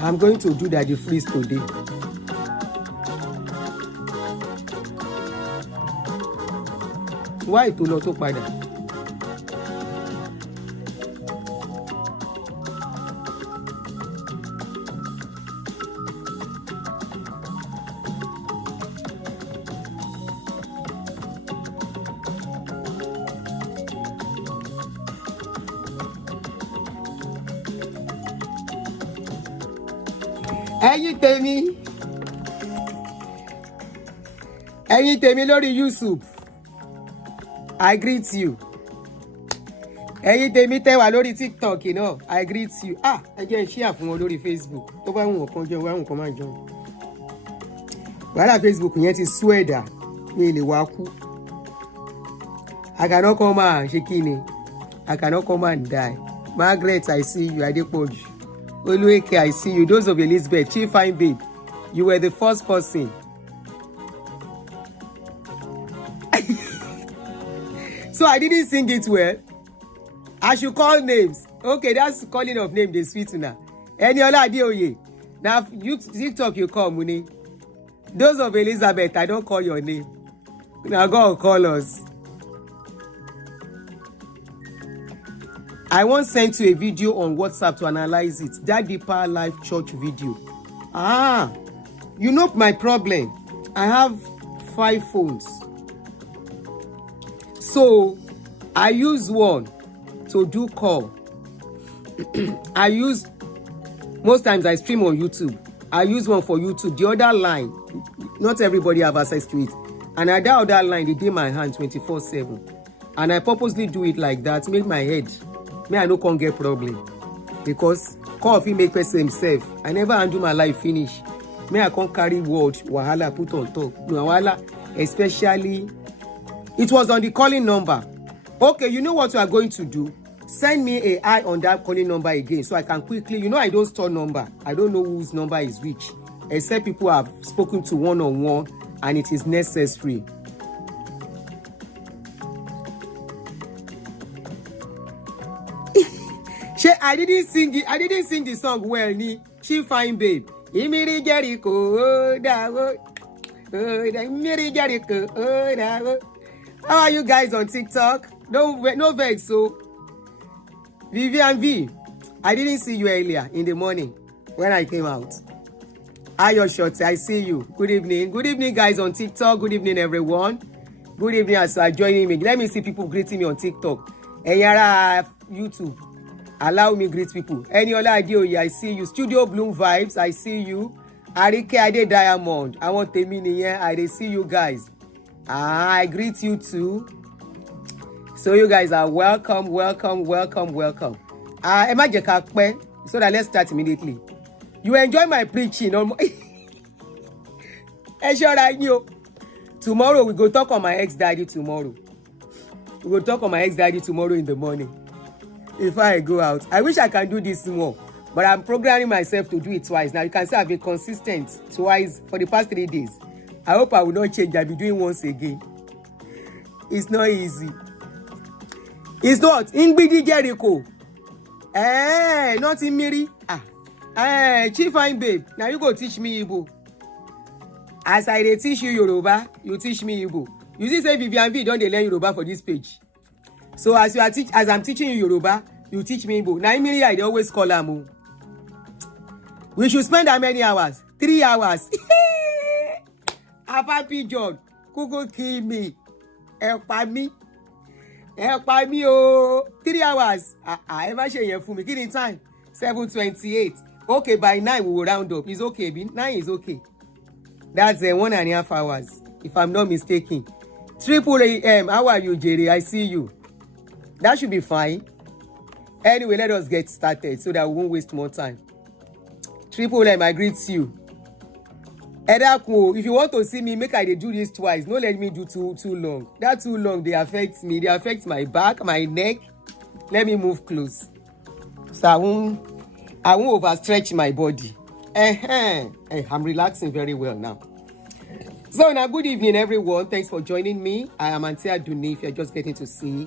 I'm going to do Daddy Freeze today. Why to lọ tó padà? Ẹ̀yin tèmi lórí YouTube, I greet you. Ẹ̀yin tèmi tẹ́ wà lórí TikTok náà, I greet you. Ẹ jẹ́ share fún wọn lórí Facebook. Tó bá wùn kan jẹun, wá wùn kan máa jẹun. Wàhálà Facebook yẹn ti sú ẹ̀dá ní ilé wa kú. I cannot come and ṣe kí ni? I cannot come and die. Margaret, I see you. Adebayo. Oluweke, I see you. Those of Elizabeth, Chief Fine Babe, you were the first person. So I didn't sing it well. I should call names. Okay, that's calling of name, the sweet now. Eniola Adeoye. Now, you TikTok, you call Muni. Those of Elizabeth, I don't call your name. Now God call us. I once sent you a video on WhatsApp to analyze it. That Deeper Life Church video. You know my problem. I have 5 phones. So, I use one to do call. Most times I stream on YouTube. I use one for YouTube. The other line, not everybody have access to it. And that other line, they dey my hand 24/7. And I purposely do it like that, make my head. I no can't get problem. Because coffee make person himself. I never undo my life finish. I can't carry word, wahala, put on top. No, wahala, especially... It was on the calling number. Okay, you know what you are going to do? Send me a eye on that calling number again so I can quickly, I don't store number. I don't know whose number is which. Except people have spoken to one-on-one and it is necessary. I didn't sing the song well, ni. She Fine Babe. Imiri Jericho, Imiri Jericho, How are you guys on TikTok? No vex, so. Vivian V, I didn't see you earlier in the morning when I came out. Ayo Shorty, I see you. Good evening. Good evening, guys on TikTok. Good evening, everyone. Good evening as you are joining me. Let me see people greeting me on TikTok. Enyara YouTube, allow me greet people. Eniola Adeoye, I see you. Studio Bloom Vibes, I see you. Arike Ade Diamond, I want Temini, I see you guys. I greet you too. So you guys are welcome. Emma Jekakpe, so that let's start immediately. You enjoy my preaching. Tomorrow we go talk on my ex-daddy tomorrow. We will talk on my ex-daddy tomorrow in the morning. If I go out. I wish I can do this more. But I'm programming myself to do it twice. Now you can see I've been consistent twice for the past 3 days. I hope I will not change. I'll be doing once again. It's not easy. It's not. Ingbidi Jericho. Not in Miri. Chief Fine Babe. Now you go teach me Igbo. As I teach you Yoruba, you teach me Igbo. You see, say Vivian V don't learn Yoruba for this page. So as I'm teaching you Yoruba, you teach me Igbo. Now in Miri, I always call them. We should spend how many hours? 3 hours. Papi John, Google kill me. Help me, oh. 3 hours. Ever share your me. Give me time. 7:28. Okay, by 9 we will round up. It's okay, 9 is okay. That's 1.5 hours, if I'm not mistaken. 3 AM. How are you, Jerry? I see you. That should be fine. Anyway, let us get started so that we won't waste more time. 3 AM. I greet you. If you want to see me, make I do this twice. No, let me do too long. That too long, they affect me. They affect my back, my neck. Let me move close. So I won't overstretch my body. I'm relaxing very well now. So now, good evening, everyone. Thanks for joining me. I am Auntie Aduni. If you're just getting to see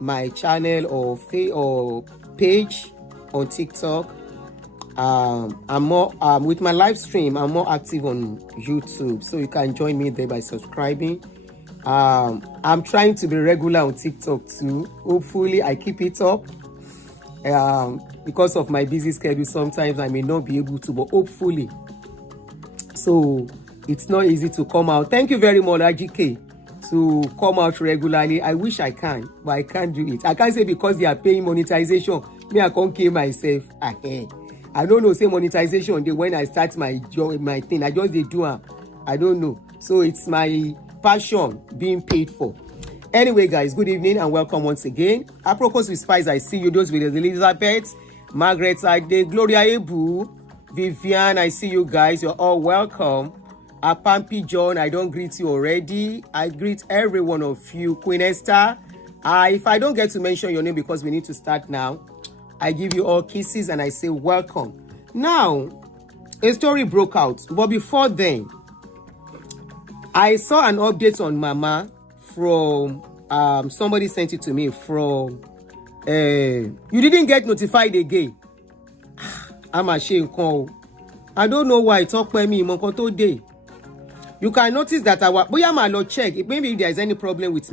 my channel or page on TikTok, I'm more with my live stream. I'm more active on YouTube, so you can join me there by subscribing. I'm trying to be regular on TikTok too. Hopefully, I keep it up. Because of my busy schedule, sometimes I may not be able to, but hopefully. So it's not easy to come out. Thank you very much, AGK, to come out regularly. I wish I can, but I can't do it. I can't say because they are paying monetization, me I can't kill myself ahead. I don't know, say monetization, when I start my job, my thing, I just they do I don't know. So it's my passion being paid for. Anyway, guys, good evening and welcome once again. Aprocos with Spice, I see you. Those with Elizabeth, Margaret, Ade, Gloria Ebu, Vivian, I see you guys. You're all welcome. Apampi John, I don't greet you already. I greet every one of you. Queen Esther, if I don't get to mention your name because we need to start now, I give you all kisses and I say welcome. Now, a story broke out. But before then, I saw an update on Mama from somebody sent it to me from you didn't get notified again. I'm ashamed. I don't know why it talk by me monko day. You can notice that our boya ma lo check. Maybe if there is any problem with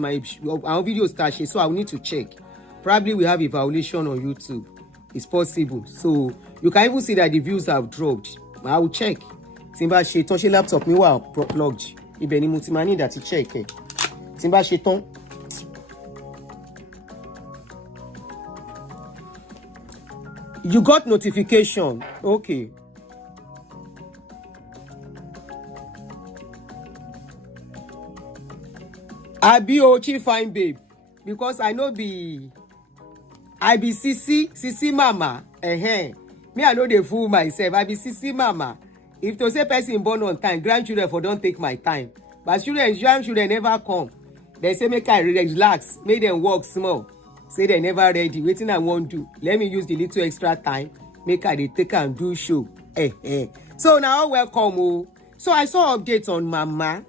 our video station, so I will need to check. Probably we have a violation on YouTube. It's possible. So you can even see that the views have dropped. I will check. Timba sheton she laptop me wa plugged. Ibẹ̀ ni mo ti ma need that check. Timba sheton. You got notification. Okay. I be Ochi fine babe. Because I know be CC mama. Me I know they fool myself. I be CC mama. If to say person born on time, grandchildren for don't take my time. But grandchildren never come. They say make I relax, make them work small. Say they never ready. Waiting I won't do. Let me use the little extra time. Make I they take and do show. So now welcome. So I saw updates on Mama.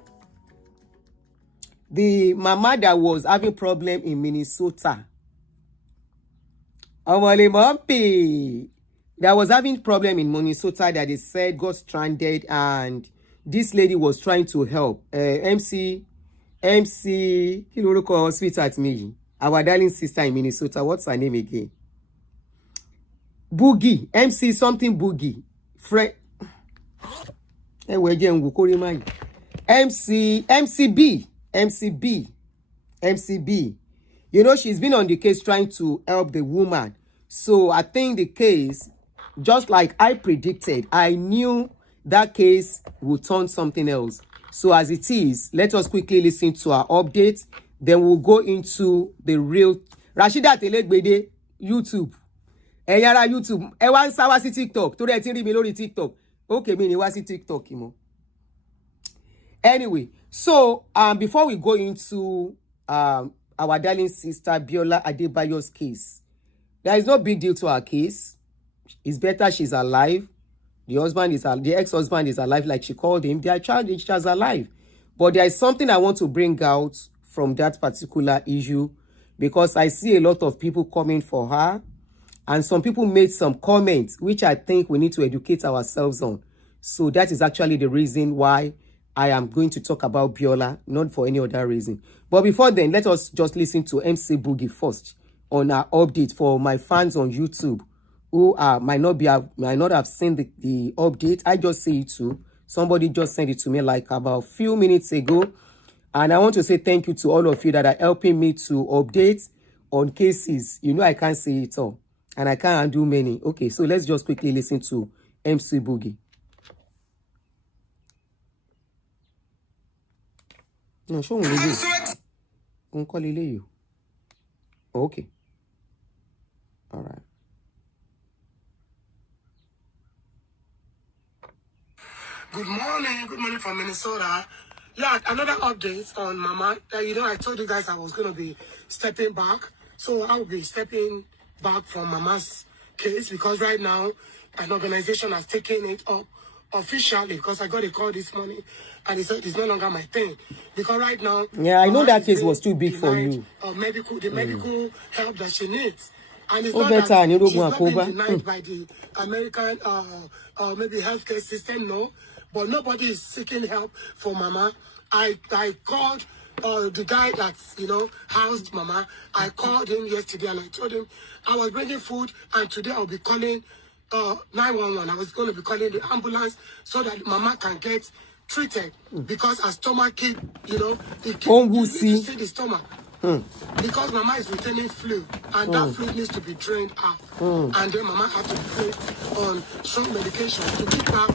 The Mama that was having problem in Minnesota. Omole Mumpy. That was having problem in Minnesota that they said got stranded and this lady was trying to help. MC, sweetheart me. Our darling sister in Minnesota. What's her name again? Boogie. MC something Boogie. MCB. You know, she's been on the case trying to help the woman. So I think the case, just like I predicted, I knew that case would turn something else. So as it is, let us quickly listen to our update. Then we'll go into the real Rashida Telegbede YouTube. Eyara YouTube. Ewan sawa si TikTok. To re tin ri mi lórí TikTok. Okay, mi ni wa si TikTok imo. Anyway, so before we go into our darling sister Biola Adebayo's case, there is no big deal to our case. It's better she's alive. The ex-husband is alive, like she called him. Their child is alive. But there is something I want to bring out from that particular issue because I see a lot of people coming for her and some people made some comments which I think we need to educate ourselves on. So that is actually the reason why I am going to talk about Biola, not for any other reason. But before then, let us just listen to MC Boogie first on our update for my fans on YouTube who might not have seen the update. I just say it too. Somebody just sent it to me like about a few minutes ago. And I want to say thank you to all of you that are helping me to update on cases. You know I can't say it all. And I can't undo many. Okay, so let's just quickly listen to MC Boogie. No, show me. Okay. All right. Good morning from Minnesota. Yeah, another update on Mama. You know, I told you guys I was going to be stepping back. So I will be stepping back from Mama's case because right now an organization has taken it up officially because I got a call this morning and they said it's no longer my thing. Because right now... Yeah, I know that case was too big for you. Medical help that she needs. And it's ó not bẹ́tà that ní she's rogun not being àkóbá. denied by the American maybe healthcare system, no. But nobody is seeking help for Mama. I called the guy that's, housed Mama. I called him yesterday and I told him I was bringing food and today I'll be calling 911. I was going to be calling the ambulance so that Mama can get treated because her stomach keep, you need to see the stomach. Because Mama is retaining fluid and that fluid needs to be drained out. And then Mama has to be placed on strong medication to keep her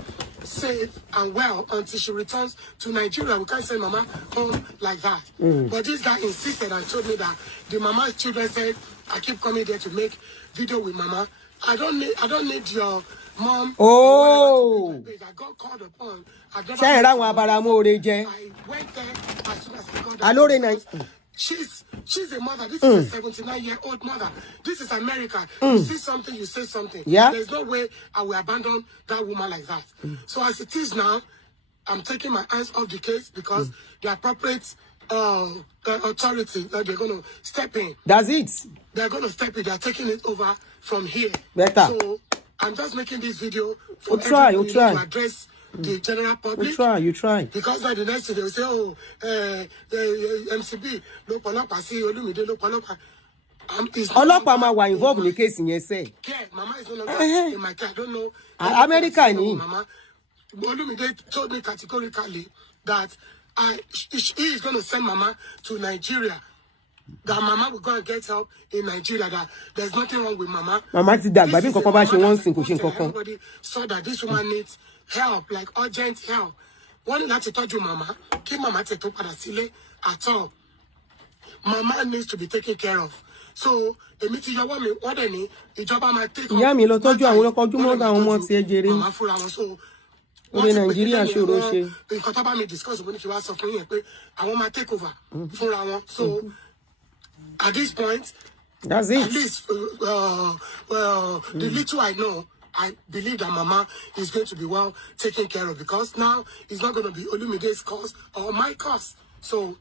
safe and well until she returns to Nigeria. We can't send Mama home like that. But this guy insisted and told me that the Mama's children said, I keep coming there to make video with Mama. I don't need your mom. Oh, I got called upon. I went there as soon as I got that. She's a mother. This is a 79-year-old mother. This is America. You see something, you say something. Yeah. There's no way I will abandon that woman like that. So as it is now, I'm taking my hands off the case because the appropriate authority, they're going to step in. That's it. They're going to step in. They're taking it over from here. Better. So I'm just making this video for everybody to address the general public. You try. Because now the next thing they will say, oh, MCB, no palapa, see, Olumide, no palapa. Ọlọ́pàá máa wà involved in the case yẹn sẹ́. Care, Mama is no longer in my care. I don't know. America ni. Mama, Olumide told me categorically that he is going to send Mama to Nigeria. That Mama will go and get help in Nigeria. That there's nothing wrong with Mama. Mama ti dàgbà bí nǹkan kan bá ṣe wọ́n sìn kò ṣe nǹkan kan. Everybody saw that this woman needs help, like urgent help. Wọ́n ní láti tọ́jú Mama. Kí Mama ti tó padà sílé at all. Mama needs to be taken care of. So, èmi ti yọwọ́ mi wọ́n dẹ̀ ní ìjọba máa take up. Ìyá mi lọ tọ́jú àwọn ọkọ̀ ojúmọ́ àwọn ọmọ ti ẹ jèrè. Mama fúnra wọn so. Orí Nàìjíríà ṣòro ṣe. Nǹkan tó bá mi discuss ògbóni kí wá sọ fún yẹn pé àwọn máa take over fúnra wọn. So, at this point, that's it. At least, the little I know, I believe that Mama is going to be well taken care of because now it's not going to be Olumide's cause or my cause. So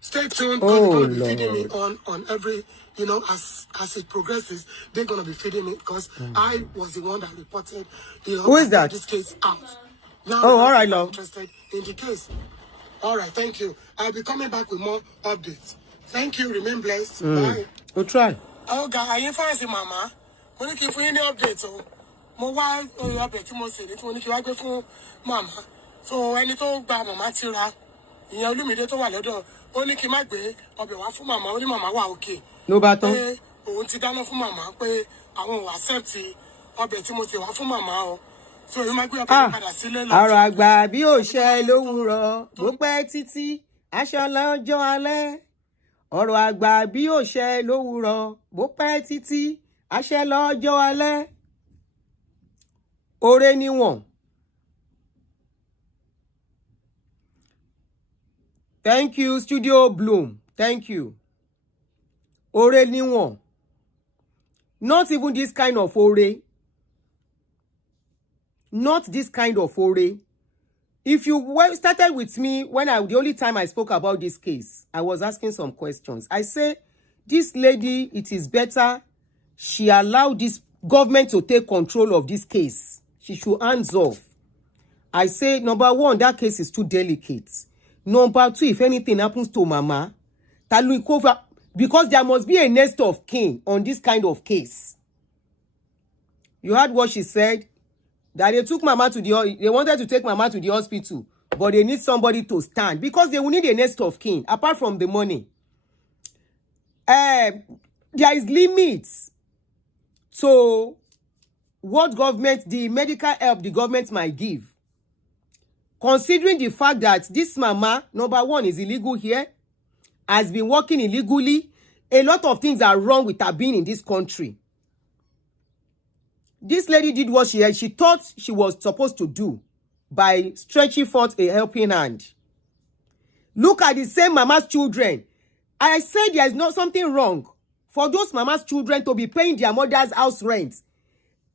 stay tuned. They're going to be feeding me on every, as it progresses, they're going to be feeding me because I was the one that reported, who is that? This case out. Now, all right, love. Interested in the case. All right, thank you. I'll be coming back with more updates. Thank you. Remain blessed. Bye. We'll try. Oh, God, are you fancy, Mama? When you keep any updates, mo wá update tí mo ṣe ní tí mo ní kí wá gbé fún Mama. So ẹni tó gba Mama ti ra ìyẹn Olúmídé tó wà lọ́dọ̀ ó ní kí má gbé ọbẹ̀ wá fún Mama ó ní Mama wà okay. Ló bá tán. Pé òun ti dáná fún Mama pé àwọn ò accept ọbẹ̀ tí mo ṣe wá fún Mama o. So èmi má gbé ọbẹ̀ padà sílé lọ. Ọ̀rọ̀ àgbà bí ò ṣẹ lówùúrọ̀ bó pẹ́ títí aṣọ lọ́jọ́ alẹ́. Ọ̀rọ̀ àgbà bí ò ṣẹ lówùúrọ̀ bó pẹ́ títí aṣẹ lọ́jọ́ alẹ́. Ore níwọ̀n. Thank you, Studio Bloom. Thank you. Ore níwọ̀n. Not even this kind of ore. Not this kind of ore. If you started with me the only time I spoke about this case, I was asking some questions. I say, this lady, it is better she allowed this government to take control of this case. She should hands off. I say, number one, that case is too delicate. Number two, if anything happens to Mama, because there must be a next of kin on this kind of case. You heard what she said? That they wanted to take Mama to the hospital, but they need somebody to stand because they will need a next of kin, apart from the money. There is limits. So, what the medical help the government might give, considering the fact that this Mama, number one, is illegal here, has been working illegally, a lot of things are wrong with her being in this country. This lady did what she thought she was supposed to do by stretching forth a helping hand. Look at the same Mama's children. I said there is not something wrong for those Mama's children to be paying their mother's house rent.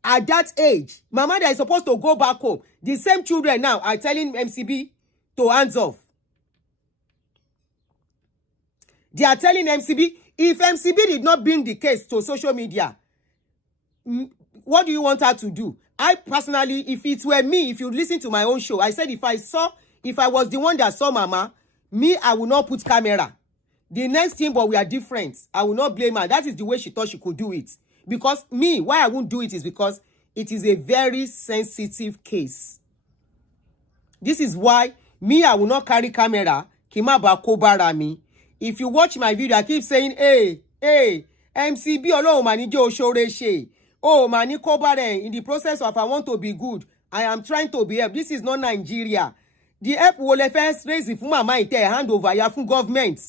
At that age, Mama that is supposed to go back home. The same children now are telling MCB to hands off. They are telling MCB, If MCB did not bring the case to social media, what do you want her to do? I personally, if it were me, if you listen to my own show, I said if I was the one that saw Mama, me, I will not put camera. The next thing, but we are different. I will not blame her. That is the way she thought she could do it. Because me, why I won't do it is because it is a very sensitive case. This is why me, I will not carry camera. Kima ba kobara mi. If you watch my video, I keep saying, hey, MCB, Ọlọ́run mà ní jẹ́ o ṣoore ṣe. Oh, mani kobare. In the process of I want to be good, I am trying to be help. This is not Nigeria. The help will first raise it for mama ite hand over ya fún government.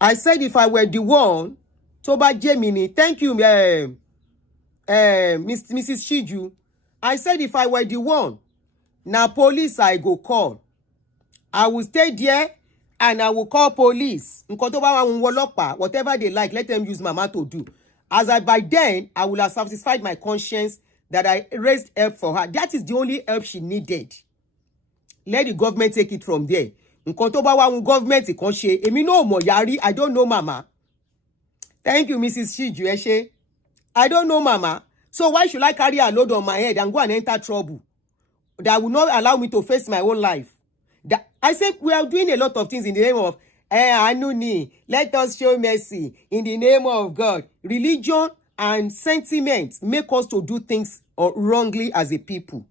I said if I were the one, Toba Gemini, thank you, Mrs. Shiju. I said if I were the one, now police I go call. I will stay there and I will call police. Whatever they like, let them use Mama to do. By then, I will have satisfied my conscience that I raised help for her. That is the only help she needed. Let the government take it from there. Government I don't know Mama. Thank you, Mrs. Shiju. I don't know Mama. So why should I carry a load on my head and go and enter trouble that will not allow me to face my own life? I said we are doing a lot of things in the name of Anuni. Let us show mercy in the name of God. Religion and sentiment make us to do things wrongly as a people.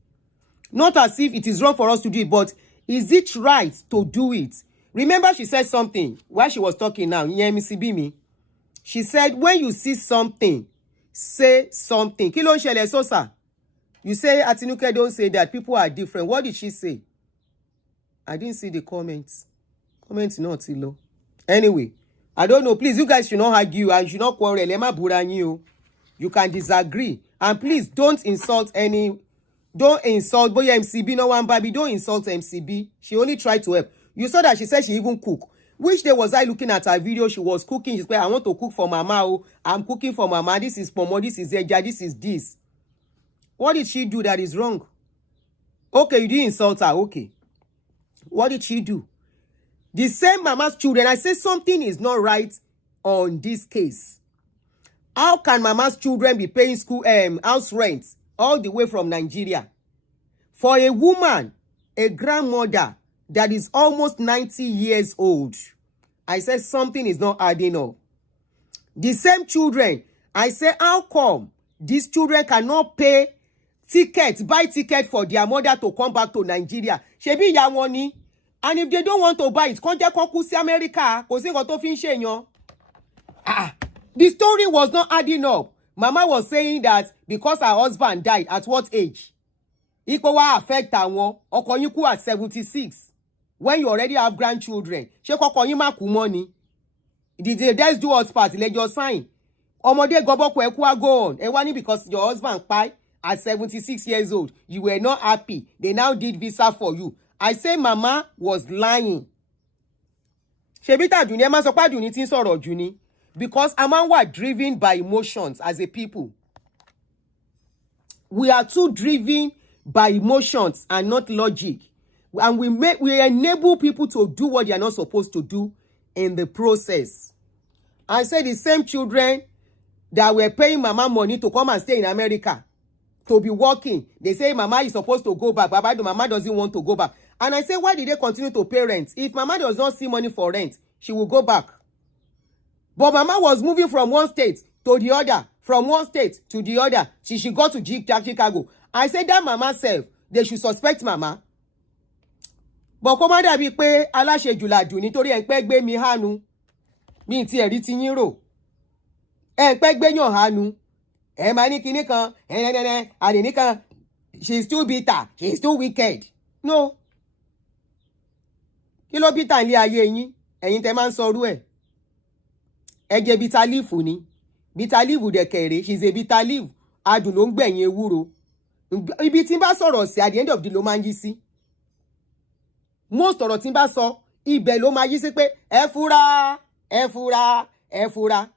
Not as if it is wrong for us to do it, but is it right to do it? Remember she said something while she was talking now. She said, when you see something, say something. Kí ló ń ṣẹlẹ̀ Sosa? You say Atinuke don't say that people are different. What did she say? I didn't see the comments. Comments not too low. Anyway, I don't know. Please, you guys should not argue and should not quarrel. You can disagree. And please don't insult don't insult Boy MCB, no one baby. Don't insult MCB. She only tried to help. You saw that she said she even cook. Which day was I looking at her video? She was cooking. She said, I want to cook for Mama. Oh, I'm cooking for Mama. This is Pomo. This is Eja. This is this. What did she do that is wrong? Okay, you didn't insult her. Okay. What did she do? The same Mama's children. I say something is not right on this case. How can Mama's children be paying school house rent all the way from Nigeria? For a woman, a grandmother that is almost 90 years old, I said something is not adding up. The same children, I say, how come these children cannot pay buy ticket for their mother to come back to Nigeria? Shebi ya woni. And if they don't want to buy it, can't they come to America? The story was not adding up. Mama was saying that because her husband died, at what age? It will affect her at 76. When you already have grandchildren, money. Did they do us part? Let your sign. Omode go on. And because your husband died at 76 years old, you were not happy. They now did visa for you. I say Mama was lying. Shebita Juni, Emma Sopa Juni tin sọ̀rọ̀ Juni. Because Ama were driven by emotions as a people. We are too driven by emotions and not logic. And we enable people to do what they are not supposed to do in the process. I say the same children that were paying Mama money to come and stay in America, to be working. They say Mama is supposed to go back, but Mama doesn't want to go back. And I say, why did they continue to pay rent? If Mama does not see money for rent, she will go back. But Mama was moving from one state to the other, from one state to the other. She got to Chicago. I said that Mama self, they should suspect Mama. But kó má dàbí pé aláṣejù làdùn nítorí ẹ̀ ń pẹ́ gbé mi hánu. Mi ti ẹ̀rí ti yín rò. Ẹ̀ ń pẹ́ gbé yàn hánu. Ẹ̀ máa ní kinní kan, àdìní kan, she is too bitter, she is too wicked. No. Kí ló bitter ilé ayé yín? Ẹ̀yin tẹ́ máa ń sọ rú ẹ̀. Ẹ jẹ́ bitter leaf ni. Bitter leaf dẹ̀ kẹ̀rẹ̀, she is a bitter leaf. Adùn ló ń gbẹ̀yìn ewúro. Ibi tí n bá sọ̀rọ̀ sí at the end of the day ló máa ń yí sí. Most ọ̀rọ̀ tí n bá sọ, ibẹ̀ ló máa yí sí pé ẹ fura, ẹ fura, ẹ fura.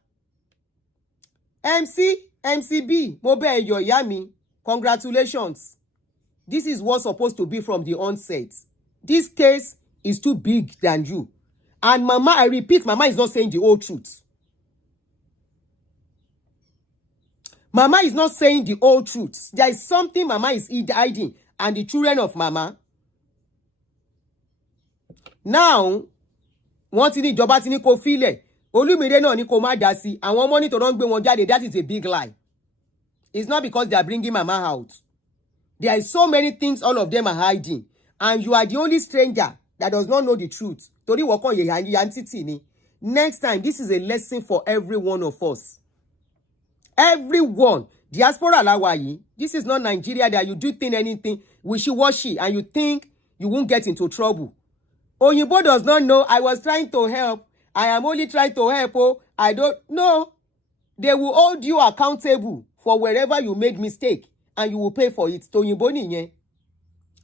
MCB, mo bẹ̀ yọ̀ ìyá mi. Congratulations. This is what's supposed to be from the onset. This case is too big than you. And Mama, I repeat, Mama is not saying the whole truth. Mama is not saying the whole truth. There is something Mama is hiding, and the children of Mama. Now, wọ́n ti ní ìjọba ti ní kó filẹ̀. Olúmídé náà ní kó má dá sí. Àwọn money tó don't gbé wọn jáde, that is a big lie. It's not because they are bringing Mama out. There are so many things all of them are hiding. And you are the only stranger that does not know the truth. Torí wọ́n kàn yẹ yantiti ni. Next time, this is a lesson for every one of us. Everyone. Diaspora lawa yìí. This is not Nigeria that you do think anything wishy-washy and you think you won't get into trouble. Oyinbo does not know. I was trying to help. I am only trying to help. Oh, I don't know. They will hold you accountable for wherever you made mistake and you will pay for it. Oyinbo nìyẹn.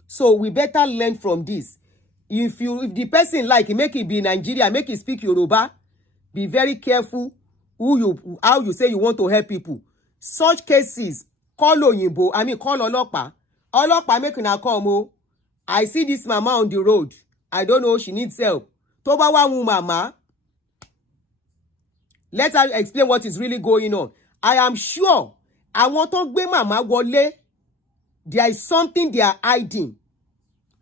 So we better learn from this. If the person like make it be Nigeria, make it speak Yoruba, be very careful how you say you want to help people. Such cases, call Oyinbo, call Olopa. Olopa make una come. Oh, I see this mama on the road. I don't know, she needs help. Tó bá wá wù mama, let her explain what is really going on. I am sure àwọn tó gbé mama wọlé, there is something they are hiding.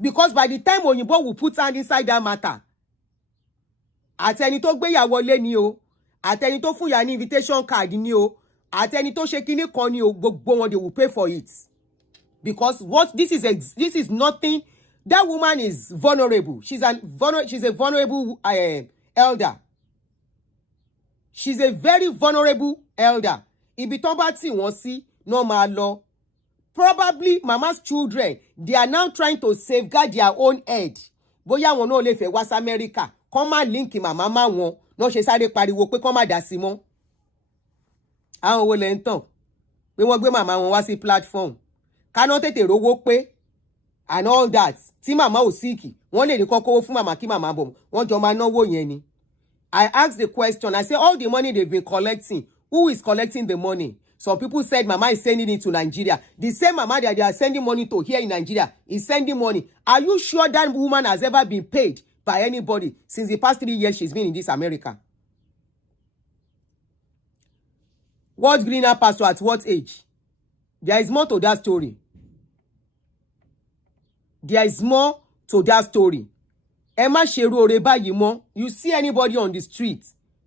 Because by the time Oyinbo will put hand inside that matter, àtẹni tó gbé ya wọlé ni o, àtẹni tó fún ya ní invitation card ni o, àtẹni tó ṣe kíní kan ni o, gbogbo wọn they will pay for it. Because what this is nothing. That woman is vulnerable. She's a vulnerable elder. She's a very vulnerable elder. Ibi tó bá tì wọ́n sí no máa lọ. Probably Mama's children, they are now trying to safeguard their own head. Bóyá wọn náà lè fẹ́ wá sí America. Kọ́ máa link Mama má wọn. No ṣe sáré pariwo pé kọ́ máa dá sí mọ́. Àwọn wo lẹ ń tàn? Pé wọ́n gbé Mama wọn wá sí platform. Ká náà tètè rówó pé. And all that. Tí Mama ò síkì. Wọ́n lè ní kọ́kọ́ fún Mama kí Mama bọ̀. Wọ́n jọ máa náwó yẹn ni. I asked the question. I said, all the money they've been collecting, who is collecting the money? Some people said Mama is sending it to Nigeria. The same Mama that they are sending money to here in Nigeria is sending money. Are you sure that woman has ever been paid by anybody since the past 3 years she's been in this America? What greener pastor at what age? There is more to that story. There is more to that story. Ẹ má ṣerú oore báyìí mọ́. You see anybody on the street?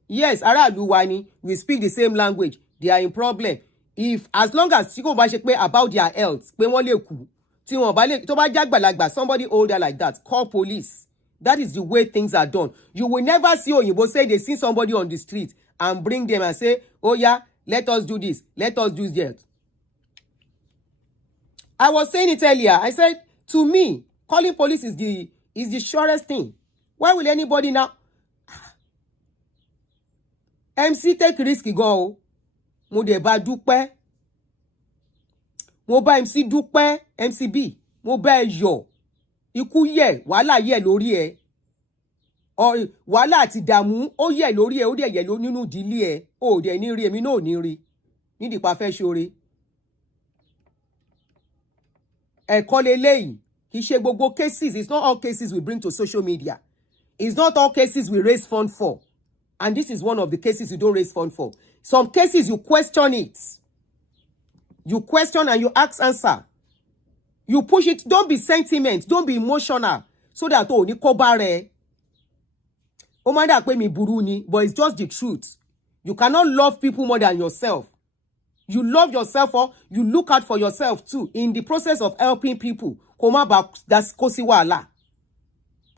Yes, aráàlú wa ni. We speak the same language. They are in problem. If as long as tí kò bá ṣe pé about their health, pé wọ́n lè kú. Tí wọ́n bá lè tó bá jágbàlagbà, somebody older like that, call police. That is the way things are done. You will never see Oyinbo say they see somebody on the street and bring them and say, oh yeah, let us do this, let us do that. I was saying it earlier. I said, to me, calling police is the surest thing. Why will anybody now? MC take risk go. Mo dẹ̀ bá dúpẹ́. Mo bá MC dúpẹ́, MCB. Mo bá ẹ yọ̀. Ikú yẹ̀, wàhálà yẹ̀ lórí ẹ. Wàhálà àti dààmú ó yẹ̀ lórí ẹ, ó dẹ̀ yẹ̀ nínú ìdílé ẹ. Ó dẹ̀ ní rí, èmi náà ò ní rí. Nídìí pa fẹ́ ṣoore. Ẹ̀kọ́ leléyìí. Kì í ṣe gbogbo cases. It's not all cases we bring to social media. It's not all cases we raise fund for. And this is one of the cases you don't raise fund for. Some cases you question it. You question and you ask answer. You push it. Don't be sentiment. Don't be emotional. So that ní kó bá rẹ. Ó máa dà pé mi burú ni, but it's just the truth. You cannot love people more than yourself. You love yourself or you look out for yourself too. In the process of helping people, kó má bá kó sí wàhálà.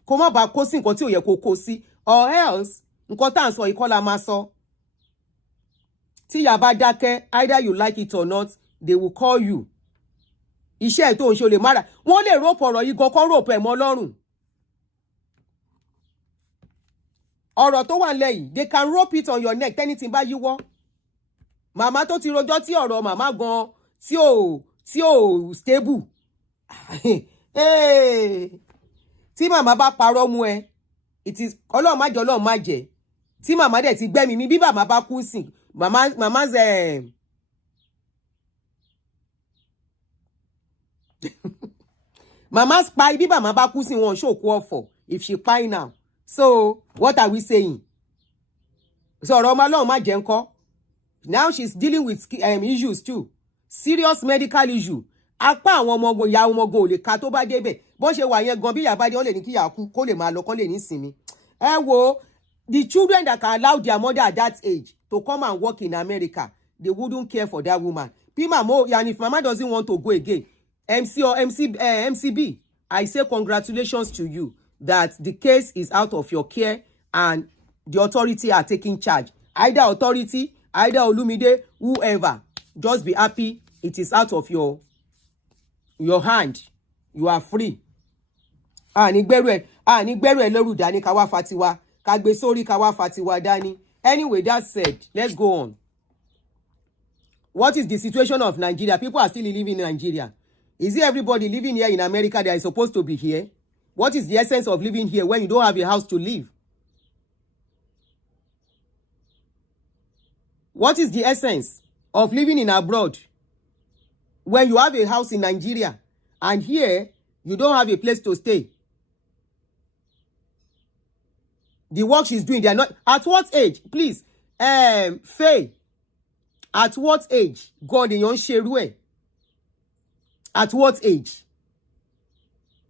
Kó má bá kó sí nǹkan tí ò yẹ kó kó sí. Or else, nǹkan tá à ń sọ ìkọ́ la máa sọ. Tí ìyá bá dákẹ́, either you like it or not, they will call you. Iṣẹ́ ẹ̀ tó ń ṣe olè mára. Wọ́n lè rope ọ̀rọ̀ yìí gan kọ́ rope ẹ̀ mọ́ lọ́rùn. Ọ̀rọ̀ tó wà nílẹ̀ yìí, they can rope it on your neck tẹ́nítì bá yíwọ́. Màmá tó ti rojọ́ tí ọ̀rọ̀ màmá gan tí ò stable. Tí màmá bá parọ́ mú ẹ, it is Ọlọ́run má jẹ́ Ọlọ́run má jẹ́. Tí màmá dẹ̀ ti gbẹ́mi mi bí màmá bá kú sí. Màmá's pa bí màmá bá kú sí wọn ṣòkú ọ̀fọ̀ if she pie now. So what are we saying? So Romalo ma jenko. Now she's dealing with issues too. Serious medical issue. Apa àwọn ọmọ go ya ọmọ go le ka tó bá débẹ̀. Bó ṣe wà yẹn gan bí ya bá dé ó lè ní kí ya kú kó lè máa lọ kó lè ní sinmi. Ẹ wo, the children that can allow their mother at that age to come and work in America, they wouldn't care for that woman. And if mama doesn't want to go again, MCB, I say congratulations to you that the case is out of your care and the authority are taking charge. Either authority, either Olumide, whoever, just be happy it is out of your hand. You are free. Anyway, that said, let's go on. What is the situation of Nigeria? People are still living in Nigeria. Is it everybody living here in America that is supposed to be here? What is the essence of living here when you don't have a house to live? What is the essence of living in abroad when you have a house in Nigeria and here you don't have a place to stay? The work she's doing, they are not. At what age? Please, Faye. At what age? God in your sherue. At what age?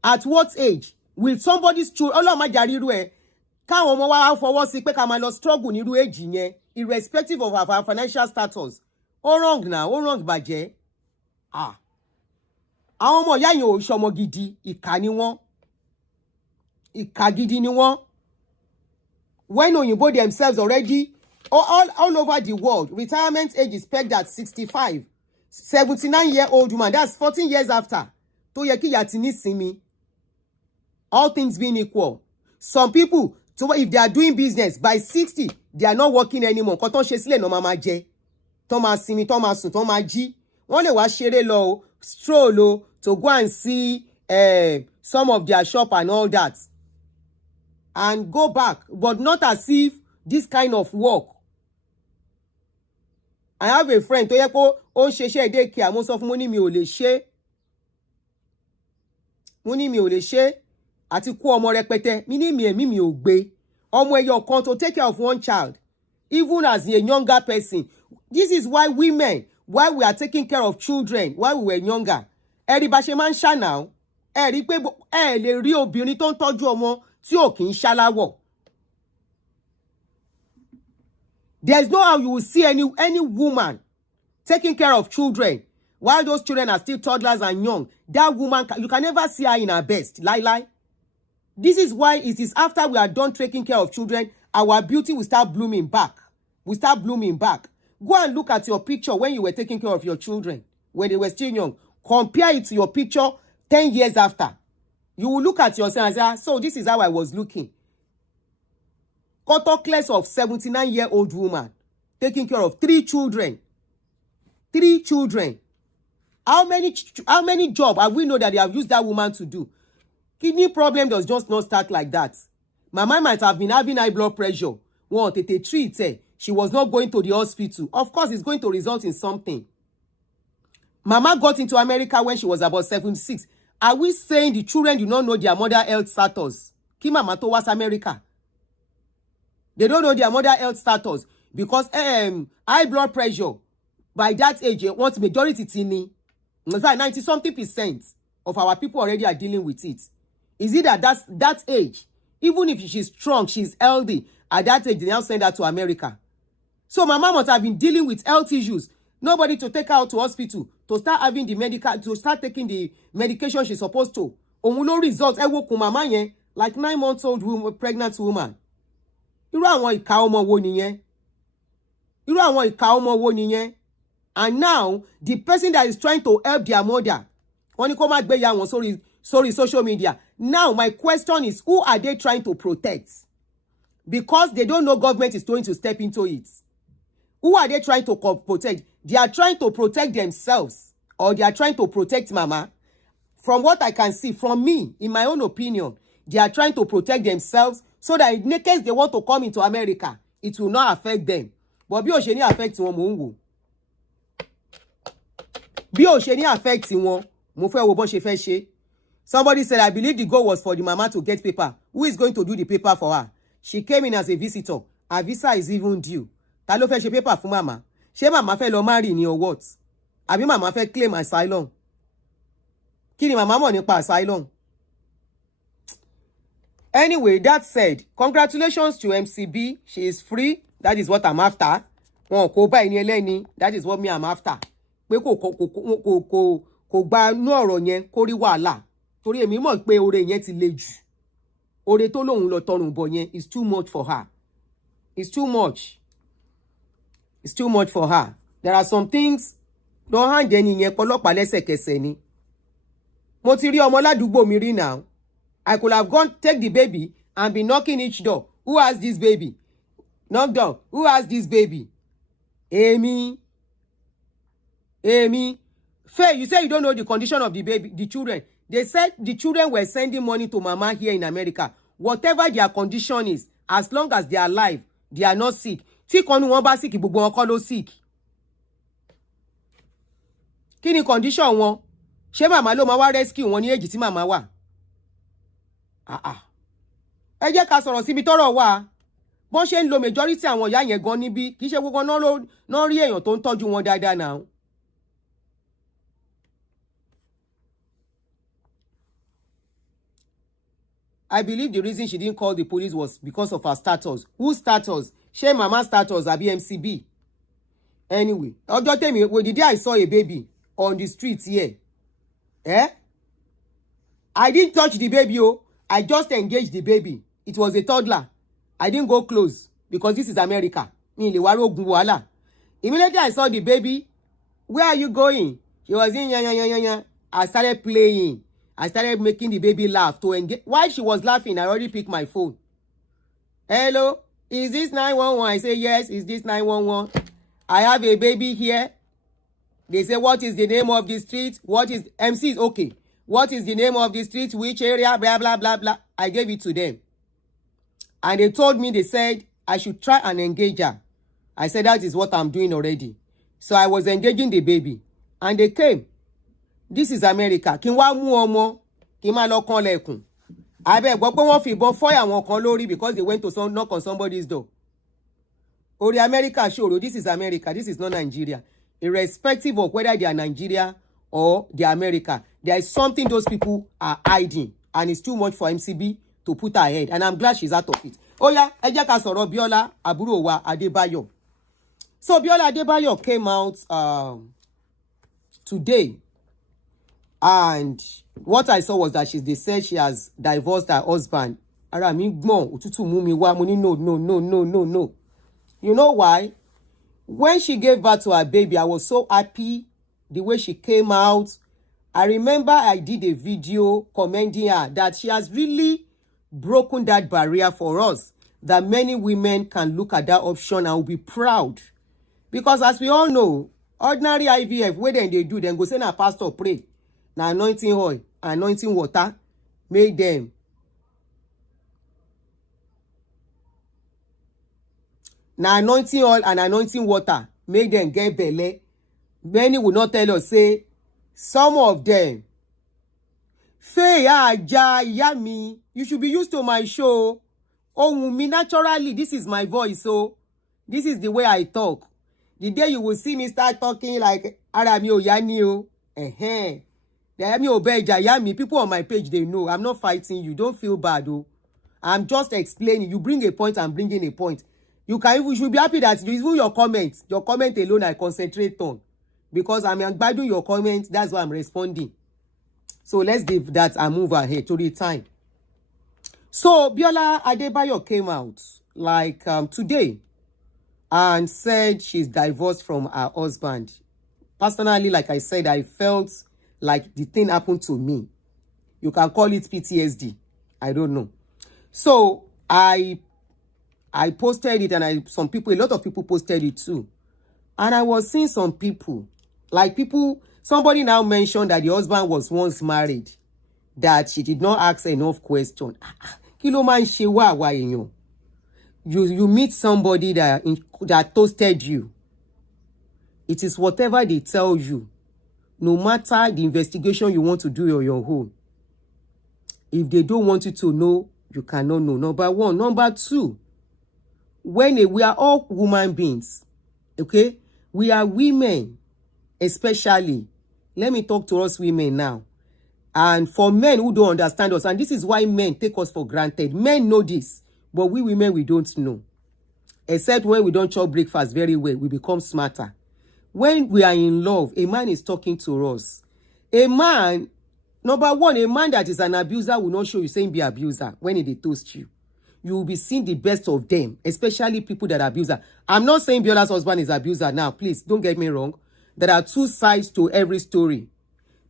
At what age will somebody's children? Allah ma jari rue. Ka omo wa fọwọ́ sí pé ká máa lọ struggle ní irú age yẹn, irrespective of our financial status. Ó wrong now, ó wrong bàjẹ́. Àwọn ọmọ ìyá yẹn ò ṣọmọ gidi, ìkà ni wọ́n. Ìkà gidi ni wọ́n. When Oyinbo themselves already all over the world, retirement age is pegged at 65. 79-year-old woman, that's 14 years after. Tó yẹ kí ìyá ti ní sinmi. All things being equal. Some people, so if they are doing business by 60, they are not working anymore. Kò tó ṣe sílẹ̀ no mama jẹ. Tó máa sinmi, tó máa sùn, tó máa jí. Wọ́n lè wá ṣeré lọ, stroll to go and see some of their shop and all that. And go back, but not as if this kind of work. I have a friend tó yẹ kó ó ń ṣeṣẹ́ daycare, mo sọ fún mo ní mi ò lè ṣe. Mo ní mi ò lè ṣe àti kó ọmọ rẹpẹtẹ. Mi ní mi ò gbé. Ọmọ ẹyọ kan to take care of one child, even as a younger person. This is why women, why we are taking care of children while we were younger. Ẹ rí bá ṣe máa ń ṣá now. Ẹ rí pé ẹ lè rí obìnrin tó ń tọ́jú ọmọ tí ò kì í ṣaláwọ̀. There's no how you will see any woman taking care of children while those children are still toddlers and young. That woman, you can never see her in her best. Lie. This is why it is after we are done taking care of children, our beauty will start blooming back. We start blooming back. Go and look at your picture when you were taking care of your children, when they were still young. Compare it to your picture 10 years after. You will look at yourself and say, so this is how I was looking. Cotocless of 79-year-old woman taking care of 3 children. 3 children. How many jobs have we know that they have used that woman to do? Kidney problem does just not start like that. Mama might have been having high blood pressure. They treat her. She was not going to the hospital. Of course, it's going to result in something. Mama got into America when she was about 76. Are we saying the children do not know their mother health status? Ki mama to was America. They don't know their mother health status because high blood pressure by that age, what majority tini. In fact, 90-something% of our people already are dealing with it. Is it that age? Even if she's strong, she's healthy, at that age, they now send her to America. So mama must have been dealing with health issues. Nobody to take her out to hospital, to start having to start taking the medication she's supposed to. Omulo results, mama yen, like 9-month-old pregnant woman. Irú àwọn ìkà ọmọ wo nìyẹn? Irú àwọn ìkà ọmọ wo nìyẹn? And now, the person that is trying to help their mother, wọ́n ní kó má gbé ya wọn sórí social media. Now, my question is, who are they trying to protect? Because they don't know government is going to step into it. Who are they trying to protect? They are trying to protect themselves, or they are trying to protect mama. From what I can see, from me, in my own opinion, they are trying to protect themselves so that in case they want to come into America, it will not affect them. But bí ó ṣe ní affect wọn mo ń wò. Bí ó ṣe ní affect wọn, mo fẹ́ wo bó ṣe fẹ́ ṣe. Somebody said, I believe the goal was for the mama to get paper. Who is going to do the paper for her? She came in as a visitor. Her visa is even due. Ta ló fẹ́ ṣe paper fún mama? Ṣé mama fẹ́ lọ marry ni or what? Àbí mama fẹ́ claim asylum? Kí ni mama mọ̀ nípa asylum? Anyway, that said, congratulations to MCB. She is free. That is what I'm after. Wọn kò bá ẹni ẹlẹ́ni. That is what me I'm after. Pé kò gba inú ọ̀rọ̀ yẹn kó rí wàhálà. Torí èmi mọ̀ pé oore yẹn ti le jù. Oore tó lóun lọ tọrùn bọ̀ yẹn is too much for her. It's too much. It's too much for her. There are some things don't hand ẹni yẹn pọlọ́pàá lẹ́sẹ̀kẹsẹ̀ ni. Mo ti rí ọmọ ládùúgbò mi rí now. I could have gone take the baby and be knocking each door. Who has this baby? Knock door. Who has this baby? Amy. Faye, you say you don't know the condition of the baby, the children. They said the children were sending money to mama here in America. Whatever their condition is, as long as they are alive, they are not sick. Tí kan nu wọn bá sick, gbogbo wọn kọ́ ló sick. Kí ni condition wọn? Ṣé màmá ló máa wá rescue wọn ní èjì tí màmá wà? Ẹ jẹ́ ká sọ̀rọ̀ síbi tọ́rọ̀ wà. Bọ́n ṣe ń lo majority àwọn ìyá yẹn gan níbí, kì í ṣe gbogbo náà rí èèyàn tó ń tọ́jú wọn dáadáa náà. I believe the reason she didn't call the police was because of her status. Whose status? Ṣé mama status àbí MCB? Anyway, ọjọ́ tèmi, the day I saw a baby on the street here. I didn't touch the baby, oh. I just engaged the baby. It was a toddler. I didn't go close because this is America. Immediately I saw the baby. Where are you going? She was in I started playing. I started making the baby laugh to engage. While she was laughing, I already picked my phone. Hello, is this 911? I say, yes, is this 911? I have a baby here. They say, what is the name of the street? What is MC is okay. What is the name of the street? Which area? Blah, blah, blah, blah. I gave it to them. And they told me, they said, I should try and engage her. I said, that is what I'm doing already. So I was engaging the baby. And they came. This is America. Kí wá mú ọmọ, kí má lọ kàn lẹ́kùn. I beg, gbọ́ pé wọ́n fìbọn fọ́ àwọn kan lórí because they went to knock on somebody's door. Orí America ṣòro. This is America. This is not Nigeria. Irrespective of whether they are Nigeria or they are America, there is something those people are hiding. And it's too much for MCB to put her head. And I'm glad she's out of it. Oh yeah, ẹ jẹ́ ká sọ̀rọ̀ Biola àbúrò wa Adebayo. So Biola Adebayo came out today. And what I saw was that they said she has divorced her husband. Ara mi gbọ̀n, òtútù mú mi wá, mo ní no. You know why? When she gave birth to her baby, I was so happy the way she came out. I remember I did a video commending her that she has really broken that barrier for us, that many women can look at that option and will be proud. Because as we all know, ordinary IVF, what then they do, then go send a pastor pray. Now anointing oil, anointing water, make them. Now anointing oil and anointing water, make them get belly. Many will not tell us, say, some of them. Faye, yami, you should be used to my show. Oh, me naturally, this is my voice, so this is the way I talk. The day you will see me start talking like Arami o yani o, people on my page, they know. I'm not fighting you. Don't feel bad, oh. I'm just explaining. You bring a point, I'm bringing a point. You should be happy that even your comment alone, I concentrate on. Because I'm embedding your comment, that's why I'm responding. So let's give that and move ahead to the time. So Biola Adebayo came out like today and said she's divorced from her husband. Personally, like I said, I felt like the thing happened to me. You can call it PTSD. I don't know. So I posted it, and a lot of people posted it too. And I was seeing some people, somebody now mentioned that the husband was once married, that she did not ask enough questions. Kí ló máa ń ṣe wá àwa èèyàn? You meet somebody that toasted you. It is whatever they tell you. No matter the investigation you want to do on your own. If they don't want you to know, you cannot know. Number one. Number two, we are all human beings, okay? We are women, especially. Let me talk to us women now. And for men who don't understand us, and this is why men take us for granted. Men know this, but we women, we don't know. Except when we don't chop breakfast very well, we become smarter. When we are in love, a man is talking to us. A man, number one, a man that is an abuser will not show you saying be abuser when they toast you. You will be seeing the best of them, especially people that are abuser. I'm not saying Biola's husband is abuser now. Please, don't get me wrong. There are two sides to every story.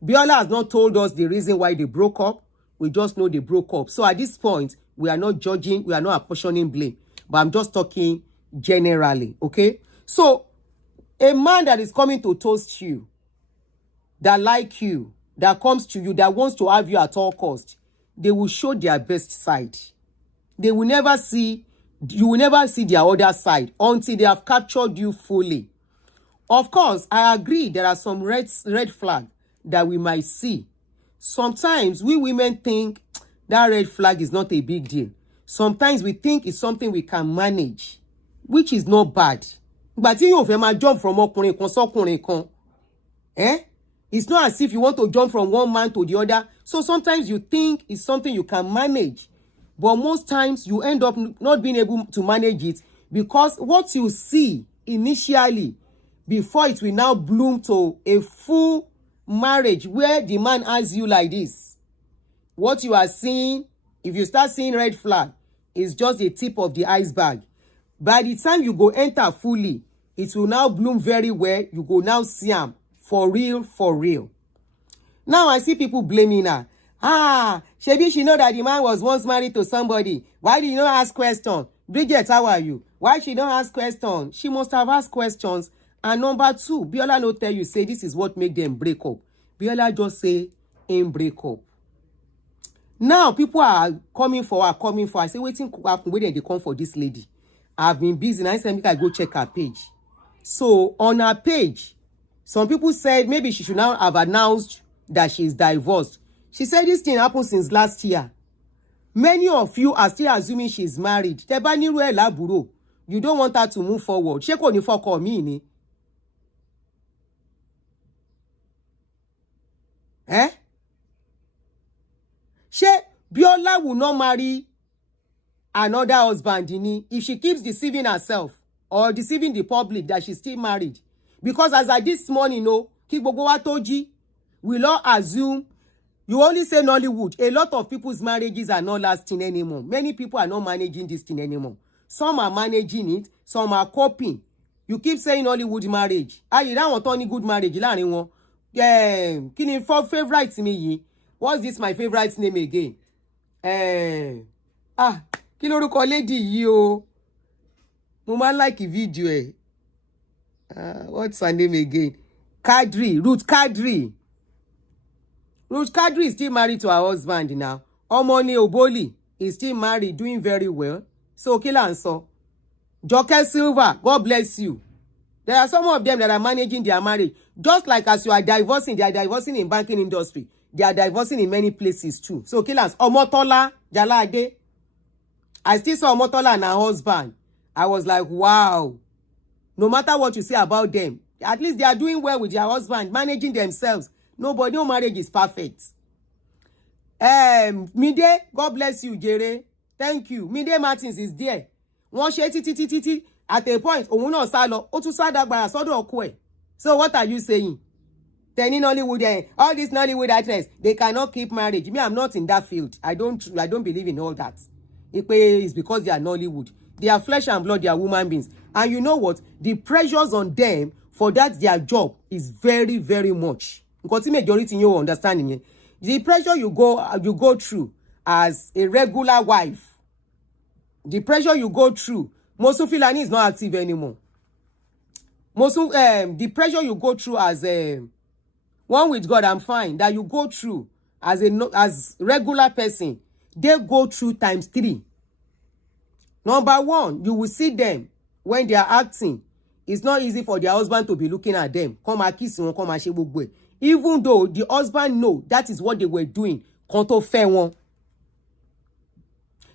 Biola has not told us the reason why they broke up. We just know they broke up. So at this point, we are not judging. We are not apportioning blame. But I'm just talking generally, okay? So a man that is coming to toast you, that like you, that comes to you, that wants to have you at all costs, they will show their best side. They will never see, you will never see their other side until they have captured you fully. Of course, I agree there are some red flags that we might see. Sometimes we women think that red flag is not a big deal. Sometimes we think it's something we can manage, which is not bad. But you don't jump from ọkùnrin kan sọ́kùnrin kan. It's not as if you want to jump from one man to the other. So sometimes you think it's something you can manage. But most times you end up not being able to manage it because what you see initially, before it will now bloom to a full marriage where the man asks you like this, what you are seeing, if you start seeing red flag, is just the tip of the iceberg. By the time you go enter fully, it will now bloom very well. You go now see him for real, for real. Now I see people blaming her. Shebi, she know that the man was once married to somebody. Why did you not ask questions? Bridget, how are you? Why she don't ask questions? She must have asked questions. And number two, Biola no tell you, say this is what make them break up. Biola just say, ain't break up. Now, people are coming for her, I say, waiting, waiting, they come for this lady. I've been busy, and I said, I go check her page. So, on her page, some people said maybe she should now have announced that she is divorced. She said this thing happened since last year. Many of you are still assuming she is married. You don't want her to move forward. She kò ní fọkọ mi ni. Biola will not marry another husband if she keeps deceiving herself or deceiving the public that she's still married. Because as I this morning, kí gbogbo wa tó jí, we all assume, you only say Nollywood. A lot of people's marriages are not lasting anymore. Many people are not managing this thing anymore. Some are managing it, some are coping. You keep saying Nollywood marriage. You don't want any good marriage. Kí ni favorite me? What's this my favorite name again? Kí lorúkọ lady yìí o? Mo máa like video what's her name again? Ruth Kadri. Ruth Kadri is still married to her husband now. Omoni Oboli is still married, doing very well. So kí là ń sọ? Joke Silva, God bless you. There are some of them that are managing their marriage. Just like as you are divorcing, they are divorcing in banking industry. They are divorcing in many places too. So kí là ń sọ? Omotola Jalade. I still saw Omotola and her husband. I was like, wow. No matter what you say about them, at least they are doing well with their husband, managing themselves. No marriage is perfect. Mide, God bless you, Jere. Thank you. Mide Martins is there. Wọ́n ṣe títí at a point, òun náà sá lọ, ó tún sá dàgbàrà sọ́dọ̀ ọkọ ẹ̀. So what are you saying? Then in Nollywood, all these Nollywood actors, they cannot keep marriage. Me, I'm not in that field. I don't believe in all that. It's because they are Nollywood. They are flesh and blood, they are human beings. And you know what? The pressures on them for that their job is very, very much. Because the majority you understanding. The pressure you go through as a regular wife, the pressure you go through, Mosu Filani is not active anymore. The pressure you go through as one with God, I'm fine, that you go through as regular person, they go through times 3. Number one, you will see them when they are acting. It's not easy for their husband to be looking at them. Come and kiss one, come and shake. Even though the husband know that is what they were doing. Konto fe won.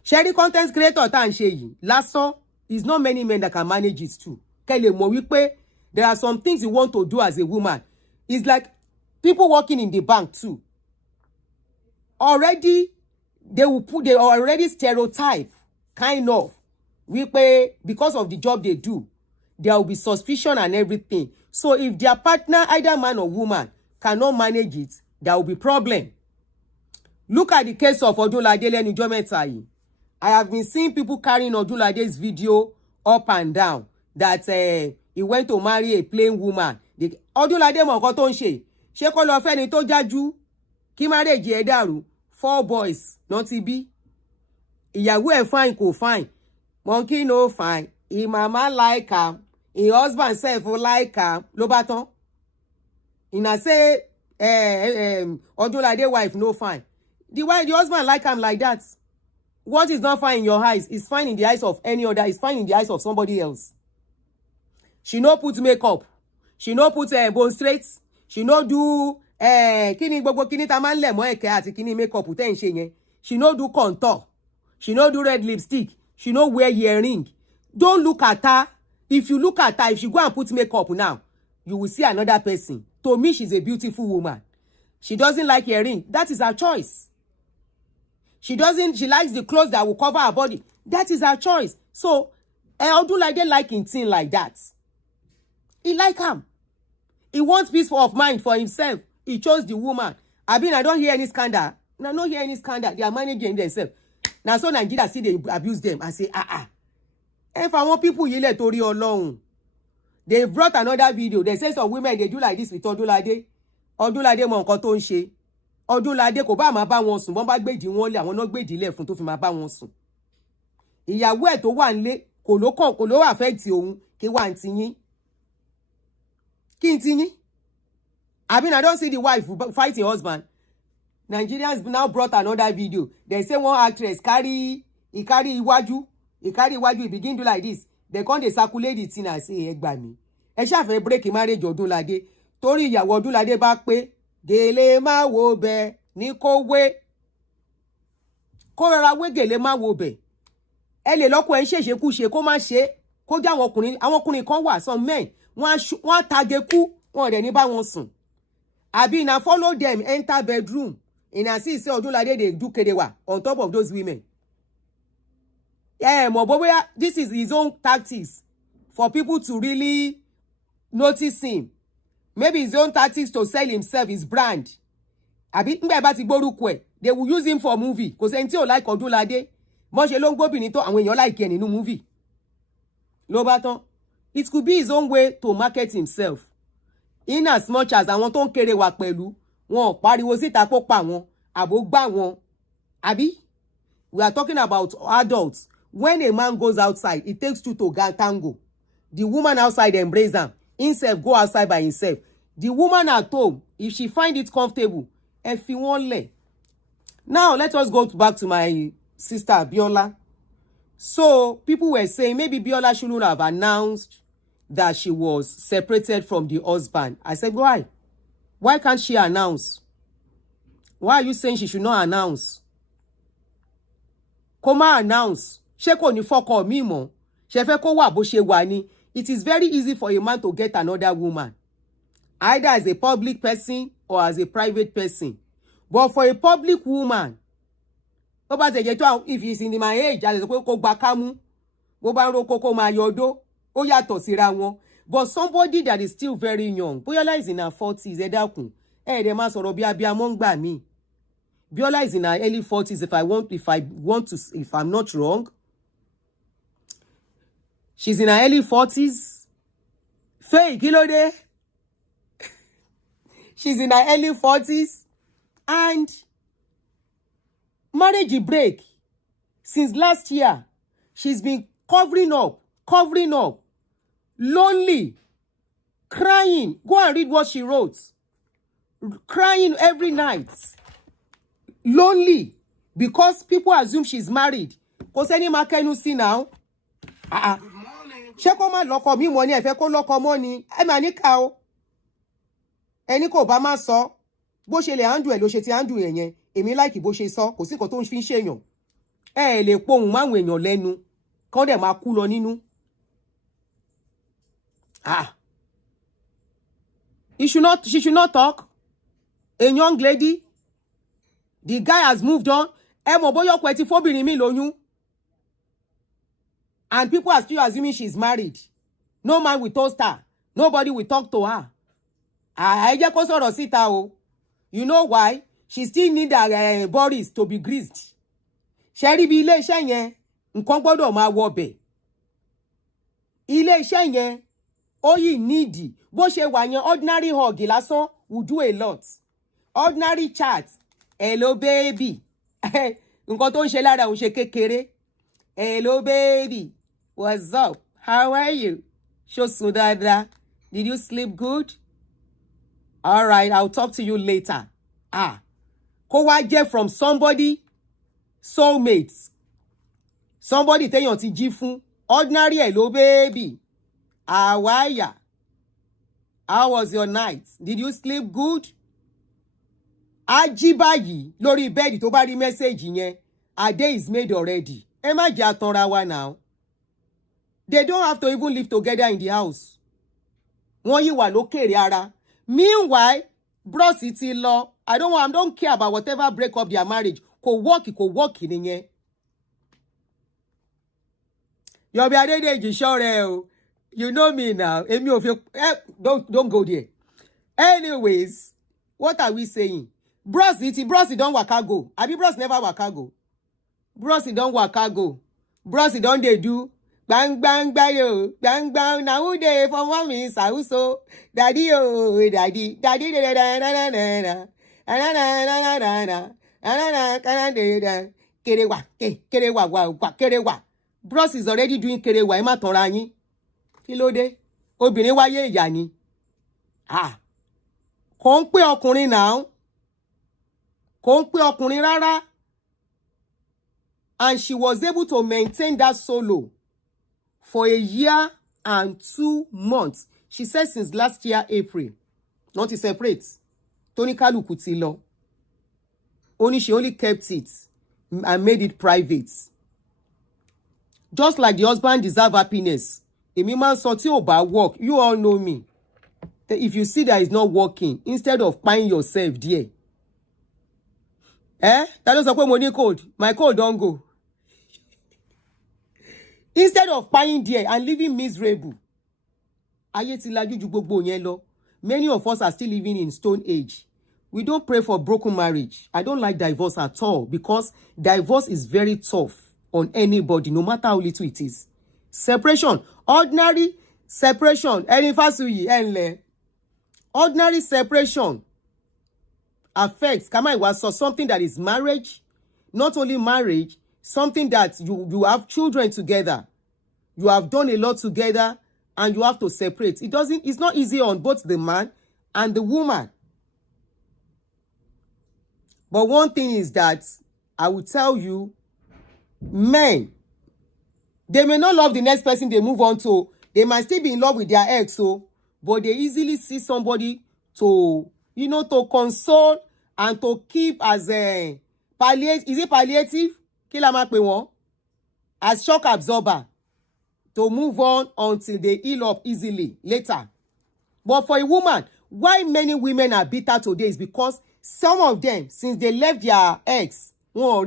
Sharing content creator tá ń ṣe yìí lásán is not many men that can manage it too. Kẹ́ lè mọ̀ wípé there are some things you want to do as a woman. It's like people working in the bank too. Already they already stereotype kind of wípé because of the job they do, there will be suspicion and everything. So if their partner, either man or woman, cannot manage it, there will be problem. Look at the case of Odunlade lẹ́nu ọjọ́ mẹ́ta yìí. I have been seeing people carrying Odunlade's video up and down that he went to marry a plain woman. Odunlade mọ nǹkan tó ń ṣe. Ṣé kó lọ fẹ́ni tó jájú kí marriage ẹ̀ dàrú? 4 boys náà ti bí. Ìyàwó ẹ̀ fine kò fine. Monkey no fine. His mama like am. His husband self like am. Ló bá tán. Una say Odunlade wife no fine. The husband like am like that. What is not fine in your eyes is fine in the eyes of any other. Is fine in the eyes of somebody else. She no put makeup. She no put bone straight. She no do kini gbogbo kini ta man le mo eke àti kini makeup ten ṣe yẹn. She no do contour. She no do red lipstick. She no wear earring. Don't look at her. If you look at her, if she go and put makeup now, you will see another person. To me, she's a beautiful woman. She doesn't like earring. That is her choice. She likes the clothes that will cover her body. That is her choice. So, Odunlade like in thing like that. He like him. He wants peace of mind for himself. He chose the woman. I don't hear any scandal. I don't hear any scandal. They are managing themselves. Now, so Nigeria see they abuse them. I say, If I want people yele tori Ọlọ́run. They brought another video. They say some women, they do like this with Odunlade. Odunlade mọ nǹkan tó ń ṣe. Odunlade kò bá máa bá wọn sùn. Wọ́n bá gbèdì wọn lé, àwọn náà gbèdì lẹ̀ fún tó fi máa bá wọn sùn. Ìyàwó ẹ̀ tó wà nílé kò ló affect òun kí wà ń tiyín. Kí n tiyín? I don't see the wife fighting husband. Nigerians now brought another video. They say one actress carry iwájú. He carry iwájú, he begin do like this. They come, they circulate the thing and say, ẹ gbà mí. Ẹ ṣá fẹ́ break marriage Odunlade. Torí ìyàwó Odunlade bá pé, gèlè má wo bẹ̀ ní kó wé. Kó rọra wé gèlè má wo bẹ̀. Ẹ lè lọ́kọ ẹ̀ ń ṣèṣe kú ṣe kó má ṣe. Kó jẹ́ àwọn ọkùnrin kan wà, some men. Wọ́n tage kú, wọ́n dẹ̀ ní bá wọn sùn. Àbí na follow them enter bedroom. Ina see say Odunlade dey do kerewa on top of those women. Moboboya, this is his own tactics for people to really notice him. Maybe his own tactics to sell himself, his brand. Àbí ngbe bá ti gbórúkọ ẹ̀, they will use him for movie. Kò sẹ́ni tí ò like Odunlade. Mo ṣe ló ń gbóbìnrin tó àwọn èèyàn like ẹ̀ nínú movie. Ló bá tán. It could be his own way to market himself. In as much as àwọn tó ń kéré wà pẹ̀lú, wọn pariwo síta kó pa wọn, àbò gbà wọn. Àbí? We are talking about adults. When a man goes outside, it takes two to tango. The woman outside embrace him. Himself go outside by himself. The woman at home, if she find it comfortable, if he won't let. Now, let us go back to my sister, Biola. So, people were saying maybe Biola shouldn't have announced that she was separated from the husband. I said, why? Why can't she announce? Why are you saying she should not announce? Kó má announce. Ṣé kò ní fọ́kọ mi mọ́? Ṣé fẹ́ kó wà bó ṣe wà ni? It is very easy for a man to get another woman, either as a public person or as a private person. But for a public woman, if he's in my age, I go gba kámú, bó bá ro kókó máa yọdó, ó yàtọ̀ síra wọn. But somebody that is still very young, Biola is in her 40s, ẹ dákun, dẹ̀ máa sọ̀rọ̀ bí abiyamọ ń gbà mí. Biola is in her early 40s, if I'm not wrong. She's in her early 40s. Faye, kí ló dé? She's in her early 40s. And marriage break. Since last year, she's been covering up, lonely, crying. Go and read what she wrote. Crying every night. Lonely. Because people assume she's married. Kò sẹ́ni máa kẹ́nu sí now. Ṣé kó má lọ́kọ mi mọ́ ni ẹ fẹ́ kó lọ́kọ mọ́ ni? Ẹ máa ní ká o. Ẹni kò bá má sọ. Bó ṣe lè handle ẹ̀ ló ṣe ti handle ẹ̀ yẹn. Èmi like bó ṣe sọ. Kò sí nǹkan tó ń fi ń ṣèyàn. lè pohùn máwọn èèyàn lẹ́nu kán dẹ̀ máa kú lọ nínú. She should not talk. A young lady, the guy has moved on. Ẹ mọ̀ bóyá ọkọ ẹ̀ ti fóbìnrin mi lóyún. And people are still assuming she's married. No man will toast her. Nobody will talk to her. Ẹ jẹ́ kó sọ̀rọ̀ síta o. You know why? She still need her bodies to be greased. Ṣé rí bí ilé iṣẹ́ yẹn, nǹkan gbọ́dọ̀ máa wọ bẹ̀. Ilé iṣẹ́ yẹn, ó yìí nídìí. Bó ṣe wà yẹn, ordinary hug lásán will do a lot. Ordinary chat. Hello baby. Nǹkan tó ń ṣe lára òun ṣe kékeré. Hello baby. What's up? How are you? Ṣó sùn dáadáa? Did you sleep good? All right, I'll talk to you later. Kó wá jẹ́ from somebody, soulmates. Somebody téèyàn ti jí fún. Ordinary hello baby. How are ya? How was your night? Did you sleep good? A jí báyìí lórí bẹ́ẹ̀dì tó bá rí mẹ́sẹ̀gì yẹn. A day is made already. Ẹ má jẹ́ àtànra wa now. They don't have to even live together in the house. Wọ́n yìí wà lókèrè ara. Meanwhile, bros ti lọ. I don't care about whatever break up their marriage. Kò work nìyẹn. Yobi Adedeji ṣọ́rẹ́ o. You know me now. Èmi ò fi don't go there. Anyways, what are we saying? Bros don waka go. Abi bros never waka go. Bros don waka go. Bros don dey do bang bang bayo, bang bang na who dey for mommy sauso. Daddy oh, daddy da da da da da da da. Kerewa. Bros is already doing kerewa. Ẹ má tanra yín. Kí ló dé? Obìnrin wáyé ìyá ni. Kò ń pé ọkùnrin now. Kò ń pé ọkùnrin rárá. And she was able to maintain that solo for a year and 2 months. She said since last year, April. Not to separate. Tony Kaluku ti lọ. She only kept it and made it private. Just like the husband deserve happiness. Èmi máa ń sọ tí ò bá work. You all know me. If you see that it's not working, instead of buying yourself there. Ta ló sọ pé mo ní cold? My cold don't go. Instead of buying there and living miserable. Ayé ti lajú ju gbogbo yẹn lọ. Many of us are still living in stone age. We don't pray for broken marriage. I don't like divorce at all because divorce is very tough on anybody, no matter how little it is. Separation, ordinary separation, ordinary separation affects, something that is marriage, not only marriage, something that you have children together, you have done a lot together, and you have to separate. It's not easy on both the man and the woman. But one thing is that I will tell you, men, they may not love the next person they move on to. They might still be in love with their ex, but they easily see somebody to, to console and to keep as a palliative. Is it palliative? As shock absorber to move on until they heal up easily later. But for a woman, why many women are bitter today is because some of them, since they left their ex, hello,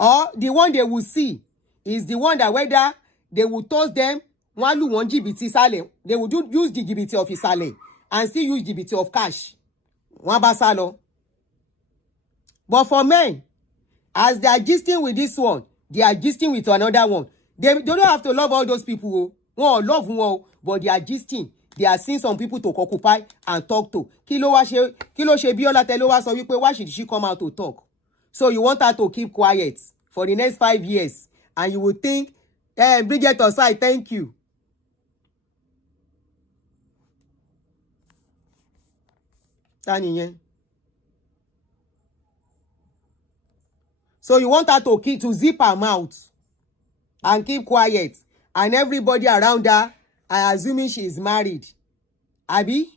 or the one they will see is the one that whether they will toss them, they will use the GBT of Isale and still use GBT of cash. But for men, as they are gisting with this one, they are gisting with another one. They don't have to love all those people. Love one, but they are gisting. They are seeing some people to occupy and talk to. Kilo she Biola Telowa so why should she come out to talk? So you want her to keep quiet for the next 5 years. And you will think, Bridget Osai, thank you. So you want her to zip her mouth and keep quiet. And everybody around her are assuming she is married. Abi?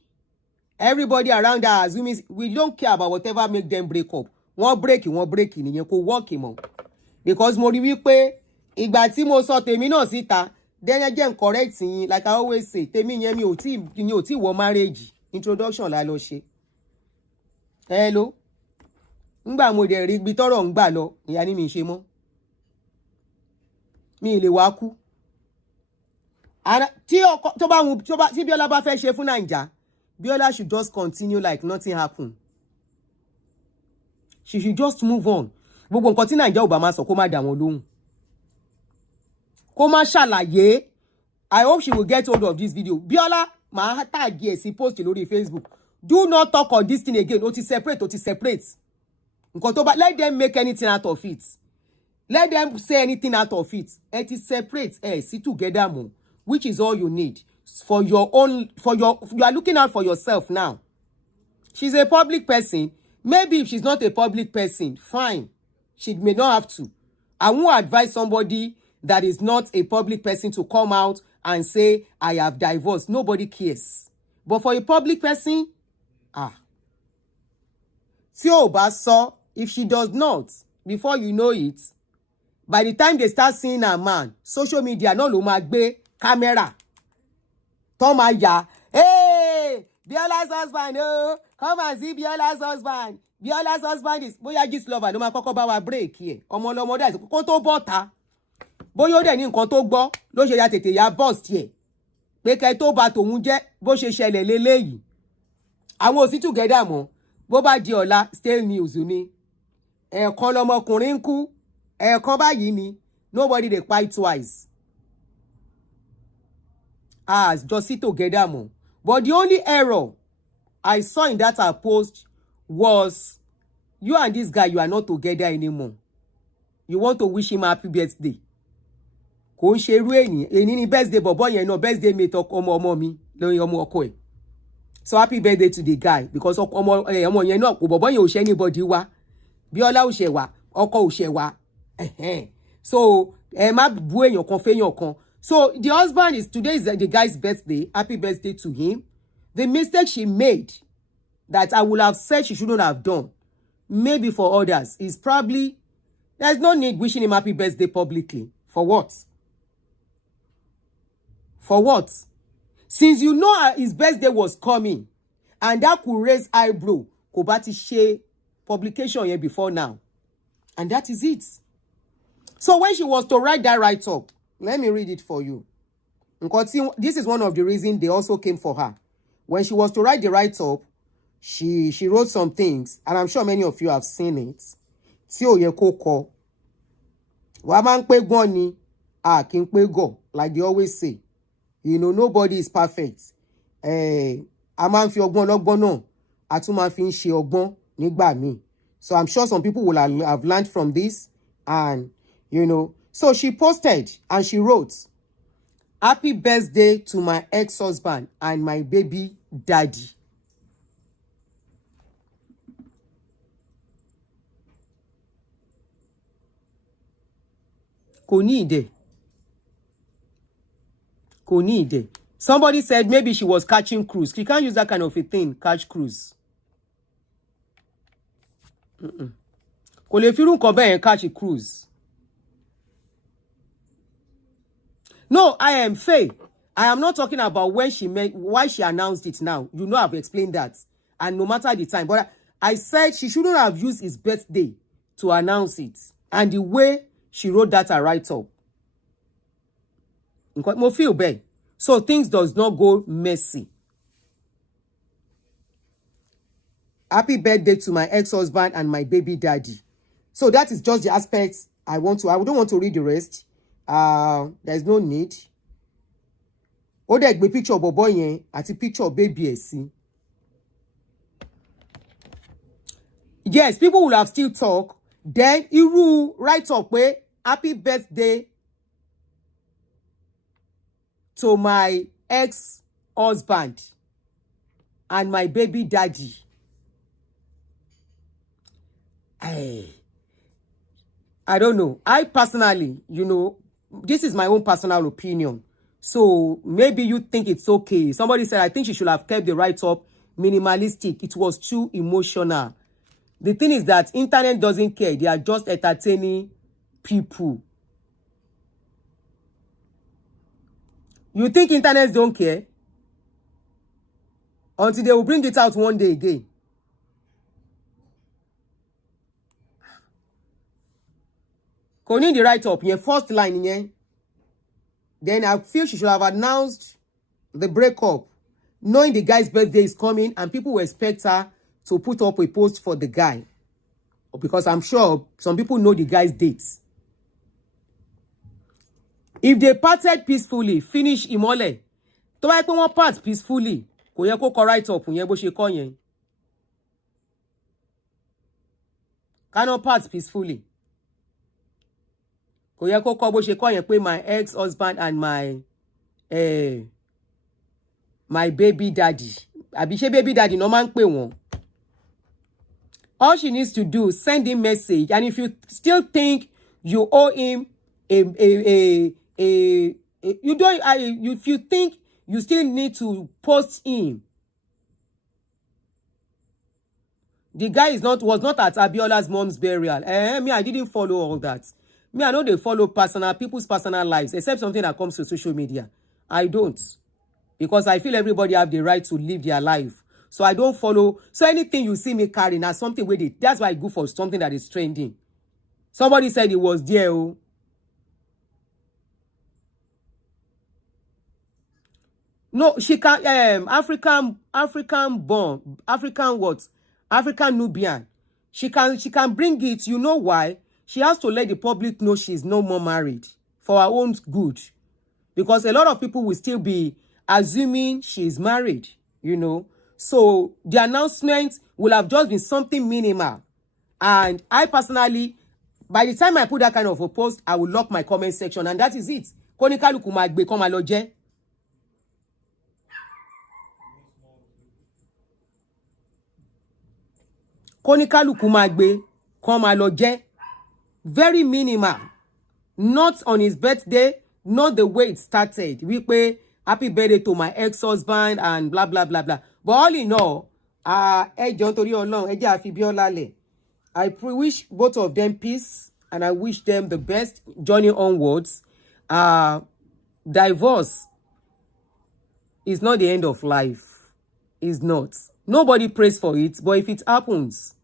Everybody around her assuming we don't care about whatever make them break up. wọ́n break nìyẹn kò work mọ́ because mo rí wípé ìgbà tí mo sọ tèmi náà síta then again correct yín like I always say tèmi yẹn mi ò tí wọ marriage introduction la lọ ṣe hello ngbà mo dẹ̀ rí ibi tọ́rọ̀ ń gbà lọ ìyá ni mi ṣe mọ́ mi lè wá kú tí Biola bá fẹ́ ṣe fún Naija Biola should just continue like nothing happened. She should just move on. Gbogbo nǹkan tí Naija ò bá máa sọ kó má dá wọn lóhùn. Kó má ṣàlàyé. I hope she will get hold of this video. Biola, máa tag ẹ sí post lórí Facebook. Do not talk on this thing again. Ó ti separate. Nǹkan tó bá, let them make anything out of it. Let them say anything out of it. Ẹ ti separate. See together more. Which is all you need. For your own, you are looking out for yourself now. She's a public person. Maybe if she's not a public person, fine. She may not have to. I won't advise somebody that is not a public person to come out and say, I have divorced. Nobody cares. But for a public person, tí ò bá sọ, if she does not, before you know it, by the time they start seeing her man, social media náà ló máa gbé camera. Tó máa yà, hey, Biola's husband, oh, come and see Biola's husband. Biola's husband is bóyá gist lover ló máa kọ́kọ́ bá wa break here. Ọmọ lọmọ dá kó tó bọ́ta. Bóyá ó dẹ̀ ní nǹkan tó gbọ́ ló ṣe ya tètè ya bust here. Pé kẹ́ tó bá tòun jẹ́ bó ṣe ṣẹlẹ̀ leléyìí. Àwọn ò sí together mọ́. Bó bá di ọ̀la stay news ni. Ẹ̀ẹ̀kan lọmọkùnrin ń kú. Ẹ̀ẹ̀kan báyìí ni. Nobody dey fight twice. Just sit together more. But the only error I saw in that post was you and this guy, you are not together anymore. You want to wish him happy birthday. Kò ń ṣe irú èyí ní birthday bọ̀bọ́ yẹn náà birthday mate ọmọ mi lórí ọmọ ọkọ ẹ̀. So happy birthday to the guy because ọmọ yẹn náà kò bọ̀bọ́ yẹn ò ṣe anybody wá. Biola ò ṣe wá, ọkọ ò ṣe wá. So má bú èèyàn kan fẹ́yàn kan. So the husband is, today is the guy's birthday. Happy birthday to him. The mistake she made that I would have said she shouldn't have done, maybe for others, is probably, there's no need wishing him happy birthday publicly. For what? For what? Since you know his birthday was coming, and that could raise eyebrow, kò bá ti ṣe publication here before now. And that is it. So when she was to write that write-up, let me read it for you. This is one of the reasons they also came for her. When she was to write the write-up, she wrote some things, and I'm sure many of you have seen it. Tí ó yẹ kó kọ. Wá máa ń pé gbọ́n ni, kí n pé gọ̀, like they always say. You know, nobody is perfect. A máa ń fi ọgbọ́n lọ́gbọ́n náà, a tún máa fi ń ṣe ọgbọ́n nígbà míì. So I'm sure some people will have learned from this, and you know. So she posted and she wrote, happy birthday to my ex-husband and my baby daddy. Kò ní ìdè. Somebody said maybe she was catching cruise. She can't use that kind of a thing, catch cruise. Kò lè fi irú nǹkan bẹ́ẹ̀ yẹn catch a cruise. No, I am Faye. I am not talking about when she made, why she announced it now. You know I've explained that. And no matter the time. But I said she shouldn't have used his birthday to announce it. And the way she wrote that write-up. Mo feel bad. So things does not go messy. Happy birthday to my ex-husband and my baby daddy. So that is just the aspects I don't want to read the rest. There's no need. Ó dẹ̀ gbé picture bọ̀bọ́ yẹn àti picture baby ẹ̀ sí. Yes, people will have still talk. Then irú write up pé happy birthday to my ex-husband and my baby daddy. I don't know. I personally, you know, this is my own personal opinion. So maybe you think it's okay. Somebody said, I think she should have kept the write-up minimalistic. It was too emotional. The thing is that internet doesn't care. They are just entertaining people. You think internet don't care? Until they will bring it out one day again. Kò ní the write-up, your first line, yeah. Then I feel she should have announced the breakup, knowing the guy's birthday is coming and people will expect her to put up a post for the guy. Because I'm sure some people know the guy's dates. If they parted peacefully, finish Imole. To bá pé wọ́n part peacefully, kò yẹ kó kọ write-up yẹn bó ṣe kọ yẹn. Cannot part peacefully. Kò yẹ kó kọ bó ṣe kọ yẹn pé my ex-husband and my baby daddy. Àbí ṣé baby daddy no máa ń pè wọ́n. All she needs to do, send him message. And if you still think you owe him if you think you still need to post him. The guy was not at Abiola's mom's burial. Me, I didn't follow all that. Me, I know they follow people's personal lives, except something that comes to social media. I don't. Because I feel everybody have the right to live their life. So I don't follow. So anything you see me carrying as something with it, that's why I go for something that is trending. Somebody said it was there. Oh. No, she can African Nubian. She can bring it. You know why? She has to let the public know she's no more married for her own good. Because a lot of people will still be assuming she's married, you know. So the announcement will have just been something minimal. And I personally, by the time I put that kind of a post, I will lock my comment section. And that is it. Konikaluku magbe koma loje. Konikaluku magbe koma loje. Very minimal. Not on his birthday, not the way it started. We pay happy birthday to my ex-husband and blah, blah, blah, blah. But all in all, I wish both of them peace and I wish them the best journey onwards. Divorce is not the end of life. It's not. Nobody prays for it, but if it happens,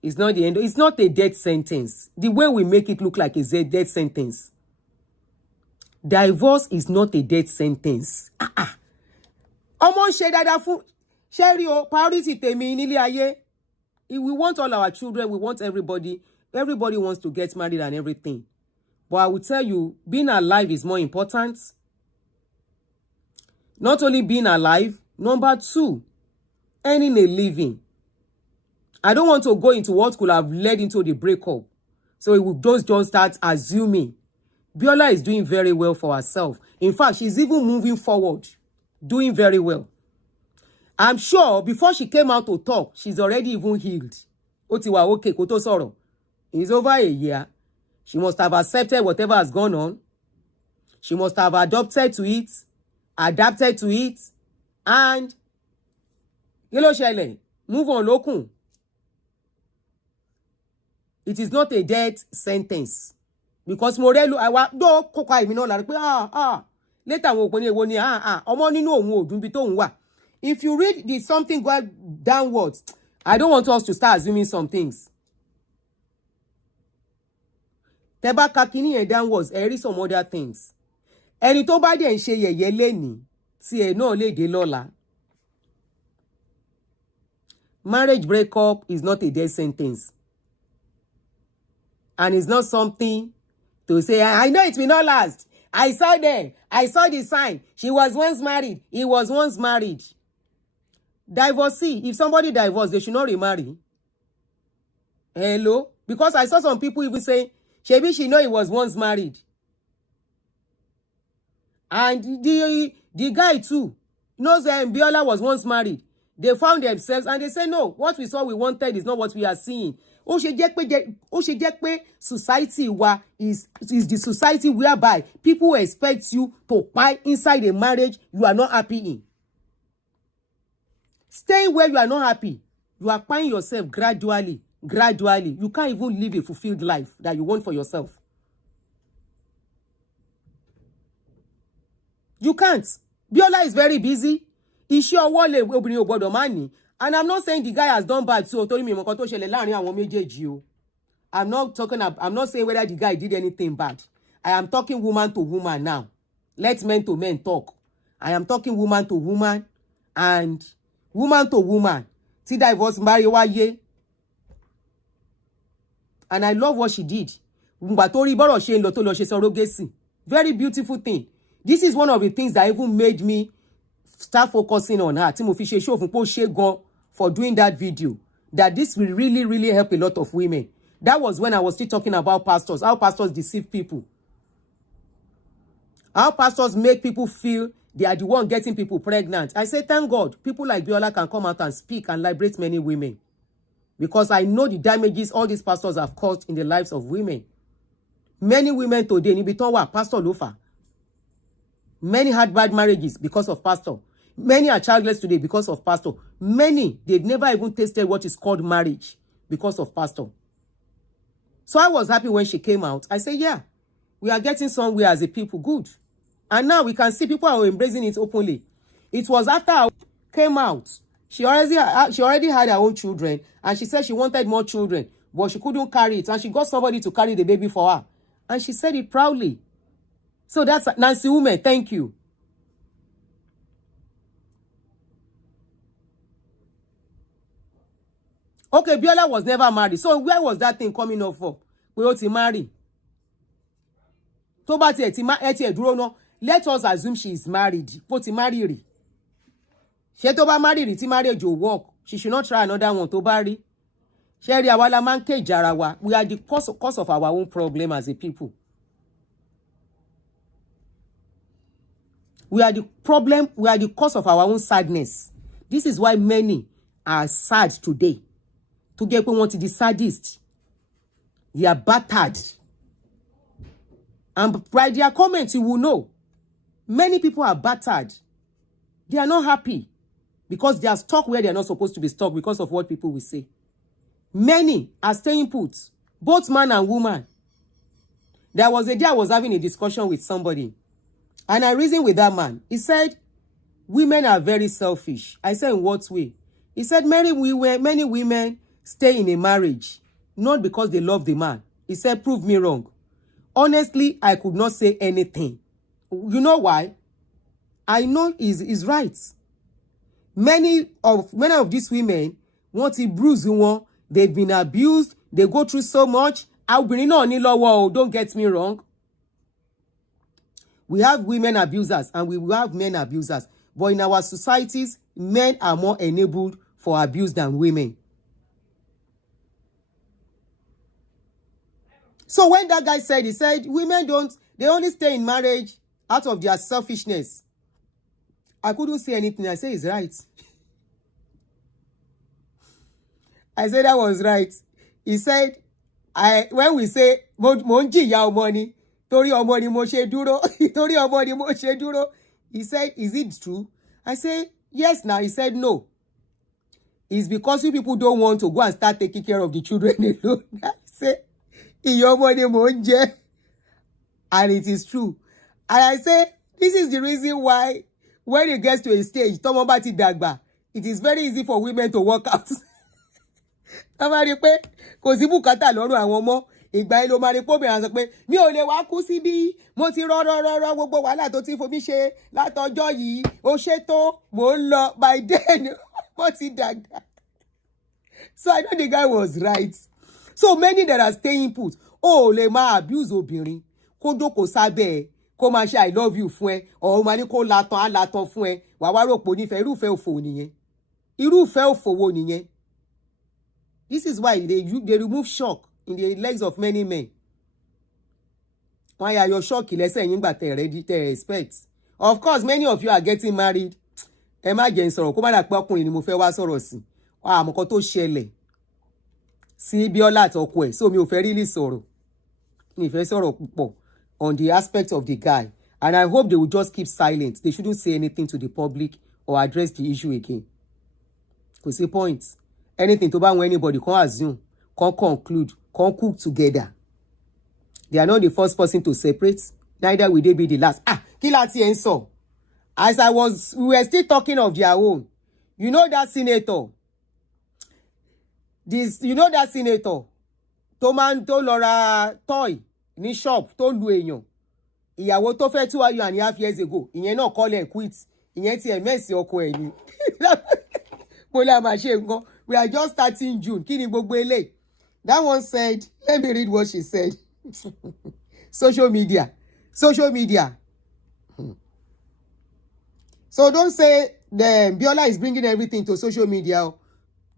it's not the end. It's not a death sentence. The way we make it look like it's a death sentence. Divorce is not a death sentence. Ọmọ ṣe dáadáa fún Sherry o, priority tèmi nílé ayé. We want all our children, we want everybody. Everybody wants to get married and everything. But I will tell you, being alive is more important. Not only being alive, number two, earning a living. I don't want to go into what could have led into the breakup. So it will just start assuming. Biola is doing very well for herself. In fact, she's even moving forward, doing very well. I'm sure before she came out to talk, she's already even healed. Otiwa okay, koto soro. It's over a year. She must have accepted whatever has gone on. She must have adapted to it, and move on, lokun. It is not a death sentence. Because Morelu, I do koka imi no la pe later wo pon ewo ni omo ninu ohun odun bi to nwa. If you read the something going downwards, I don't want us to start assuming some things. Teba kakini e downwards, there is some other things. Ẹni tó bá dé ń ṣe yẹ̀yẹ́ leni, tí ẹ náà lè dé lọ́la. Marriage breakup is not a death sentence. And it's not something to say, I know it will not last. I saw them. I saw the sign. She was once married. He was once married. Divorcee. If somebody divorced, they should not remarry. Hello? Because I saw some people even saying, maybe she know he was once married. And the guy too knows that Biola was once married. They found themselves and they say, no, what we saw we wanted is not what we are seeing. Ó ṣe jẹ́ pé society wa is the society whereby people expect you to buy inside a marriage you are not happy in. Staying where you are not happy, you are buying yourself gradually. gradually. You can't even live a fulfilled life that you want for yourself. You can't. Biola is very busy. Iṣẹ́ ọwọ́ lè obìnrin ò gbọ́dọ̀ má ní. And I'm not saying the guy has done bad too. Torí mi mọ̀ nǹkan tó ṣẹlẹ̀ láàrin àwọn méjèèjì o. I'm not saying whether the guy did anything bad. I am talking woman to woman now. Let men to men talk. I am talking woman to woman and woman to woman. Tí divorce marry wáyé. And I love what she did. Ngbà tó rí bọ́rọ̀ ṣe ń lọ tó lọ ṣe surrogacy. Very beautiful thing. This is one of the things that even made me start focusing on her. Tí mo fi ṣe show fún pé ó ṣe gan for doing that video. That this will really, really help a lot of women. That was when I was still talking about pastors. How pastors deceive people. How pastors make people feel they are the one getting people pregnant. I say, thank God, people like Biola can come out and speak and liberate many women. Because I know the damages all these pastors have caused in the lives of women. Many women today, níbi tán wà, pastor ló fà. Many had bad marriages because of pastor. Many are childless today because of pastor. Many, they've never even tasted what is called marriage because of pastor. So I was happy when she came out. I said, yeah, we are getting somewhere as a people. Good. And now we can see people are embracing it openly. It was after I came out. She already had her own children. And she said she wanted more children. But she couldn't carry it. And she got somebody to carry the baby for her. And she said it proudly. So that's Nancy Woman. Thank you. Okay, Biola was never married. So where was that thing coming up for? We ought to marry. Tó bá ti ẹ dúró ná. Let us assume she is married. Kó ti marry rí. Ṣé tó bá marry rí tí marriage will work. She should not try another one tó bá rí. Ṣé rí àwa la máa ń cage ara wa. We are the cause of our own problem as a people. We are the problem. We are the cause of our own sadness. This is why many are sad today. To get people want to be sadist. They are battered. And by their comments, you will know. Many people are battered. They are not happy. Because they are stuck where they are not supposed to be stuck because of what people will say. Many are staying put. Both man and woman. There was a day I was having a discussion with somebody. And I reasoned with that man. He said, women are very selfish. I said, in what way? He said, many women stay in a marriage, not because they love the man. He said, prove me wrong. Honestly, I could not say anything. You know why? I know he's right. Many of these women want to bruise one. They've been abused. They go through so much. Don't get me wrong. We have women abusers and we will have men abusers. But in our societies, men are more enabled for abuse than women. So when that guy said, he said, women they only stay in marriage out of their selfishness. I couldn't say anything. I said, he's right. I said, that was right. He said, when we say, monji ya money, Tori omoni mo ṣe dúró. Tori omoni mo ṣe dúró. He said, is it true? I said, yes now. He said, no. It's because you people don't want to go and start taking care of the children alone. I said, iyo money mo nje. And it is true. And I said, this is the reason why when it gets to a stage, tomo ba ti dàgbà, it is very easy for women to work out. Tama rí pé kò sí bùkátà lọ́rùn àwọn ọmọ. Ìgbà yìí ló máa rí pé obìnrin sọ pé mi ò lè wá kú síbí, mo ti rọ́rọ́rọ́rọ́ gbogbo wàhálà tó ti fomi ṣe látọjọ́ yìí, ó ṣe tó, mò ń lọ, by then, mo ti dàgbà. So I know the guy was right. So many that are staying put, lè máa abuse obìnrin, kó jókòó sábẹ́ ẹ, kó máa ṣe I love you fún ẹ, or máa ní kó látàn fún ẹ, wà wá rò pé onífẹ̀ẹ́, irúfẹ́ òfò nìyẹn. Irúfẹ́ òfò wo nìyẹn? This is why they remove shock in the legs of many men. Why are your shock lẹ́sẹ̀ yín gbà tẹ́ ready tẹ́ expect? Of course, many of you are getting married. Ẹ má jẹ́ n sọ̀rọ̀ kó má dà pé ọkùnrin ni mo fẹ́ wá sọ̀rọ̀ sí. Àmọ́ kan tó ṣẹlẹ̀ sí Biola àtọkọ ẹ̀. So mi ò fẹ́ really sọ̀rọ̀. Mi fẹ́ sọ̀rọ̀ púpọ̀ on the aspect of the guy. And I hope they will just keep silent. They shouldn't say anything to the public or address the issue again. Kò sí point. Anything to bá wọn anybody kan assume. can conclude, can cook together. They are not the first person to separate. Neither will they be the last. Kí la ti ẹ̀ ń sọ. As we were still talking of their own. You know that senator. You know that senator. Tó máa ń tó lọ ra toy ní shop tó lu èèyàn. Ìyàwó tó fẹ́ 2.5 years ago. Ìyẹn náà call ẹ̀ quit. Ìyẹn ti ẹ̀ mẹ́sì ọkọ ẹ̀ ni. We are just starting June. Kí ni gbogbo eléyìí? That one said, let me read what she said. Social media. Social media. So don't say Biola is bringing everything to social media.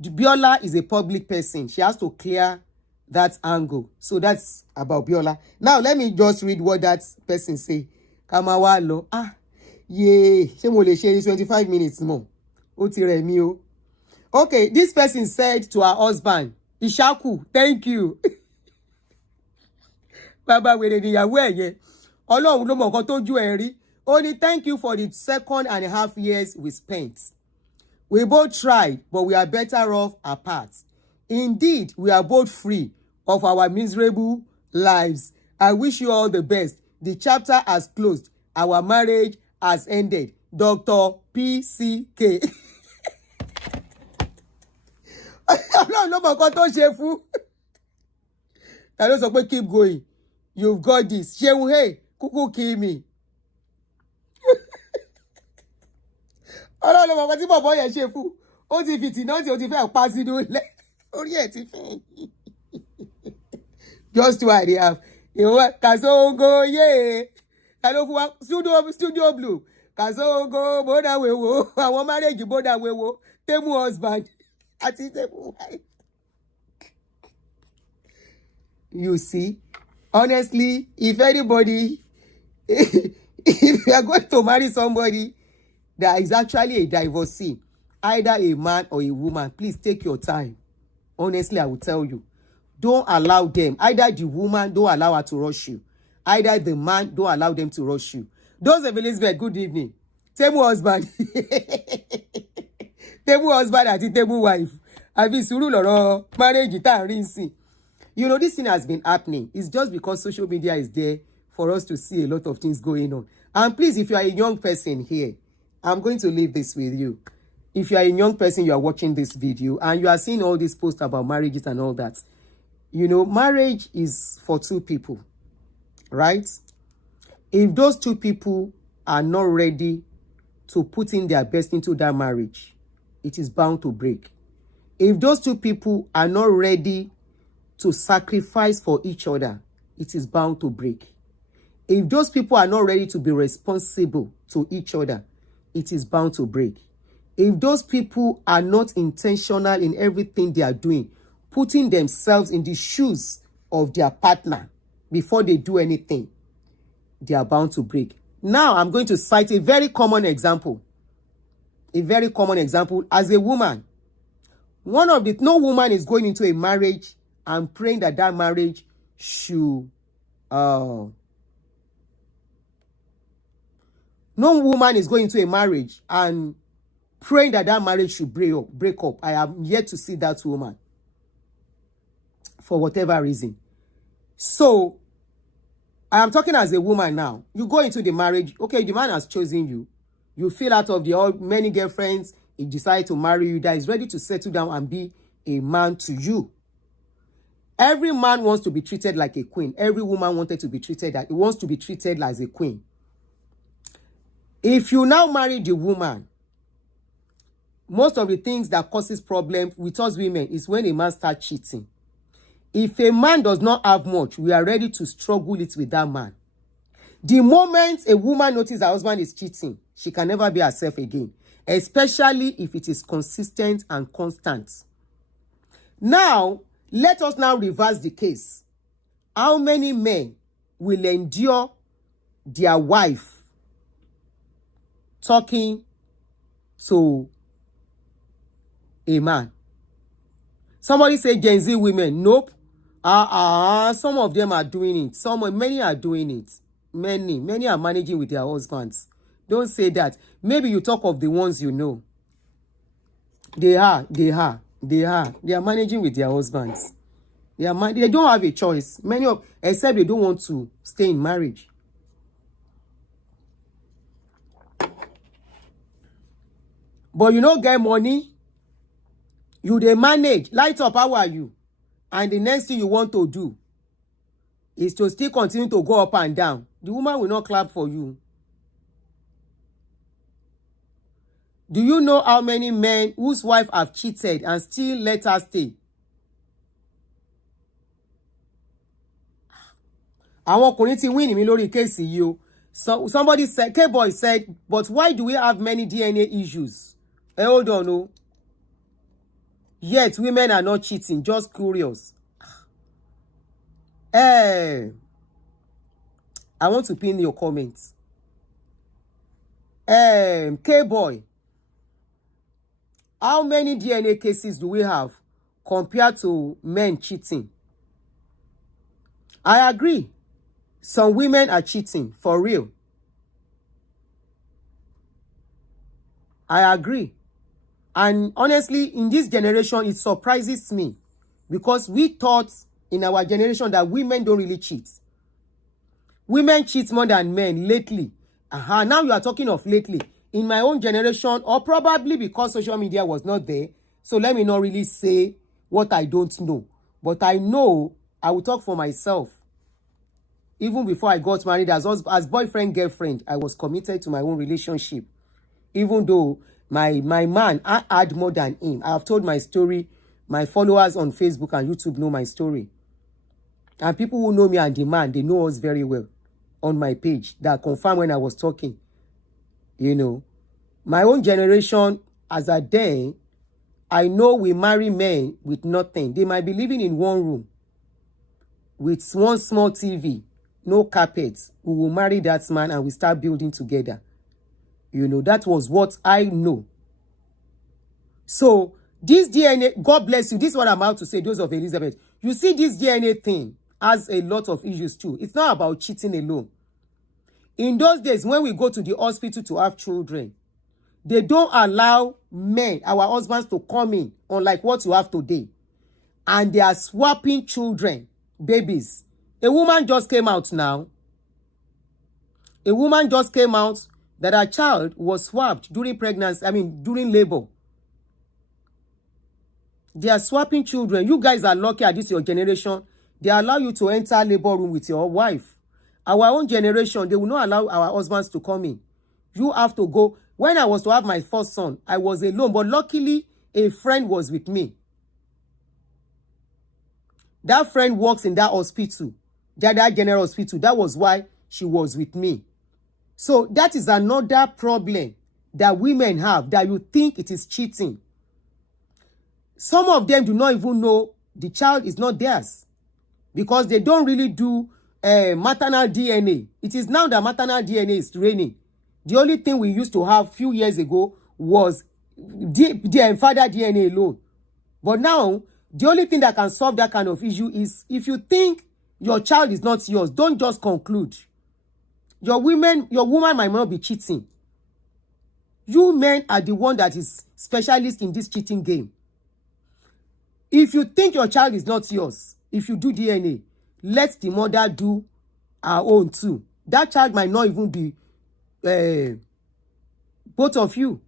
Biola is a public person. She has to clear that angle. So that's about Biola. Now let me just read what that person say. Kamawalo. Yeah. Ṣé mo lè ṣe 25 minutes more. Ó ti rẹ̀ mí o. Okay, this person said to her husband, Ishaku, thank you. Baba wèrè níyàwó ẹ̀ yẹn. Ọlọ́run ló mọ̀ nǹkan tójú ẹ̀ rí. Only thank you for the 2.5 years we spent. We both tried, but we are better off apart. Indeed, we are both free of our miserable lives. I wish you all the best. The chapter has closed. Our marriage has ended. Dr. PCK. Ọlọ́run ló mọ̀ nǹkan tó ṣe fún. Ta ló sọ pé keep going. You've got this. Ṣeun, hey, kúkú kill me. Ọlọ́run ló mọ̀ nǹkan tí bọ̀bọ̀ yẹn ṣe fún. Ó ti fìtì náà tí ó ti fẹ́ pa sínú ilẹ̀. Orí ẹ̀ ti fẹ́. Just why they have. Kazongo, yeah. Ta ló fún wa studio blue. Kazongo, bódà wéwo. Àwọn marriage bódà wéwo. Temu husband. Àti temu wife. You see, honestly, if anybody, if you are going to marry somebody that is actually a divorcee, either a man or a woman, please take your time. Honestly, I will tell you, don't allow them. Either the woman, don't allow her to rush you. Either the man, don't allow them to rush you. Those of Elizabeth, good evening. Temu husband. Temu husband àti Temu wife. Àbí sùúrù lọ́rọ̀ marriage tá rí nsìn. You know, this thing has been happening. It's just because social media is there for us to see a lot of things going on. And please, if you are a young person here, I'm going to leave this with you. If you are a young person, you are watching this video, and you are seeing all these posts about marriages and all that. You know, marriage is for two people, right? If those two people are not ready to put in their best into that marriage, it is bound to break. If those two people are not ready to sacrifice for each other, it is bound to break. If those people are not ready to be responsible to each other, it is bound to break. If those people are not intentional in everything they are doing, putting themselves in the shoes of their partner before they do anything, they are bound to break. Now, I'm going to cite a very common example. A very common example. As a woman, no woman is going into a marriage and praying that that marriage should no woman is going into a marriage and praying that that marriage should break up. I am yet to see that woman, for whatever reason. So I am talking as a woman now. You go into the marriage, okay, the man has chosen you. You feel out of the many girlfriends, he decides to marry you, that is ready to settle down and be a man to you. Every man wants to be treated like a queen. Every woman wants to be treated as a queen. If you now marry the woman, most of the things that causes problems with us women is when a man starts cheating. If a man does not have much, we are ready to struggle it with that man. The moment a woman notices her husband is cheating, she can never be herself again, especially if it is consistent and constant. Now, let us now reverse the case. How many men will endure their wife talking to a man? Somebody say Gen Z women. Nope. Some of them are doing it. Many are doing it. Many are managing with their husbands. Don't say that. Maybe you talk of the ones you know. They are managing with their husbands. They are married. They don't have a choice. Many of, except they don't want to stay in marriage. But you don't get money. You they manage. Light up, how are you? And the next thing you want to do is to still continue to go up and down. The woman will not clap for you. Do you know how many men whose wife have cheated and still let her stay? Àwọn ọkùnrin ti win mi lórí case yìí o. So somebody said, K-boy said, but why do we have many DNA issues? Hold on, no. Yet women are not cheating, just curious. I want to pin your comments. K-boy, how many DNA cases do we have compared to men cheating? I agree. Some women are cheating, for real. I agree. And honestly, in this generation, it surprises me because we thought in our generation that women don't really cheat. Women cheat more than men lately. Now you are talking of lately. In my own generation, or probably because social media was not there, so let me not really say what I don't know. But I know I will talk for myself. Even before I got married, as boyfriend, girlfriend, I was committed to my own relationship. Even though my man, I had more than him. I have told my story. My followers on Facebook and YouTube know my story. And people who know me and the man, they know us very well on my page. That confirmed when I was talking. You know, my own generation, as a day, I know we marry men with nothing. They might be living in one room with one small TV, no carpets. We will marry that man and we start building together. You know, that was what I know. So, this DNA, God bless you. This is what I'm about to say, those of Elizabeth. You see, this DNA thing has a lot of issues too. It's not about cheating alone. In those days, when we go to the hospital to have children, they don't allow men, our husbands, to come in, unlike what you have today. And they are swapping children, babies. A woman just came out now. A woman just came out that her child was swapped during pregnancy, during labor. They are swapping children. You guys are lucky at this your generation. They allow you to enter labor room with your wife. Our own generation, they will not allow our husbands to come in. You have to go. When I was to have my first son, I was alone. But luckily, a friend was with me. That friend works in that hospital. That general hospital. That was why she was with me. So that is another problem that women have, that you think it is cheating. Some of them do not even know the child is not theirs because they don't really do maternal DNA. It is now that maternal DNA is reigning. The only thing we used to have a few years ago was the father DNA alone. But now, the only thing that can solve that kind of issue is if you think your child is not yours, don't just conclude. Your woman might not be cheating. You men are the one that is specialist in this cheating game. If you think your child is not yours, if you do DNA, let the mother do her own too. That child might not even be both of you.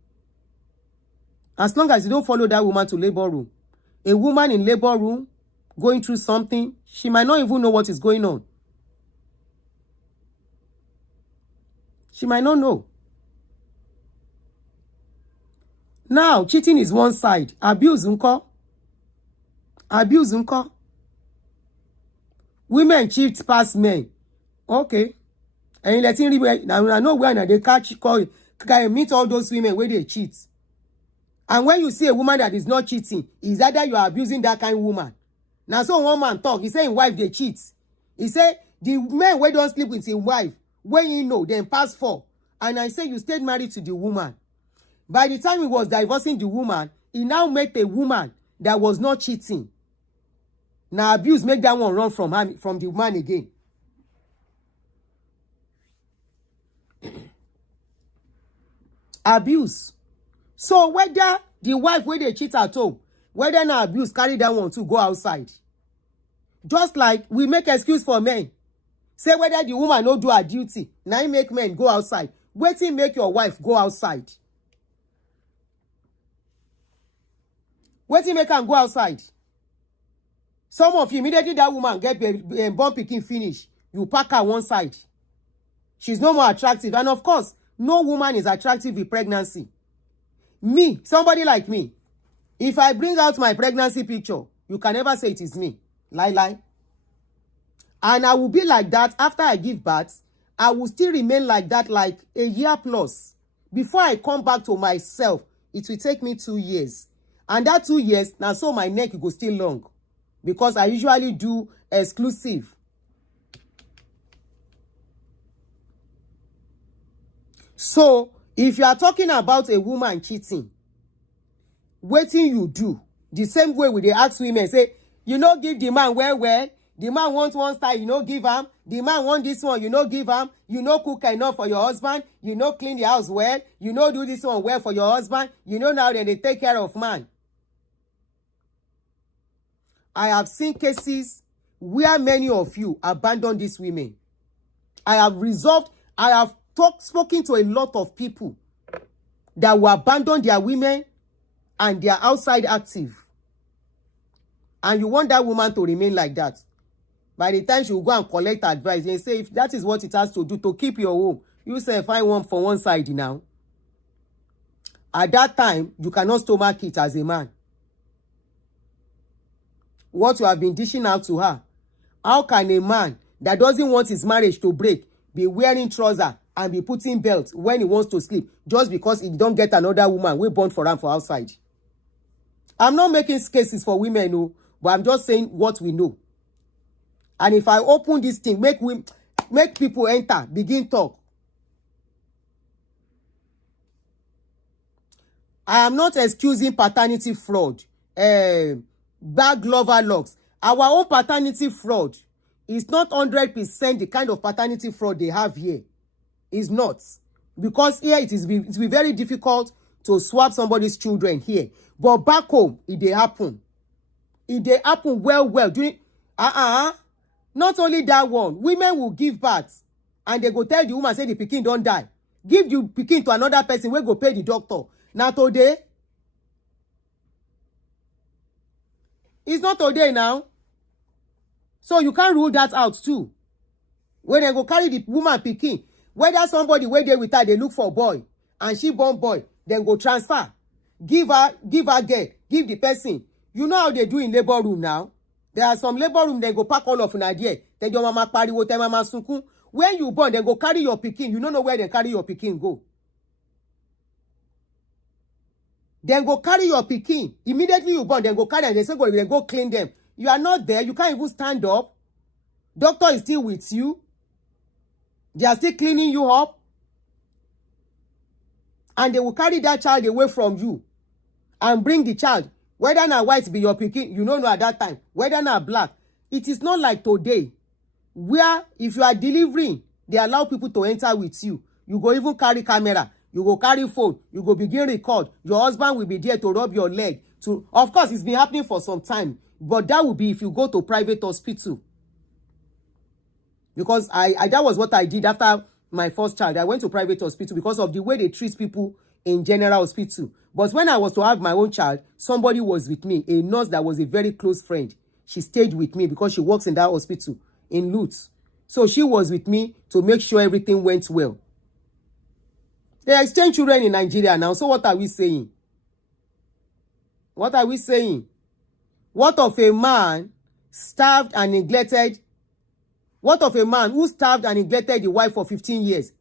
As long as you don't follow that woman to labor room. A woman in labor room going through something, she might not even know what is going on. She might not know. Now, cheating is one side. Abuse, unko. Abuse, unko. Women cheat past men. Okay. And let's see, now I know when they catch call, can meet all those women where they cheat. And when you see a woman that is not cheating, is either you are abusing that kind of woman. Now, so one man talk, he say his wife they cheat. He say the men where don't sleep with his wife, when you know, then pass 4. And I say you stayed married to the woman. By the time he was divorcing the woman, he now met a woman that was not cheating. Now abuse make that one run from the man again. Abuse. So whether the wife where they cheat at home, whether now abuse carry that one to go outside. Just like we make excuse for men. Say whether the woman no do her duty, now make men go outside. Wetin make your wife go outside? Wetin make am go outside? Some of you, immediately that woman get born pikin finish, you pack her one side. She's no more attractive. And of course, no woman is attractive with pregnancy. Me, somebody like me, if I bring out my pregnancy picture, you can never say it is me. Lie. And I will be like that after I give birth. I will still remain like that like a year plus. Before I come back to myself, it will take me 2 years. And that 2 years, now so my neck go still long. Because I usually do exclusive. So, if you are talking about a woman cheating, wetin you do? The same way we dey ask women, say, you no give the man well. The man wants one style, you no give him. The man want this one, you no give him. You no cook enough for your husband. You no clean the house well. You no do this one well for your husband. You know now that they take care of man. I have seen cases where many of you abandon these women. I have spoken to a lot of people that will abandon their women and they are outside active. And you want that woman to remain like that. By the time she will go and collect advice, they say if that is what it has to do to keep your home, you say find one for one side now. At that time, you cannot stomach it as a man. What you have been dishing out to her. How can a man that doesn't want his marriage to break be wearing trousers and be putting belts when he wants to sleep just because he don't get another woman we born for him for outside? I'm not making cases for women, no, but I'm just saying what we know. And if I open this thing, make people enter, begin talk. I am not excusing paternity fraud. Bad lover locks. Our own paternity fraud is not 100% the kind of paternity fraud they have here. It's not. Because here it will be very difficult to swap somebody's children here. But back home, it dey happen. It dey happen well. During not only that one, women will give birth and they go tell the woman say the pikin don't die. Give the pikin to another person wey go pay the doctor. Now today, it's not today now. So you can't rule that out too. When they go carry the woman pikin, whether somebody wey dey with her, they look for boy and she born boy, then go transfer. Give her girl, give the person. You know how they do in labor room now? There are some labor room, they go pack all of una there. Tell your mama pariwo, tell mama sunkun. When you born, they go carry your pikin. You don't know where they carry your pikin go. Then go carry your pikin. Immediately you born, then go carry and they say go clean them. You are not there. You can't even stand up. Doctor is still with you. They are still cleaning you up. And they will carry that child away from you and bring the child. Whether na white be your pikin, you don't know at that time. Whether na black. It is not like today, where if you are delivering, they allow people to enter with you. You go even carry camera. You go carry phone. You go begin record. Your husband will be there to rub your leg. Of course, it's been happening for some time. But that will be if you go to private hospital. Because that was what I did after my first child. I went to private hospital because of the way they treat people in general hospital. But when I was to have my own child, somebody was with me, a nurse that was a very close friend. She stayed with me because she works in that hospital in Lutz. So she was with me to make sure everything went well. They exchange children in Nigeria now. So what are we saying? What are we saying? What of a man starved and neglected? What of a man who starved and neglected the wife for 15 years?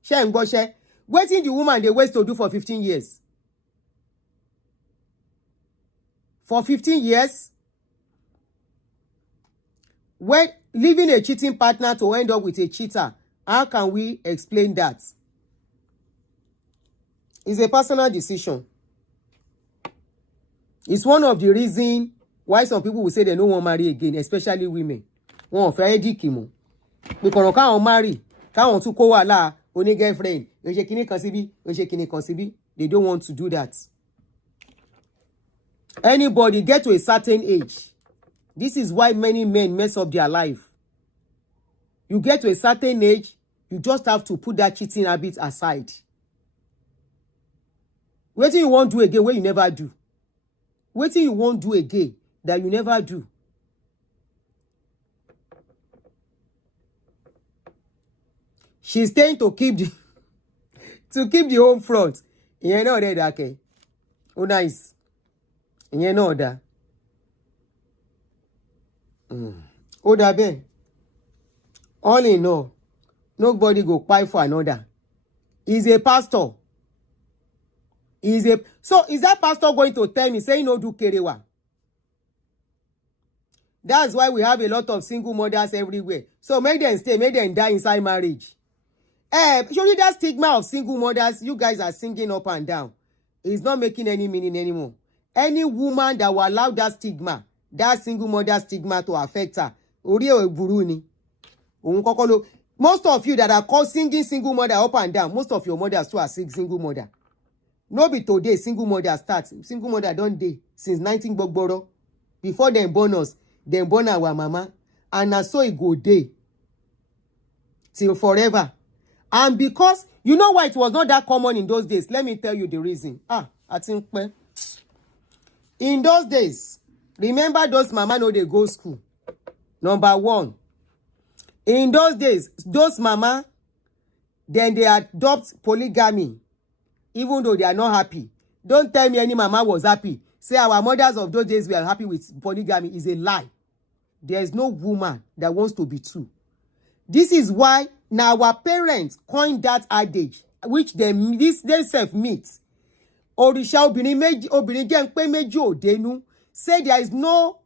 Waiting the woman they waste to do for 15 years. For 15 years? When leaving a cheating partner to end up with a cheater, how can we explain that? It's a personal decision. It's one of the reasons why some people will say they don't want to marry again, especially women. Wọ́n fẹ́ ediki mo. Because can't marry, can't tún kó wàhálà oní girlfriend, ó ṣe kíní kan síbí, ó ṣe kíní kan síbí. They don't want to do that. Anybody get to a certain age, This is why many men mess up their life. You get to a certain age, you just have to put that cheating habit aside. What you won't do again when you never do? What you won't do again that you never do? She's staying to keep the home front. You know that, okay? Oh, nice. You know that. Oh, that ben. All in all, nobody go pay for another. He's a pastor. So is that pastor going to tell me, say no do kerewa? That's why we have a lot of single mothers everywhere. So make them stay, make them die inside marriage. Surely that stigma of single mothers, you guys are singing up and down. It's not making any meaning anymore. Any woman that will allow that stigma, that single mother stigma to affect her, most of you that are called singing single mother up and down, most of your mothers too are single mother. No be today single mother starts. Single mother don't day since 19 Gbogboro. Before them born us, them born our mama. And na so it go day till forever. And because, you know why it was not that common in those days? Let me tell you the reason. I think, in those days, remember those mama know they go school. Number one. In those days, those mama, then they adopt polygamy, even though they are not happy. Don't tell me any mama was happy. Say our mothers of those days were happy with polygamy is a lie. There is no woman that wants to be two. This is why now our parents coined that adage, which they self meet. Orisha obìnrin jẹ́ pé méjì òdenu. Say there is no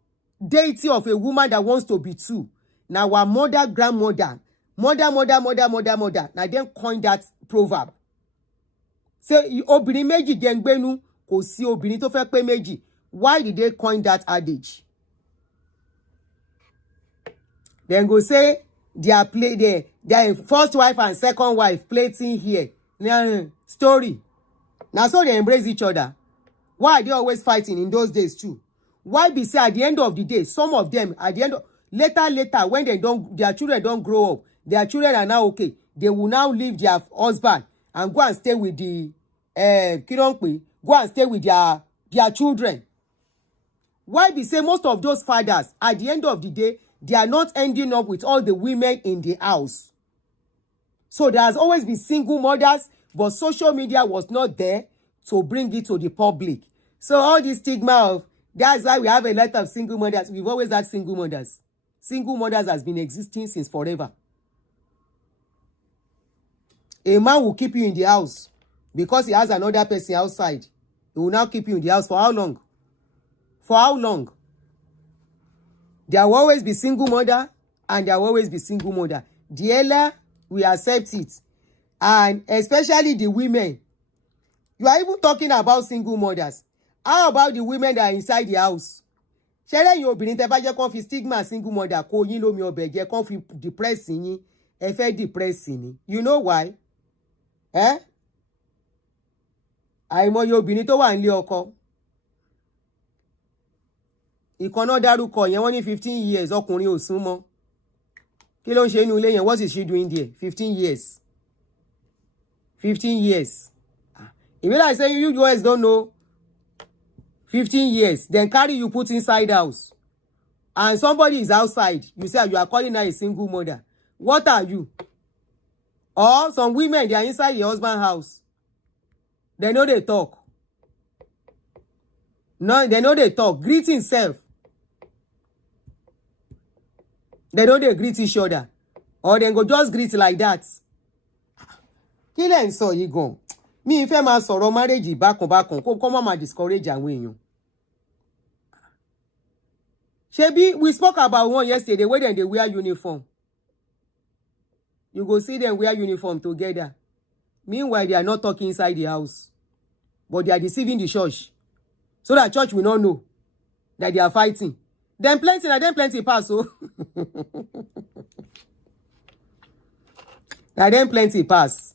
deity of a woman that wants to be two. Now our mother, grandmother, mother. Now then coined that proverb. Say obìnrin méjì jẹ́ gbénu, kò sí obìnrin tó fẹ́ pé méjì. Why did they coin that adage? Then go say their first wife and second wife plating here. Story. Now so they embrace each other. Why are they always fighting in those days too? Why be say at the end of the day, some of them at the end of later when their children don't grow up, their children are now okay. They will now leave their husband and go and stay with the go and stay with their children. Why be say most of those fathers at the end of the day, they are not ending up with all the women in the house. So there has always been single mothers, but social media was not there to bring it to the public. So all this stigma of, that's why we have a lot of single mothers. We've always had single mothers. Single mothers has been existing since forever. A man will keep you in the house because he has another person outside. He will now keep you in the house for how long? For how long? There will always be single mother and there will always be single mother. The earlier we accept it, and especially the women. You are even talking about single mothers. How about the women that are inside the house? Ṣẹ́rẹ́ yín obìnrin tẹ́ bá jẹ́ kó fi stigma single mother kó yín lómi ọbẹ̀ jẹ́ kó fi depress yín. Ẹ fẹ́ depress ni. You know why? Àìmọye obìnrin tó wà nílé ọkọ. Ìkan náà dárúkọ yẹn wọ́n ní 15 years ọkùnrin ò sún mọ́. Kí ló ń ṣe inú ilé yẹn? What is she doing there? 15 years. 15 years. If you like say you guys don't know 15 years, then carry you put inside house. And somebody is outside. You say you are calling her a single mother. What are you? Or some women, they are inside your husband's house. They know they talk. No, they know they talk. Greet himself. They know they greet each other. Or they go just greet like that. Kí lẹ̀ ń sọ yìí gan. Mi fẹ́ máa sọ̀rọ̀ marriage bákan kó má máa discourage àwọn èèyàn. Shebi, we spoke about one yesterday where they wear uniform. You go see them wear uniform together. Meanwhile, they are not talking inside the house. But they are deceiving the church. So that church will not know that they are fighting. Then plenty pass, so. Then plenty pass.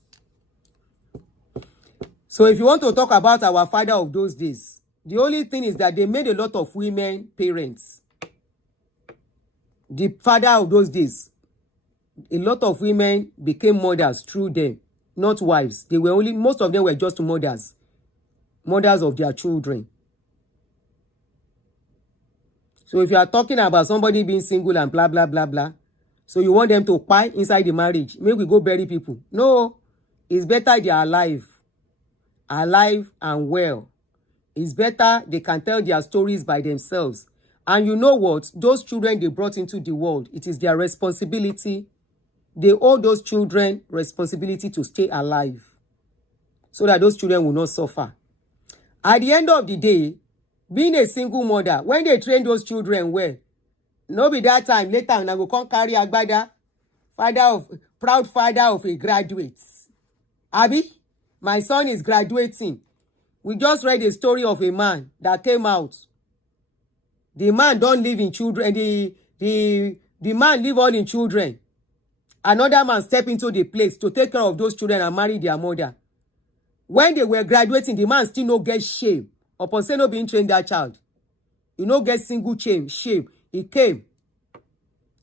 So if you want to talk about our father of those days, the only thing is that they made a lot of women parents. the father of those days, a lot of women became mothers through them, not wives. They were only, most of them were just mothers of their children. So if you are talking about somebody being single and blah, blah, blah, blah, so you want them to pie inside the marriage, maybe we go bury people. No, it's better they are alive and well. It's better they can tell their stories by themselves. And you know what? Those children they brought into the world, it is their responsibility. They owe those children responsibility to stay alive so that those children will not suffer. At the end of the day, being a single mother, when they train those children well, no be that time later and I go come carry agbada, proud father of a graduate. Abi, my son is graduating. We just read a story of a man that came out. The man don't live in children. The man live all in children. Another man step into the place to take care of those children and marry their mother. When they were graduating, the man still no get shame. Upon say no being trained that child. You no get single shame. He came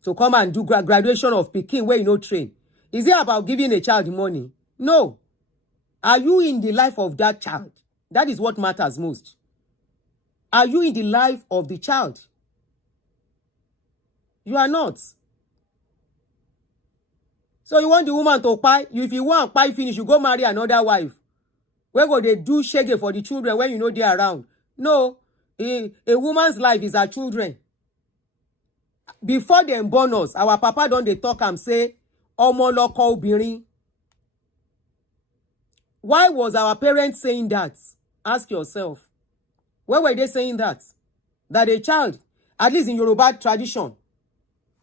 to come and do graduation of Peking where you no train. Is it about giving a child money? No. Are you in the life of that child? That is what matters most. Are you in the life of the child? You are not. So you want the woman to pie? If you want pie finish, you go marry another wife. Where go they do shege for the children when you know they're around? No. A woman's life is her children. Before them born us, our papa don't they talk and say, Omo loko obìnrin. Why was our parents saying that? Ask yourself. Where were they saying that? That a child, at least in Yoruba tradition,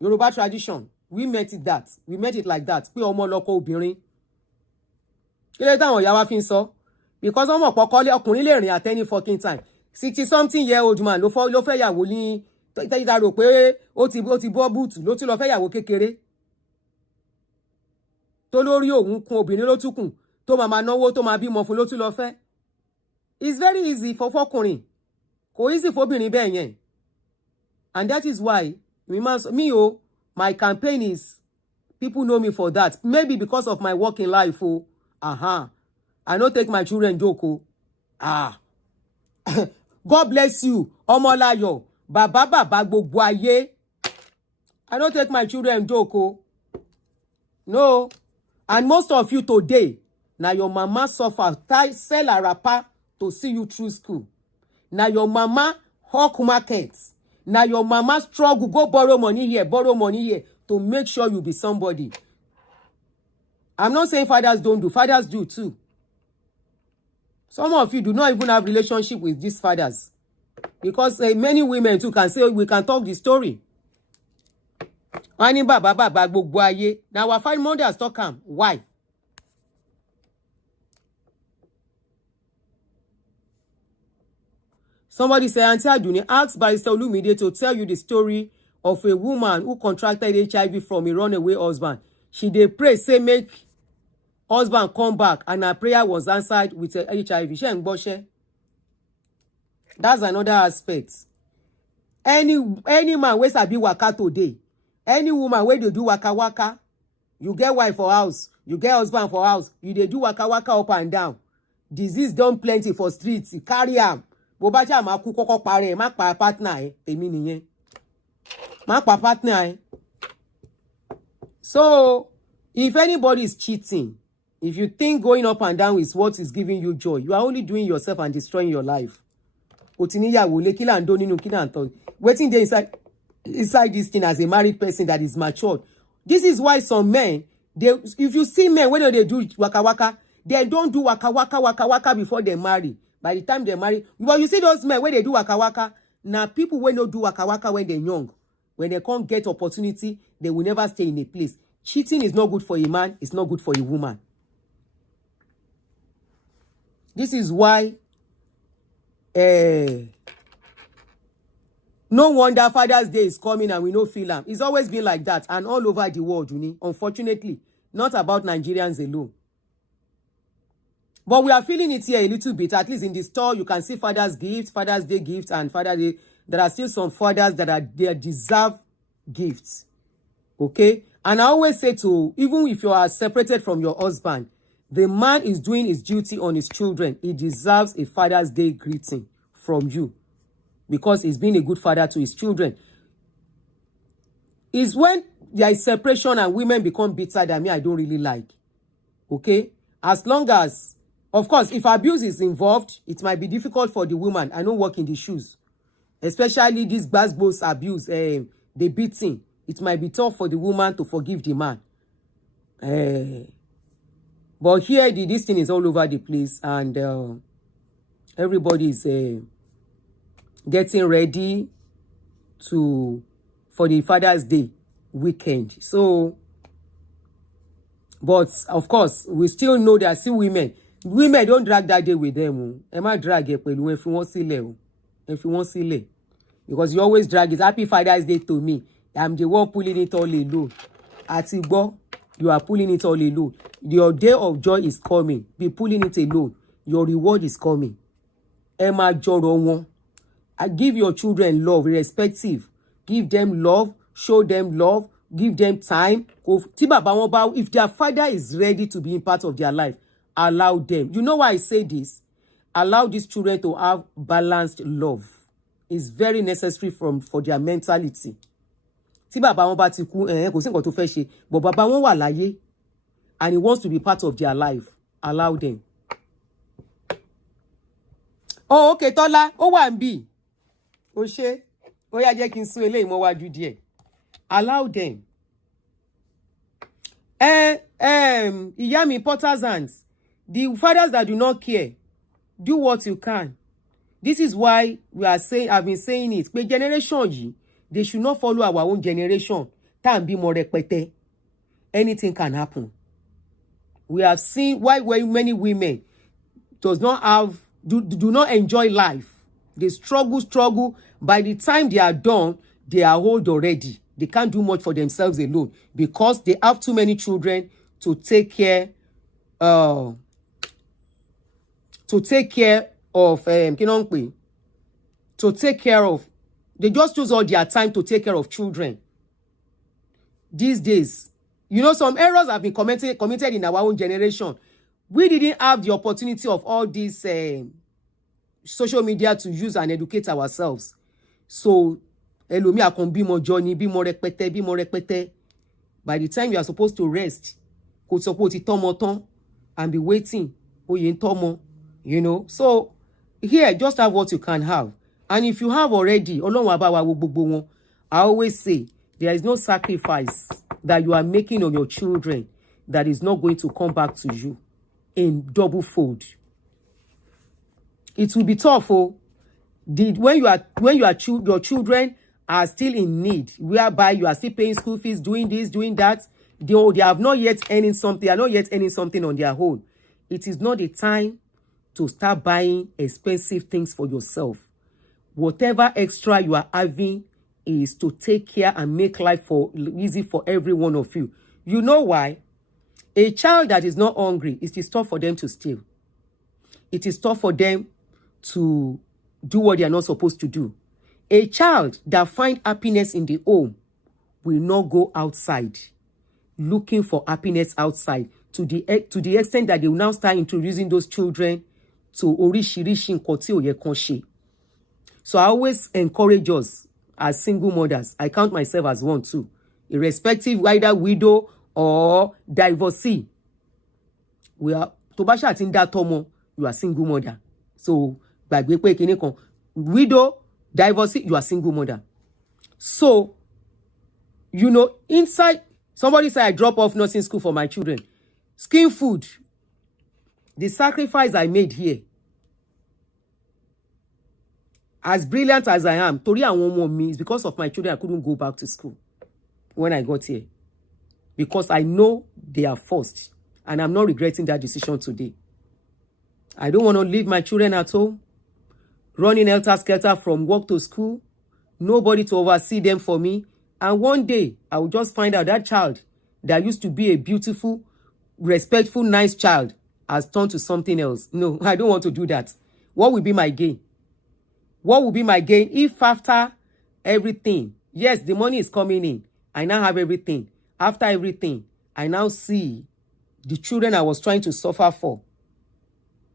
we met it like that. Pé ọmọ lọkọ obìnrin. Kí ló táwọn ìyá wa fi ń sọ? Because ọmọ pọkọlé ọkùnrin lè rìn at any fucking time. 60-something-year-old man ló fẹ́ yàwó ní tẹ́yìntà rò pé ó ti bọ́ búùtù ló tún lọ fẹ́ yàwó kékeré. Tó lórí òun kún obìnrin ló tún kùn. Tó máa náwó tó máa bímọ fún ló tún lọ fẹ́. It's very easy for fọkùnrin. Kò easy fóbìnrin bẹ́ẹ̀ yẹn. And that is why my campaign is, people know me for that. Maybe because of my work in life. I don't take my children joke. God bless you. Omolayo. Baba gbogbo ayé. I don't take my children joke. No. And most of you today, now your mama suffer, sell a wrapper to see you through school. Now your mama hawk markets. Now your mama struggle, go borrow money here to make sure you be somebody. I'm not saying fathers don't do. Fathers do too. Some of you do not even have relationship with these fathers. Because many women too can say, we can talk the story. Now our five mothers talk am. Why? Somebody say, Auntie Aduni, ask Barrister Olumide to tell you the story of a woman who contracted HIV from a runaway husband. She dey pray, say make husband come back, and her prayer was answered with HIV. That's another aspect. Any man wey sabi waka today, any woman wey dey do waka waka, you get wife for house, you get husband for house, you dey do waka waka up and down. Disease don plenty for streets, carry am. Bó bá ṣá máa kú kọ́kọ́ parẹ́, má pa partner ẹ, èmi nìyẹn. Má pa partner ẹ. So, if anybody is cheating, if you think going up and down is what is giving you joy, you are only doing yourself and destroying your life. Otiniyawo le kila ndo nínú kila nto. Waiting there inside this thing as a married person that is matured. This is why some men, if you see men when they do waka waka, they don't do waka waka before they marry. By the time they marry, but you see those men when they do waka waka, now people when they do waka waka when they're young, when they can't get opportunity, they will never stay in a place. Cheating is not good for a man, it's not good for a woman. This is why no wonder Father's Day is coming and we no feel them. It's always been like that and all over the world, unfortunately, not about Nigerians alone. But we are feeling it here a little bit. At least in the store, you can see Father's Day gifts, and Father's Day. There are still some fathers that they deserve gifts. Okay? And I always say to, even if you are separated from your husband, the man is doing his duty on his children. He deserves a Father's Day greeting from you because he's been a good father to his children. It's when there is separation and women become bitter that me, I don't really like. Okay? As long as, of course, if abuse is involved, it might be difficult for the woman. I don't work in the shoes. Especially this bass abuse, the beating. It might be tough for the woman to forgive the man. But here, this thing is all over the place. And everybody is getting ready for the Father's Day weekend. So, but of course, we still know there are still women. Women don't drag that day with them. Emma drag it when you want to if you want to because you always drag it. Happy Father's Day to me. I'm the one pulling it all alone. Atibo, you are pulling it all alone. Your day of joy is coming. Be pulling it alone. Your reward is coming. Emma Joro, I give your children love, irrespective. Give them love, show them love, give them time. If their father is ready to be in part of their life, allow them. You know why I say this? Allow these children to have balanced love. It's very necessary for their mentality. Tí bàbá wọn bá ti kú, kò sí nǹkan tó fẹ́ ṣe, but bàbá wọn wà láyé and he wants to be part of their life. Allow them. Oh, okay, Tola. Ó wà ńbí. Ó ṣé. Ó yá jẹ́ kí n sún eléyìí mọ́ wájú díẹ̀. Allow them. Ìyá mi, Potter's hands. The fathers that do not care, do what you can. This is why I've been saying it. Pé generation yìí, they should not follow our own generation. Tá ń bímọ rẹpẹtẹ. Anything can happen. We have seen why many women do not enjoy life. They struggle. By the time they are done, they are old already. They can't do much for themselves alone because they have too many children to take care of. To take care of. They just use all their time to take care of children. These days, you know, some errors have been committed in our own generation. We didn't have the opportunity of all these social media to use and educate ourselves. So, elomi akon bímọ journey, bímọ rẹpẹtẹ. By the time you are supposed to rest, kò sọ pé ó ti tọ́mọ tán and be waiting. Oyè ń tọ́mọ, you know. So, here, just have what you can have. And if you have already, Ọlọ́run á bá wa wo gbogbo wọn. I always say, there is no sacrifice that you are making on your children that is not going to come back to you in double fold. It will be tough, when your children are still in need, whereby you are still paying school fees, doing this, doing that, they have not yet earning something, they are not yet earning something on their own. It is not the time to start buying expensive things for yourself. Whatever extra you are having is to take care and make life easy for every one of you. You know why? A child that is not hungry, it is tough for them to steal. It is tough for them to do what they are not supposed to do. A child that finds happiness in the home will not go outside looking for happiness outside to the extent that they will now start introducing those children to oríṣiríṣi nǹkan tí ò yẹ kán ṣe. So I always encourage us as single mothers. I count myself as one too. Irrespective either widow or divorcee. Tó bá ṣáà ti ń dá tọ́mọ, you are single mother. So gbàgbé pé kíní kan, widow, divorcee, you are single mother. So, you know, inside, somebody said I drop off nursing school for my children. Skin food. The sacrifice I made here. As brilliant as I am, torí àwọn ọmọ mi, is because of my children I couldn't go back to school when I got here. Because I know they are forced. And I'm not regretting that decision today. I don't want to leave my children at home, running helter-skelter from work to school, nobody to oversee them for me. And one day, I will just find out that child that used to be a beautiful, respectful, nice child has turned to something else. No, I don't want to do that. What will be my gain? What will be my gain if after everything, Yes, the money is coming in. I now have everything. After everything, I now see the children I was trying to suffer for.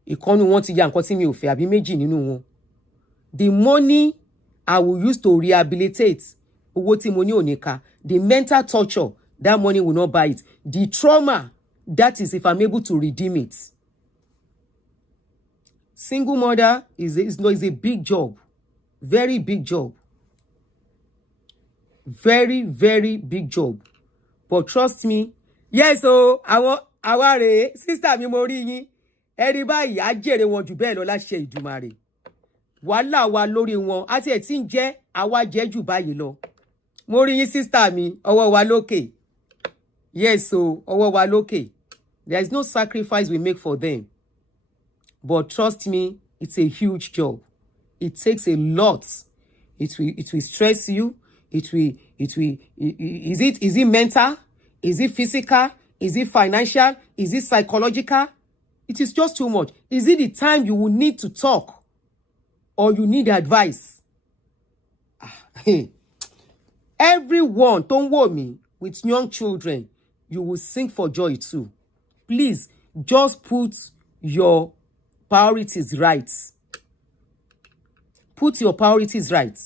Ìkànnì wọn ti ya nǹkan tí mi ò fẹ́ àbí méjì nínú wọn. The money I will use to rehabilitate owó tí mo ní ò ní ká. The mental torture, that money will not buy it. The trauma, that is if I'm able to redeem it. Single mother is a big job. Very big job. Very, very big job. But trust me, yes, so àwa rèé, sister mi mo rí yín. Ẹni báyìí á jèrè wọn jù bẹ́ẹ̀ lọ láṣẹ Ìdùmarè. Wàhálà wa lórí wọn, àti ẹ̀ tí ń jẹ́ àwa jẹ́ jù báyìí lọ. Mo rí yín sister mi, ọwọ́ wa lókè. Yes, so ọwọ́ wa lókè. There is no sacrifice we make for them. But trust me, it's a huge job. It takes a lot. It will stress you. Is it mental? Is it physical? Is it financial? Is it psychological? It is just too much. Is it the time you will need to talk? Or you need advice? Everyone, don't worry, with young children, you will sing for joy too. Please, just put your priorities right. Put your priorities right.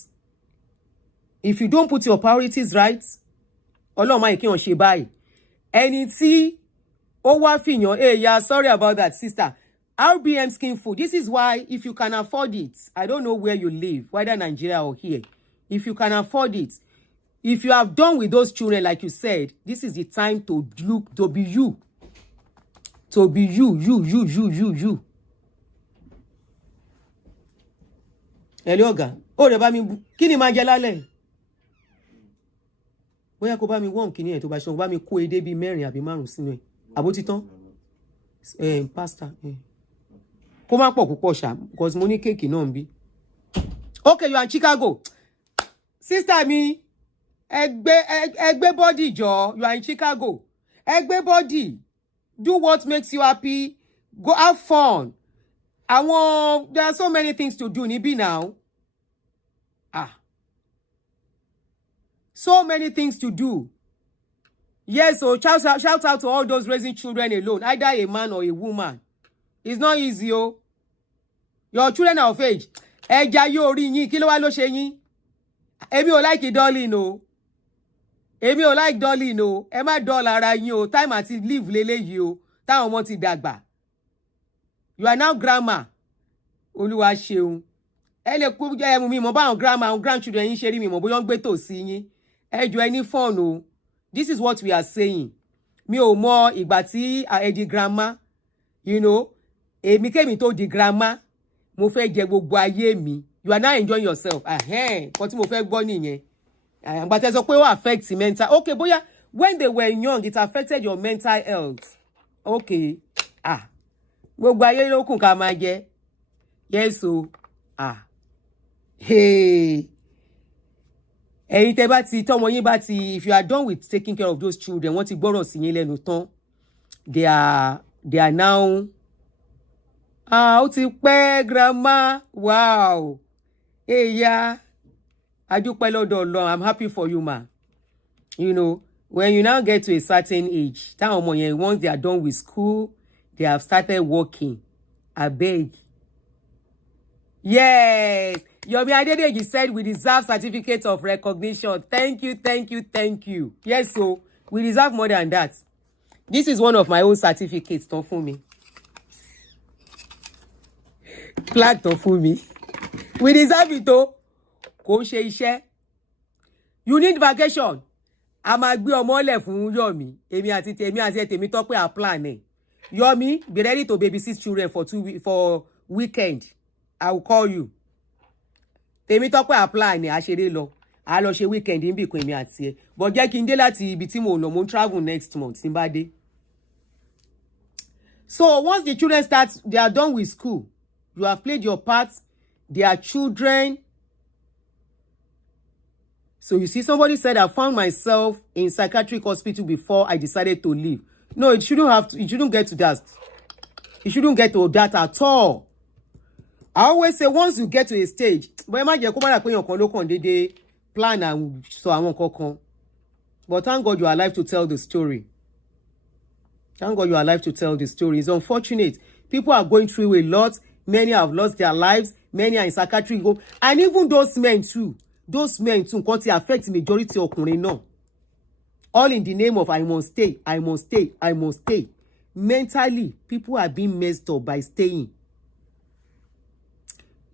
If you don't put your priorities right, Ọlọ́run má kí wọ́n ṣe báyìí. Ẹni tí ó wá fìyàn, hey, yeah, sorry about that, sister. RBM Skin Food. This is why, if you can afford it, I don't know where you live, whether Nigeria or here. If you can afford it, if you have done with those children, like you said, this is the time to look, to be you. To be you. Hello, ọ̀gá. Ó rẹ̀ bá mi bu. Kí ni máa jẹ lálẹ́? Bóyá kó bá mi wọ́n kíní ẹ̀ tó bá ṣe bá mi kó edé bíi 4 àbí 5 sínú ẹ̀. Àbó ti tán? Pasta. Kó má pọ̀ púpọ̀ ṣá, because mo ní kéèkì náà ń bí. Okay, you are in Chicago. Sister mi, ẹgbẹ́ body jọ. You are in Chicago. Ẹgbẹ́ body. Do what makes you happy. Go have fun. There are so many things to do níbí now. So many things to do. Yes, so shout out to all those raising children alone, either a man or a woman. It's not easy, oh. Your children are of age. Ẹja yóò rí yín, kí ló wá ló ṣe yín? Èmi ò like dolly no. Èmi ò like dolly no. Ẹ má doll ara yín o. Time àti live leléyìí o. Táwọn ọmọ ti dàgbà. You are now grandma. Olúwa ṣeun. Ẹ lè kú jẹ́ ẹmu mi mọ̀ báwọn grandma, àwọn grandchildren yín ṣe rí mi mọ̀ bóyá ń gbé tòsí yín. Ẹ jọ̀ọ́ ẹ ní fun o. This is what we are saying. Mi ò mọ ìgbà tí ẹ di grandma. You know, èmi kémi tó di grandma. Mo fẹ́ jẹ gbogbo ayé mi. You are now enjoying yourself. Kò tí mo fẹ́ gbọ́ nìyẹn. But ẹ sọ pé ó affect mental. Okay, bóyá when they were young, it affected your mental health. Okay. Gbogbo ayé ló kùn ká máa jẹ. Yes o. Hey. Ẹ̀yin tẹ́ bá ti tọ́mọ yín bá ti, if you are done with taking care of those children, wọ́n ti gbọ́rọ̀ sí yín lẹ́nu tán. They are now. Ó ti pẹ́ grandma. Wow. Hey, yeah. Adúpẹ́ lọ́dọ̀ Ọlọ́run. I'm happy for you, ma. You know, when you now get to a certain age, táwọn ọmọ yẹn, once they are done with school, they have started working. I beg. Yes. Yomi Adedeji said we deserve certificate of recognition. Thank you. Yes, so we deserve more than that. This is one of my own certificates, tán fún mi. Plaque tán fún mi. We deserve it o. Kò ṣe iṣẹ́. You need vacation. A máa gbé ọmọ lẹ̀ fún Yomi. Èmi àti tèmi tó pé a plan ẹ̀. Yomi, be ready to babysit children for weekend. I will call you. Tèmi tó pé a plan ẹ̀, a ṣeré lọ. A lọ ṣe weekend níbì kan èmi àti ẹ̀. But jẹ́ kí n dé láti ibi tí mo lọ, mo travel next month tí n bá dé. So once the children they are done with school, you have played your part. They are children. So you see, somebody said, I found myself in psychiatric hospital before I decided to leave. No, it shouldn't get to that. It shouldn't get to that at all. I always say, once you get to a stage, but imagine kó má dà pé èèyàn kan ló kàn dédé plan and so àwọn kankan. But thank God you are alive to tell the story. Thank God you are alive to tell the story. It's unfortunate. People are going through a lot. Many have lost their lives. Many are in psychiatric home. And even those men too. Those men too. Because affect majority ọkùnrin náà. All in the name of I must stay. I must stay. I must stay. Mentally, people are being messed up by staying.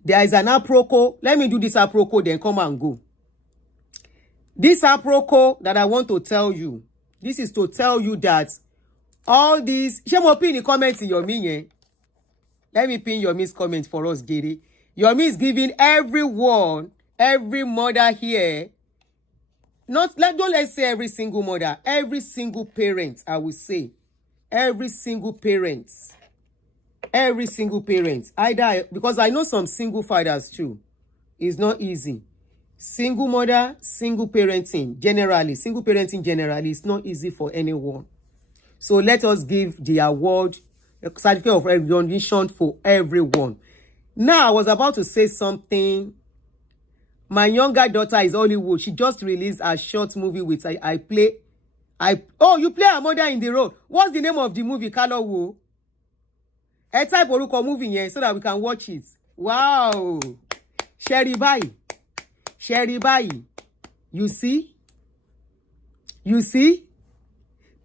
There is an aproko. Let me do this aproko, then come and go. This aproko that I want to tell you. This is to tell you that all these. Ṣé mo pin the comments in your yẹn? Let me pin your Miss comment for us, Gary. Your Miss giving everyone, every mother here. Let's say every single mother, every single parent, I will say. Every single parent. Every single parent. Either, because I know some single fathers too. It's not easy. Single mother, single parenting, generally, it's not easy for anyone. So let us give the award, a certificate of recognition for everyone. Now, I was about to say something. My younger daughter is Hollywood. She just released a short movie with Oh, you play a mother in the road. What's the name of the movie, Kalowo? A type orúkọ movie yẹn so that we can watch it. Wow. Sherry báyìí. You see? You see?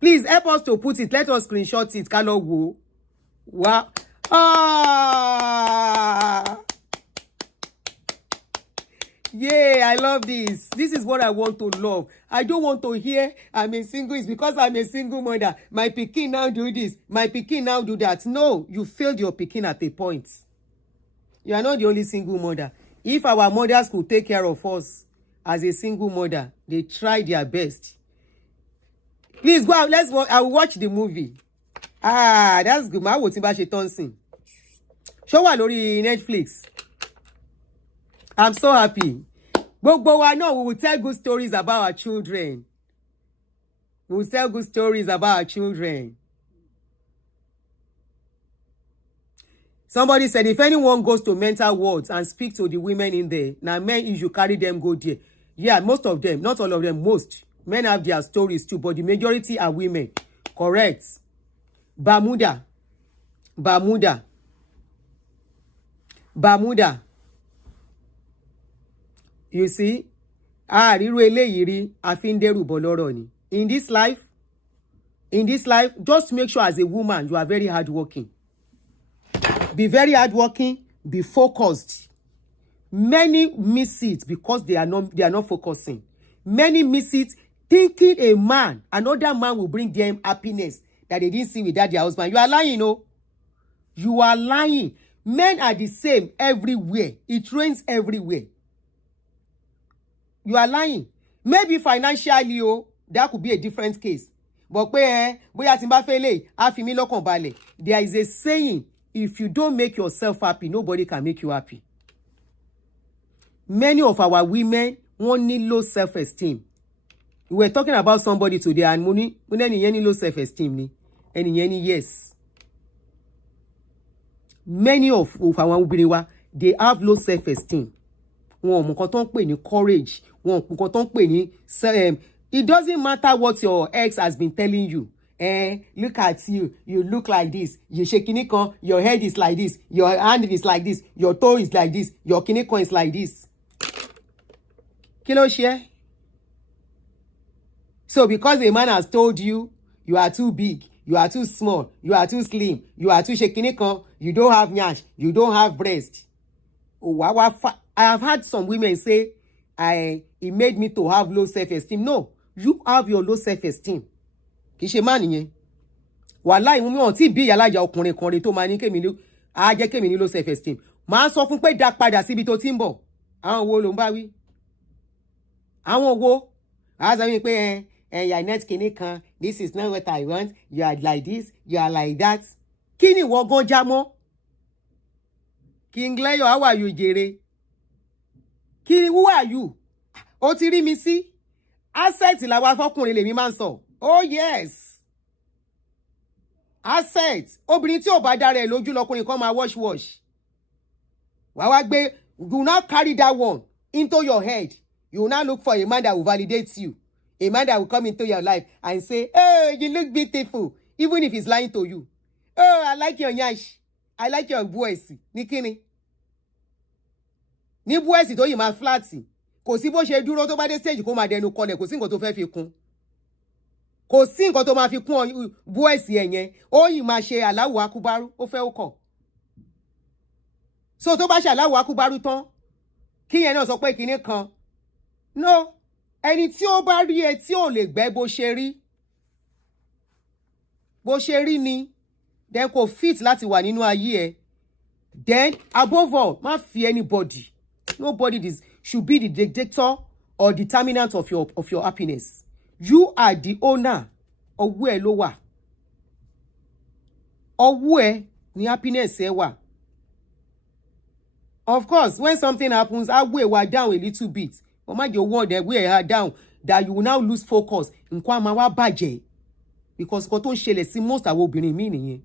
Please help us to put it. Let us screenshot it. Kalowo. Wow. Ah. Yeah, I love this. This is what I want to love. I don't want to hear I'm a single. It's because I'm a single mother. My pikin now do this. My pikin now do that. No, you failed your pikin at a point. You are not the only single mother. If our mothers could take care of us as a single mother, they try their best. Please go out. I will watch the movie. Ah, that's good. Ma wo tí bá ṣe tán sìn. Show wà lórí Netflix. I'm so happy. Gbogbo wa náà, we will tell good stories about our children. We will tell good stories about our children. Somebody said, if anyone goes to mental wards and speak to the women in there, now men, you should carry them, go there. Yeah, most of them, not all of them, most. Men have their stories too, but the majority are women. Correct. Bermuda. You see? Ríru eléyìí rí, a fi ń dẹ́rù bọ̀ lọ́rọ̀ ni. In this life, just make sure as a woman, you are very hardworking. Be very hardworking, be focused. Many miss it because they are not focusing. Many miss it thinking another man will bring them happiness that they didn't see without their husband. You are lying, no? You are lying. Men are the same everywhere. It rains everywhere. You are lying. Maybe financially, that could be a different case. But bóyá tí n bá fẹ́ lè, á fi mí lọ́kàn balẹ̀. There is a saying, if you don't make yourself happy, nobody can make you happy. Many of our women need low self-esteem. We were talking about somebody today, and mo ní ẹnìyẹn ní low self-esteem ni. Ẹnìyẹn ní yes. Many of our women, they have low self-esteem. Wọn mọ nǹkan tó ń pè ní courage. Wọn mọ nǹkan tó ń pè ní it doesn't matter what your ex has been telling you. Look at you. You look like this. You shake kinikon. Your head is like this. Your hand is like this. Your toe is like this. Your kinikon is like this. Kí ló ṣe? So because a man has told you, you are too big, you are too small, you are too slim, you are too shakinikon, you don't have nyash, you don't have breast. I have had some women say, it made me to have low self-esteem. No, you have your low self-esteem. Kì í ṣe má nìyẹn. Wàláhì mo wọn tí bí ìyálàjà ọkùnrin kan re tó máa ní kémi ní á jẹ́ kémi ní low self-esteem. Màá sọ fún pé dá padà síbi tó ti ń bọ̀. Àwọn wo ló ń bá wí? Àwọn wo? Á sọ pé you are not kinikan. This is not what I want. You are like this. You are like that. Kí ni ìwọ gan já mọ́? King Leo, how are you, jèrè? Who are you? Ó ti rí mi sí. Asset làwa fọkùnrin lèmi máa ń sọ. Oh yes. Asset. Obìnrin tí ò bá dára ẹ̀ lójú lọkùnrin kan máa wash. Wá gbé, do not carry that one into your head. You will now look for a man that will validate you. A man that will come into your life and say, oh, you look beautiful. Even if he's lying to you. Oh, I like your nyash. I like your voice. Ní kíni. Ní voice tó yìí máa flat. Kò sí bó ṣe dúró tó bá dé stage kó máa dẹnu kọlẹ̀. Kò sí nǹkan tó fẹ́ fi kún. Kò sí nǹkan tó máa fi kún voice yẹn. Ó yìí máa ṣe Allahu Akubaru. Ó fẹ́ ó kọ̀. So tó bá ṣe Allahu Akubaru tán. Kí yẹn náà sọ pé kíní kan. No. Ẹni tí ó bá rí ẹ tí ò lè gbẹ́ bó ṣe rí. Bó ṣe rí ni. Then kò fit láti wà nínú ayé ẹ. Then above all, má fi anybody. Nobody should be the dictator or determinant of your happiness. You are the owner. Ọwọ́ ẹ ló wà. Ọwọ́ ẹ ni happiness ẹ wà. Of course, when something happens, I weigh down a little bit. But má jẹ́ word that weigh down that you will now lose focus. Nǹkan máa wá bàjẹ́. Because kò tó ń ṣẹlẹ̀ sí most àwọn obìnrin mi nìyẹn.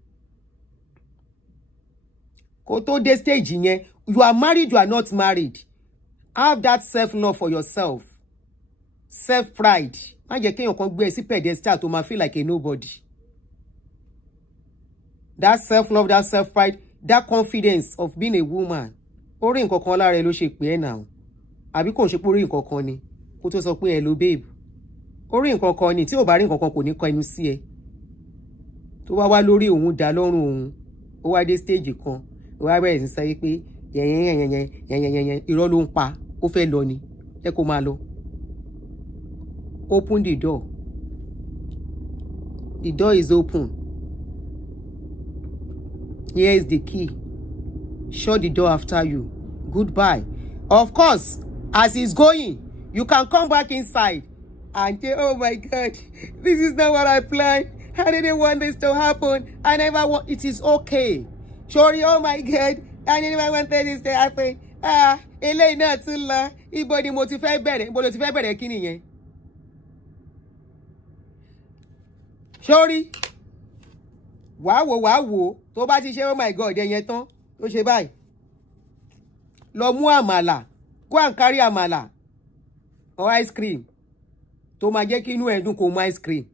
Kò tó dé stage yẹn, you are married, you are not married. Have that self-love for yourself. Self-pride. Má jẹ́ kéèyàn kan gbé ẹ sí pedestal tó máa feel like a nobody. That self-love, that self-pride, that confidence of being a woman. Orí nǹkan kan lára ẹ ló ṣe pé ẹ náà. Àbí kò ń ṣe pé orí nǹkan kan ni. Kó tó sọ pé hello babe. Orí nǹkan kan ni tí ò bá rí nǹkan kan kò ní kọ ẹnu sí ẹ. Tó bá wá lórí òun dá lọ́rùn òun. Ó wá dé stage kan. Ó wá bẹ̀rẹ̀ sí sọ pé yẹn irọ́ ló ń pa. Ó fẹ́ lọ ni. Ẹ kó máa lọ. Open the door. The door is open. Here is the key. Shut the door after you. Goodbye. Of course, as he's going, you can come back inside and say, oh my God, this is not what I planned. I didn't want this to happen. I never want, it is okay. Sorry, oh my God, I never wanted this to happen. Eléyìí náà tún lọ. Ibo ni mo ti fẹ́ bẹ̀rẹ̀? Ibo ló ti fẹ́ bẹ̀rẹ̀ kí nìyẹn? Sorry. Wàá wò. Tó bá ti ṣe oh my God ẹ̀yẹn tán. Ó ṣe báyìí. Lọ mú àmàlà. Go and carry àmàlà. Or ice cream. Tó máa jẹ́ kí inú ẹ̀ dùn kó mú ice cream.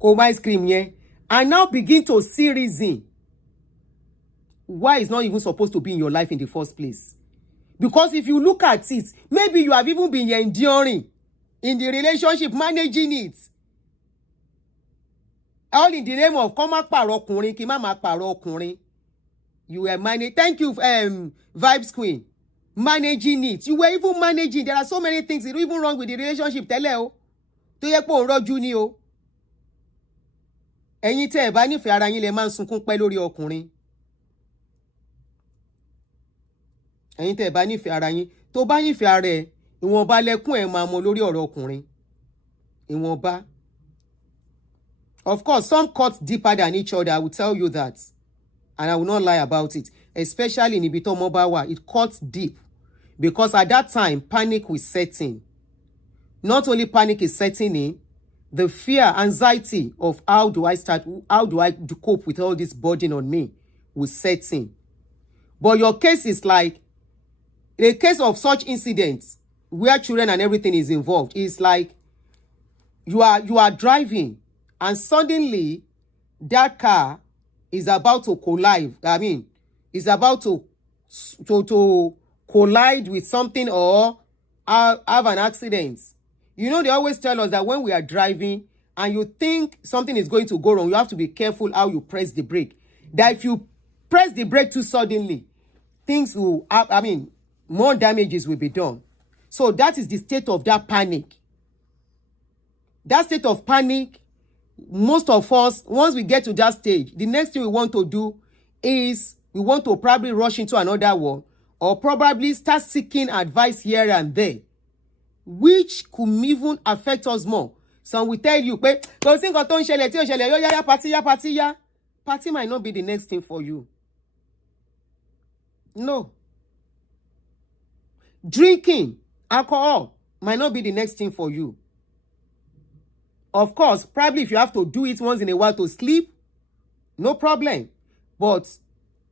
Kó mú ice cream yẹn. And now begin to see reason why it's not even supposed to be in your life in the first place. Because if you look at it, maybe you have even been enduring in the relationship, managing it. All in the name of kó má pààrọ̀ ọkùnrin, kí má máa pààrọ̀ ọkùnrin. You were managing. Thank you, Vibes Queen. Managing it. You were even managing. There are so many things that are even wrong with the relationship. Tẹ́lẹ̀ o. Tó yẹ pé òun rọ́jú ni o. Ẹ̀yin tẹ́ ẹ bá nífẹ̀ẹ́ ara yín lẹ máa ń sunkún pẹ́ lórí ọkùnrin. Ẹ̀yin tẹ́ ẹ bá nífẹ̀ẹ́ ara yín. Tó bá nífẹ̀ẹ́ ara ẹ, ìwọ̀nba lẹ́kún ẹ̀ máa mọ lórí ọ̀rọ̀ ọkùnrin. Ìwọ̀nba. Of course, some cut deeper than each other. I will tell you that. And I will not lie about it. Especially in ibi tó mọ́ bá wà. It cuts deep. Because at that time, panic was setting. Not only panic is setting in, the fear, anxiety of how do I cope with all this burden on me was setting. But your case is like, in a case of such incidents, where children and everything is involved, it's like you are driving and suddenly that car is about to collide. I mean, is about to collide with something or have an accident. You know, they always tell us that when we are driving and you think something is going to go wrong, you have to be careful how you press the brake. That if you press the brake too suddenly, things will, more damages will be done. So that is the state of that panic. That state of panic, most of us, once we get to that stage, the next thing we want to do is we want to probably rush into another one or probably start seeking advice here and there, which could even affect us more. Some will tell you, party might not be the next thing for you. No. Drinking alcohol might not be the next thing for you. Of course, probably if you have to do it once in a while to sleep, no problem. But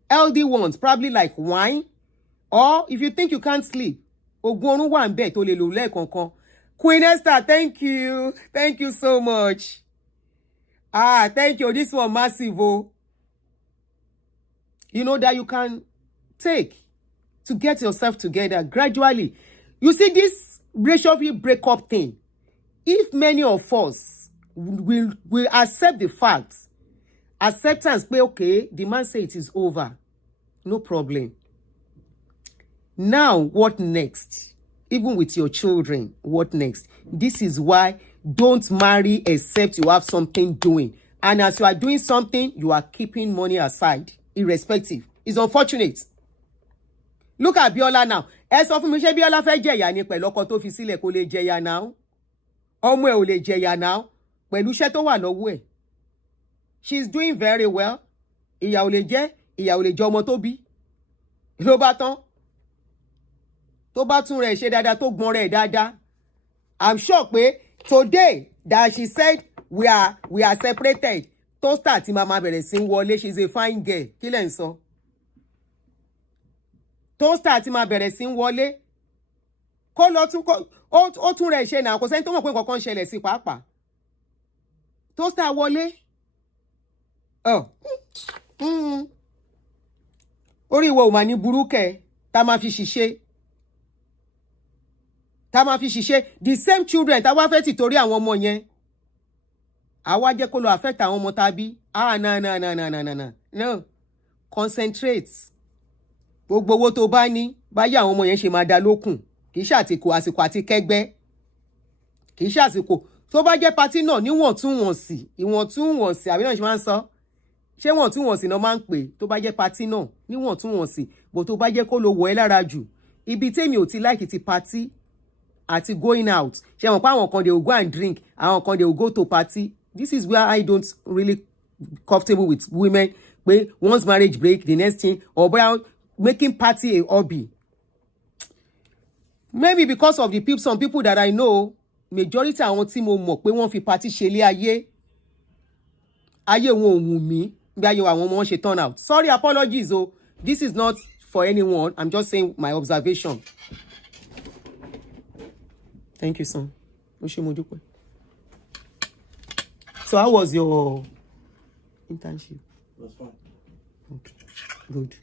healthy ones, probably like wine, or if you think you can't sleep, Ogun ọ̀run wà ńbẹ̀ tó lè lò lẹ́ẹ̀kọ̀ọ̀kan. Queen Esther, thank you. Thank you so much. Thank you. This one massive. Oh. You know that you can take to get yourself together gradually. You see this relationship breakup thing. If many of us will accept the fact, acceptance, pé okay, the man say it is over. No problem. Now, what next? Even with your children, what next? This is why don't marry except you have something doing. And as you are doing something, you are keeping money aside, irrespective. It's unfortunate. Look at Biola now. Ẹ sọ fún mi ṣé Biola fẹ́ jẹ̀yà ni pẹ̀lú ọkọ tó fi sílẹ̀ kó lè jẹ̀yà now. Ọmọ ẹ̀ ò lè jẹ̀yà now pẹ̀lú iṣẹ́ tó wà lọ́wọ́ ẹ̀. She's doing very well. Ìyà ò lè jẹ ọmọ tó bí. Ló bá tán. Tó bá tún rẹ̀ ṣe dáadáa tó gbọ́n rẹ̀ dáadáa. I'm sure pé today that she said we are separated. Toaster tí mama bẹ̀rẹ̀ sí wọlé, she's a fine girl. Kí lẹ̀ ń sọ? Toaster tí máa bẹ̀rẹ̀ sí wọlé. Kó lọ tún ó tún rẹ̀ ṣe náà kò sẹ́ni tó mọ̀ pé nǹkan kan ṣẹlẹ̀ sí pàápàá. Toaster wọlé. Orí ìwọ ò mà ní burúkẹ́ tá máa fi ṣiṣẹ́. Tá máa fi ṣiṣẹ́. The same children tá wá fẹ́ ti torí àwọn ọmọ yẹn. Àwa jẹ́ kó lọ affect àwọn ọmọ tàbí. No. Concentrate. Gbogbo owó tó bá ní báyà àwọn ọmọ yẹn ṣe máa dá lókùn. Kì í ṣàtìkò àsìkò àti kẹ́gbẹ́. Kì í ṣàtìkò. Tó bá jẹ́ party náà níwọ̀ntúnwọ̀nsì. Ìwọ̀ntúnwọ̀nsì àbí náà ṣe máa ń sọ. Ṣé wọ̀ntúnwọ̀nsì náà máa ń pè tó bá jẹ́ party náà níwọ̀ntúnwọ̀nsì. Bó tó bá jẹ́ kó lo wọ̀ ẹ́ lára jù. Ibi tèmi ò ti like ti party àti going out. Ṣé mọ̀ pé àwọn kan they will go and drink. Àwọn kan they will go to party. This is where I don't really comfortable with women. Pé once marriage break, the next thing, or making party a hobby. Maybe because of some people that I know, majority àwọn tí mo mọ̀ pé wọ́n fi party ṣe lé ayé. Ayé wọn ò wù mí. Bí ayé àwọn ọmọ wọn ṣe turn out. Sorry, apologies. Oh, this is not for anyone. I'm just saying my observation. Thank you, son. So how was your internship? It was fun. Okay, good.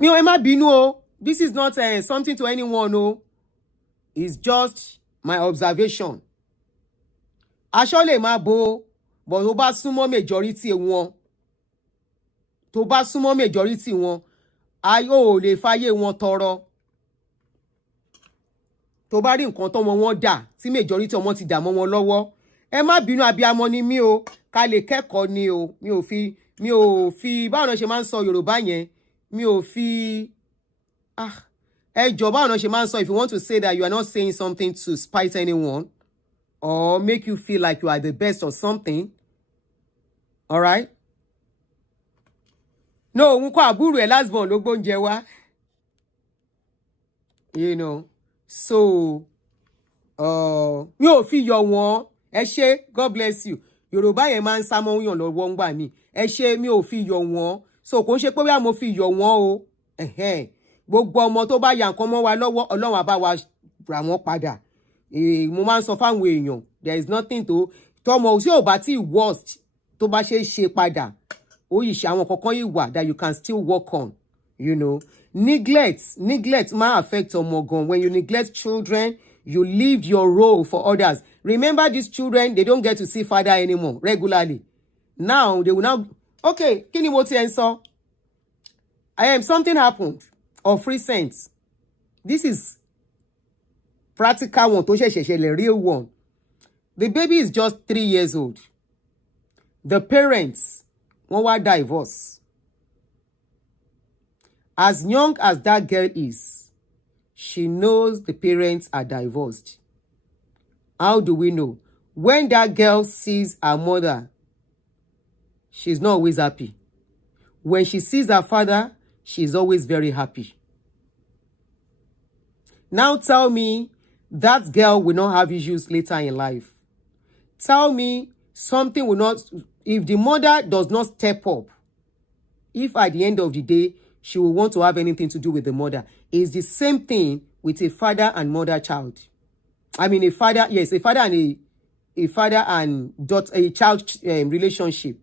Mi ò ẹ má bínú o. This is not something to anyone, no. It's just my observation. Aṣọ lè má bo, but tó bá súnmọ́ majority wọn. Tó bá súnmọ́ majority wọn, ayé ò lè fàyè wọn tọrọ. Tó bá rí nǹkan tọ́mọ wọn dà, tí majority ọmọ ti dà mọ́ wọn lọ́wọ́. Ẹ má bínú, abiyamọ ni mí o, ká lè kẹ́kọ̀ọ́ ni o. Mi ò fi báwo náà ṣe máa ń sọ Yorùbá yẹn. Mi ò fi ẹ jọ̀ọ́ báwo náà ṣe máa ń sọ, if you want to say that you are not saying something to spite anyone or make you feel like you are the best or something. All right? No, òun kọ́ àbúrò ẹ̀ last born ló gbóúnjẹ wá. You know. So mi ò fi yọ wọ́n. Ẹ ṣé, God bless you. Yorùbá yẹn máa ń sá mọ́ yàn lọ́wọ́ ńgbà mí. Ẹ ṣé, mi ò fi yọ wọ́n. So kò ń ṣe pé bí mo fi yọ wọ́n o. Gbogbo ọmọ tó bá ya nǹkan mọ́ wa lọ́wọ́, Ọlọ́run á bá wa rà wọ́n padà. Mo máa ń sọ fáwọn èèyàn, there is nothing to tọmọ tí ò bá tí worst tó bá ṣe padà. Ó yìí ṣe àwọn kankan yìí wà that you can still work on, you know. Neglect might affect ọmọ gan. When you neglect children, you leave your role for others. Remember, these children, they don't get to see father anymore regularly. Now they will now okay, kí ni mo ti ń sọ? Something happened of recent. This is practical one tó ṣẹ̀ṣẹ̀ ṣẹlẹ̀, real one. The baby is just 3 years old. The parents wọ́n wá divorce. As young as that girl is, she knows the parents are divorced. How do we know? When that girl sees her mother, she's not always happy. When she sees her father, she's always very happy. Now tell me that girl will not have issues later in life. Tell me if the mother does not step up, if at the end of the day, she will want to have anything to do with the mother. It's the same thing with a father and mother child. I mean, a father and a father and daughter, a child relationship.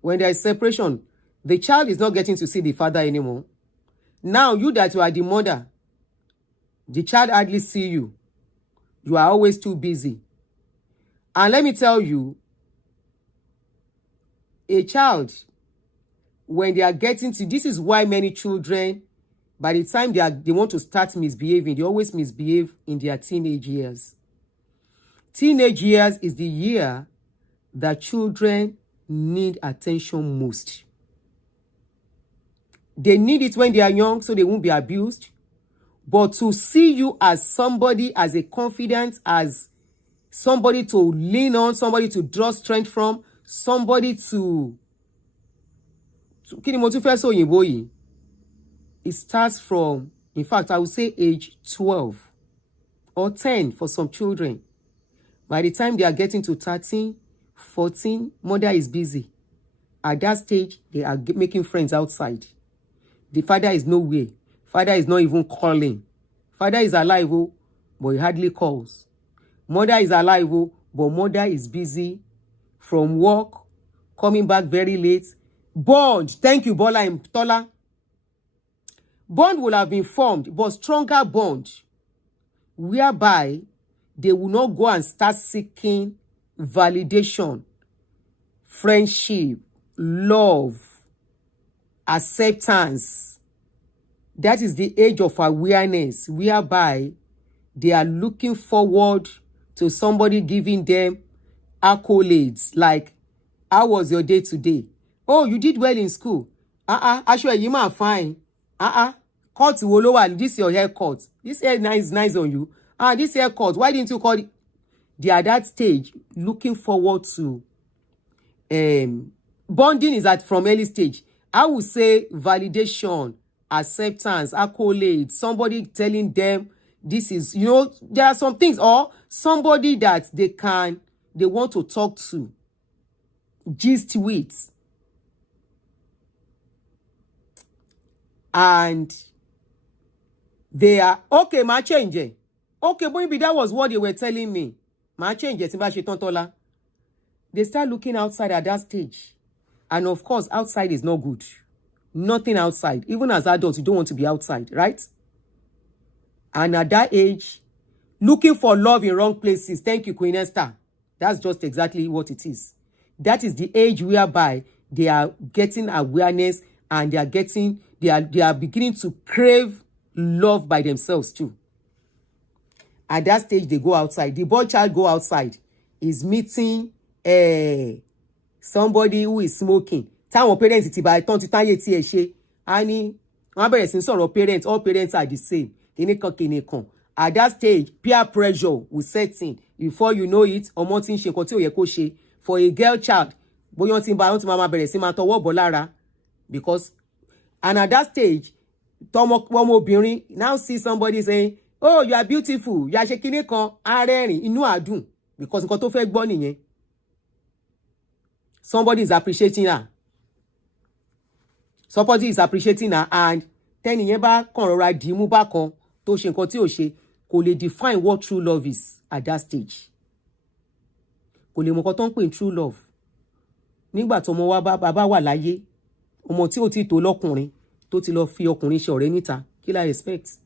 When there is separation, the child is not getting to see the father anymore. Now, you that you are the mother, the child hardly see you. You are always too busy. And let me tell you, a child, when they are getting to, this is why many children, by the time they want to start misbehaving, they always misbehave in their teenage years. Teenage years is the year that children need attention most. They need it when they are young so they won't be abused. But to see you as somebody, as a confidant, as somebody to lean on, somebody to draw strength from, somebody to it starts from, in fact, I would say age 12 or 10 for some children. By the time they are getting to 13, 14, mother is busy. At that stage, they are making friends outside. The father is nowhere. Father is not even calling. Father is alive, but he hardly calls. Mother is alive, but mother is busy from work, coming back very late. Bond, thank you, Bola and Tola. Bond will have been formed, but stronger bond, whereby they will not go and start seeking validation, friendship, love, acceptance. That is the age of awareness, whereby they are looking forward to somebody giving them accolades like, how was your day today? Oh, you did well in school. Actually, you might fine. Cut wolowa. This your haircut. This hair is nice on you. This haircut. Why didn't you cut it? They are at that stage looking forward to bonding is at from early stage. I would say validation, acceptance, accolades, somebody telling them this is, there are some things, or somebody that they want to talk to, gist with. And they are, okay, ma change it. Okay, but maybe that was what they were telling me. Ma change it. They start looking outside at that stage. And of course, outside is not good. Nothing outside. Even as adults, you don't want to be outside, right? And at that age, looking for love in wrong places. Thank you, Queen Esther. That's just exactly what it is. That is the age whereby they are getting awareness and they are beginning to crave love by themselves too. At that stage, they go outside. The boy child go outside. Is meeting somebody who is smoking. Táwọn parents ti bá tán ti táyé tí ẹ ṣe. Ani wọ́n bẹ̀rẹ̀ sí sọ̀rọ̀ parents. All parents are the same. Kìnìkan. At that stage, peer pressure will set in. Before you know it, ọmọ tí ń ṣe nǹkan tí ò yẹ kó ṣe. For a girl child, bóyá tí ń bá wọn ti máa bẹ̀rẹ̀ sí máa tọwọ́ bọ̀ lára. Because, and at that stage, tọmọ obìnrin now see somebody saying, oh, you are beautiful. You are ṣe kìnìkan, arẹ́rìn, inú àdùn. Because nǹkan tó fẹ́ gbọ́ nìyẹn. Somebody is appreciating her. Somebody is appreciating her, and tẹ́nìyẹn bá kàn rọra dìímú bá kan tó ṣe nǹkan tí ò ṣe, kò lè define what true love is at that stage. Kò lè mọ nǹkan tó ń pè ní true love. Nígbà tí ọmọ wa bàbá wà láyé, ọmọ tí ò tí tó lọ́kùnrin tó ti lọ fi ọkùnrin ṣe ọ̀rẹ́ níta, kí la expect?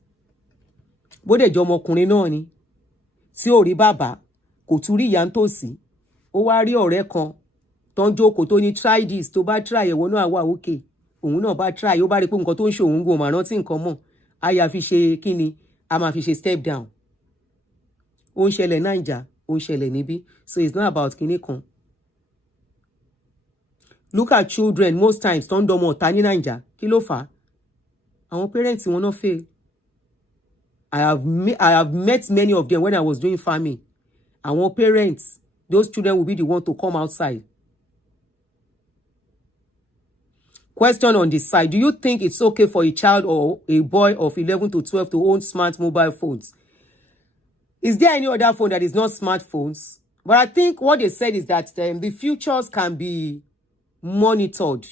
Bó dẹ̀ jẹ́ ọmọkùnrin náà ni tí ò rí bàbá, kò tún rí ìyá ń tòsí, ó wá rí ọ̀rẹ́ kan tó ń jókòó tó ní try this, tó bá try ẹ̀wọ̀ náà wà okay, òun náà bá try, ó bá rí pé nǹkan tó ń ṣe òun gò mà rántí nǹkan mọ̀, àyà fi ṣe kíni, a máa fi ṣe step down. Ó ń ṣẹlẹ̀ Naija, ó ń ṣẹlẹ̀ níbí. So it's not about kíní kan. Look at children most times tó ń dọmọ ọ̀tá ní Naija. Kí ló fà á? Àwọn parents wọn náà fail. I have met many of them when I was doing farming. Our parents, those children will be the one to come outside. Question on this side. Do you think it's okay for a child or a boy of 11 to 12 to own smart mobile phones? Is there any other phone that is not smartphones? But I think what they said is that the futures can be monitored.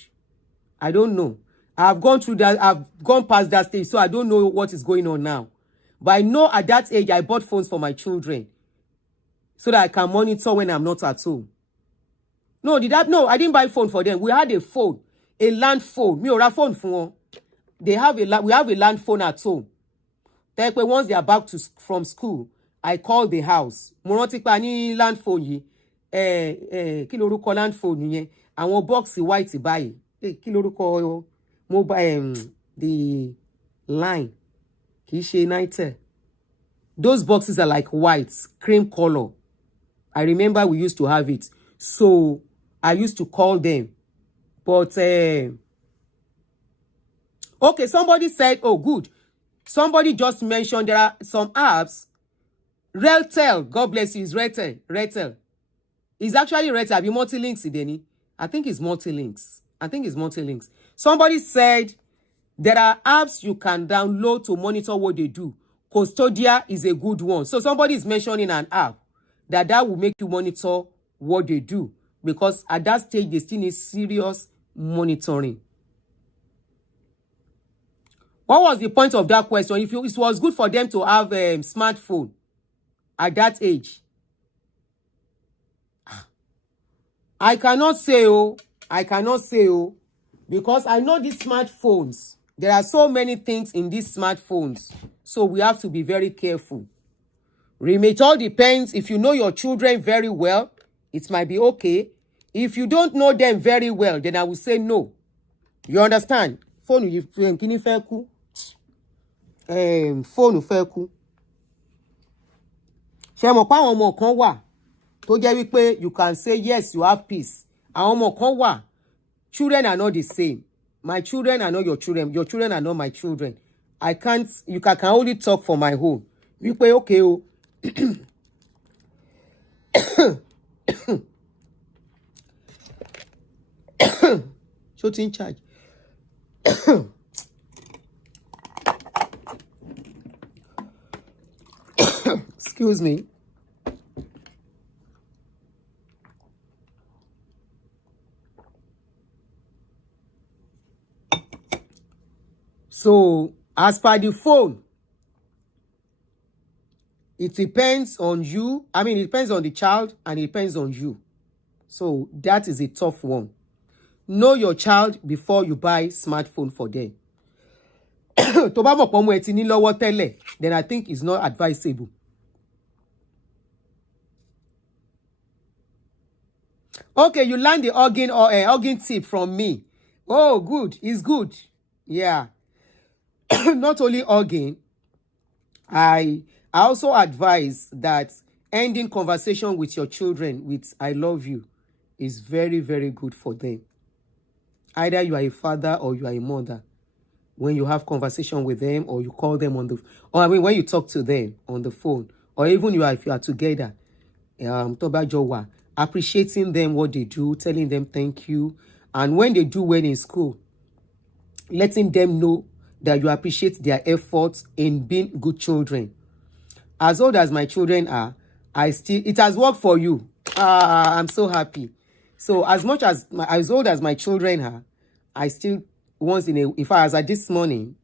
I don't know. I've gone through that. I've gone past that stage, so I don't know what is going on now. But I know at that age, I bought phones for my children so that I can monitor when I'm not at home. No, no, I didn't buy phone for them. We had a phone, a land phone. Me or a phone for we have a land phone at home. Once they are back from school, I call the house. Mo rántí pé a ní land phone yìí. Kí lorúkọ land phone yẹn? Àwọn box white báyìí. Kí lorúkọ mobile the line. Kì í ṣe Nitel. Those boxes are like white, cream color. I remember we used to have it. So I used to call them. But okay, somebody said, oh, good. Somebody just mentioned there are some apps. Reltel, God bless you, is Reltel. It's actually Reltel. I'll be multi-links, Denny. I think it's multi-links. Somebody said there are apps you can download to monitor what they do. Custodia is a good one. So somebody is mentioning an app that will make you monitor what they do. Because at that stage, they still need serious monitoring. What was the point of that question? If it was good for them to have a smartphone at that age. I cannot say, because I know these smartphones. There are so many things in these smartphones. So we have to be very careful. It all depends. If you know your children very well, it might be okay. If you don't know them very well, then I will say no. You understand? Phone you kini fẹ́ kú. Phone fẹ́ kú. Ṣé mọ̀ pé àwọn ọmọ kan wà tó jẹ́ wípé you can say yes, you have peace. Àwọn ọmọ kan wà. Children are not the same. My children are not your children. Your children are not my children. I can't, you can only talk for my home. Wípé okay o. Shut in charge. Excuse me. So, as per the phone, it depends on you. I mean, it depends on the child and it depends on you. So, that is a tough one. Know your child before you buy smartphone for them. Tó bá mọ̀ pé ọmọ ẹ ti ní lọ́wọ́ tẹ́lẹ̀, then I think it's not advisable. Okay, you learned the organ tip from me. Oh, good. It's good. Yeah. Not only organ, I also advise that ending conversation with your children with I love you is very, very good for them. Either you are a father or you are a mother. When you have conversation with them or you call them on the, or I mean when you talk to them on the phone, or even if you are together, appreciating them what they do, telling them thank you, and when they do well in school, letting them know that you appreciate their efforts in being good children. As old as my children are, it has worked for you. I'm so happy. So as old as my children are, I still if I was at this morning,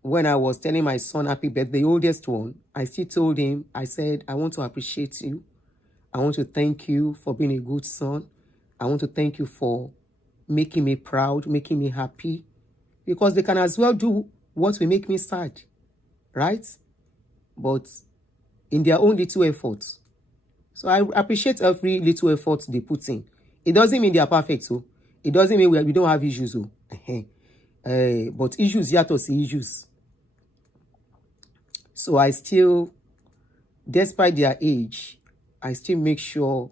when I was telling my son happy birthday, the oldest one, I still told him, I said, I want to appreciate you. I want to thank you for being a good son. I want to thank you for making me proud, making me happy. Because they can as well do what will make me sad, right? But in their own little efforts. So I appreciate every little effort they put in. It doesn't mean they are perfect, so it doesn't mean we don't have issues, so. But issues, yet to see issues. So I still, despite their age, I still make sure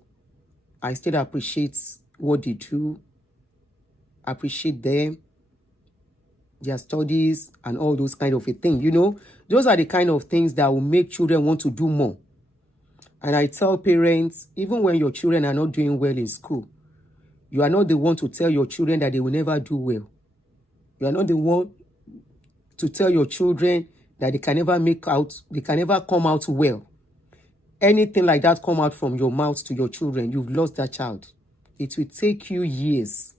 I still appreciate what they do, appreciate them, their studies, and all those kind of a thing. You know, those are the kind of things that will make children want to do more. And I tell parents, even when your children are not doing well in school, you are not the one to tell your children that they will never do well. You are not the one to tell your children that they can never come out well. Anything like that come out from your mouth to your children, you've lost that child. It will take you years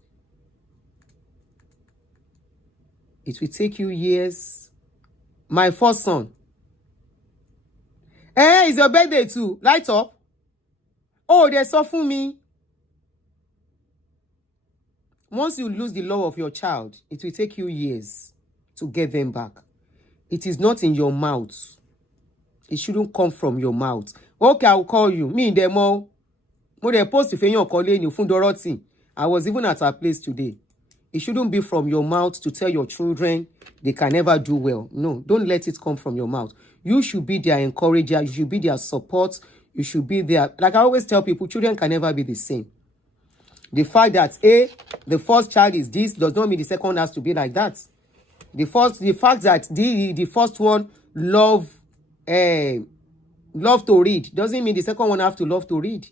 It will take you years. My first son. It's your birthday too. Light up. Oh, they suffer me. Once you lose the love of your child, it will take you years to get them back. It is not in your mouth. It shouldn't come from your mouth. Okay, I'll call you. Me in demo. Mo dey post if you're calling you fun Dorothy. I was even at her place today. It shouldn't be from your mouth to tell your children they can never do well. No, don't let it come from your mouth. You should be their encourager. You should be their support. You should be their... Like I always tell people, children can never be the same. The fact that the first child is this does not mean the second has to be like that. The fact that the first one love to read doesn't mean the second one have to love to read.